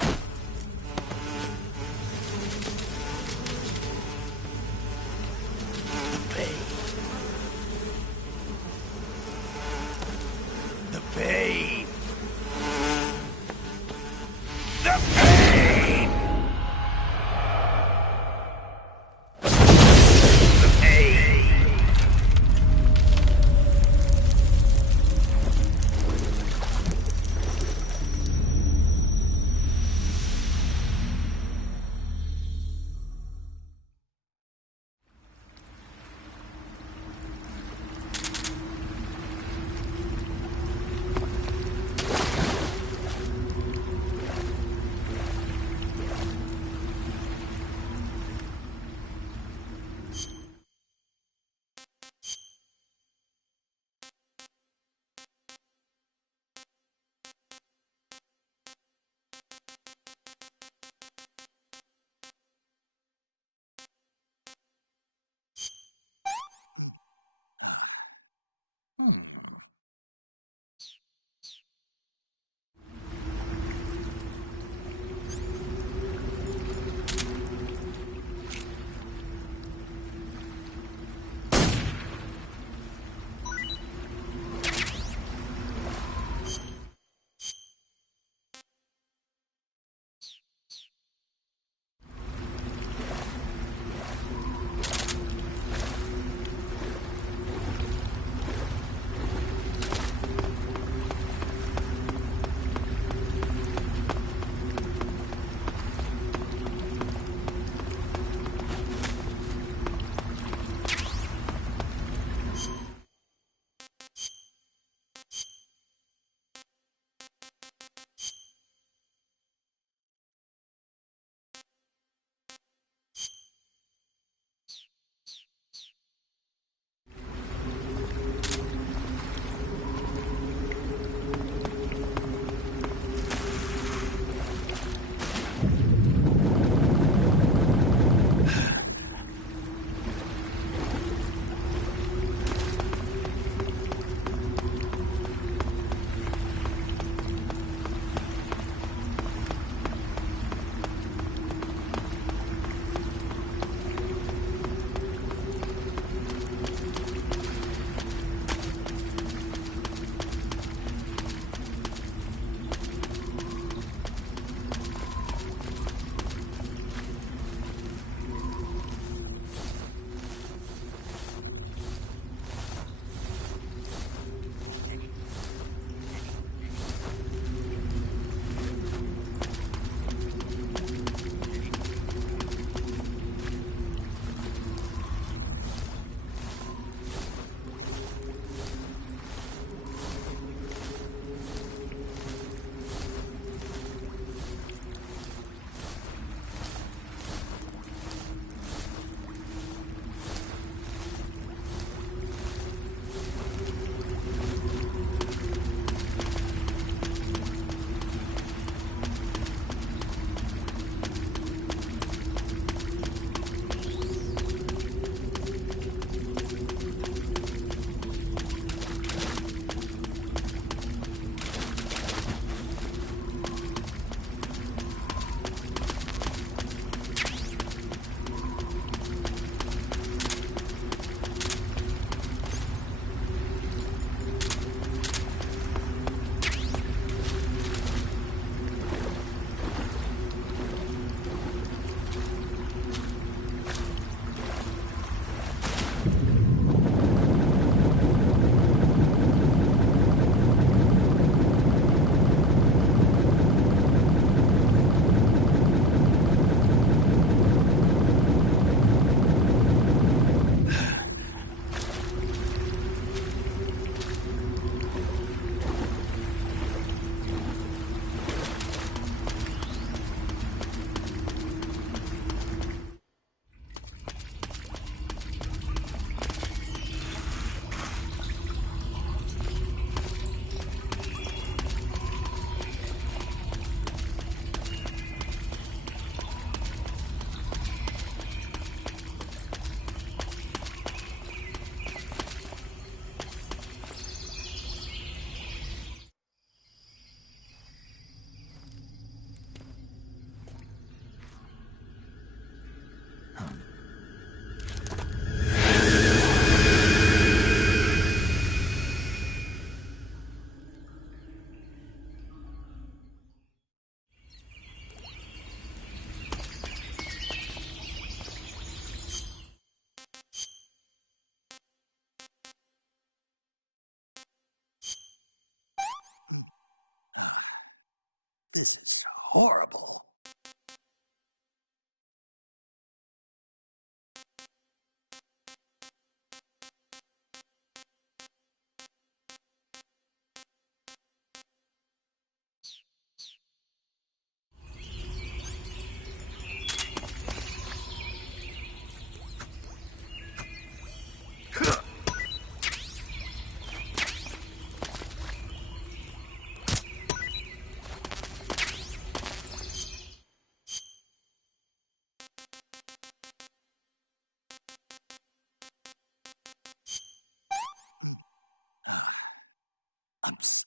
horrible.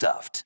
Stuff.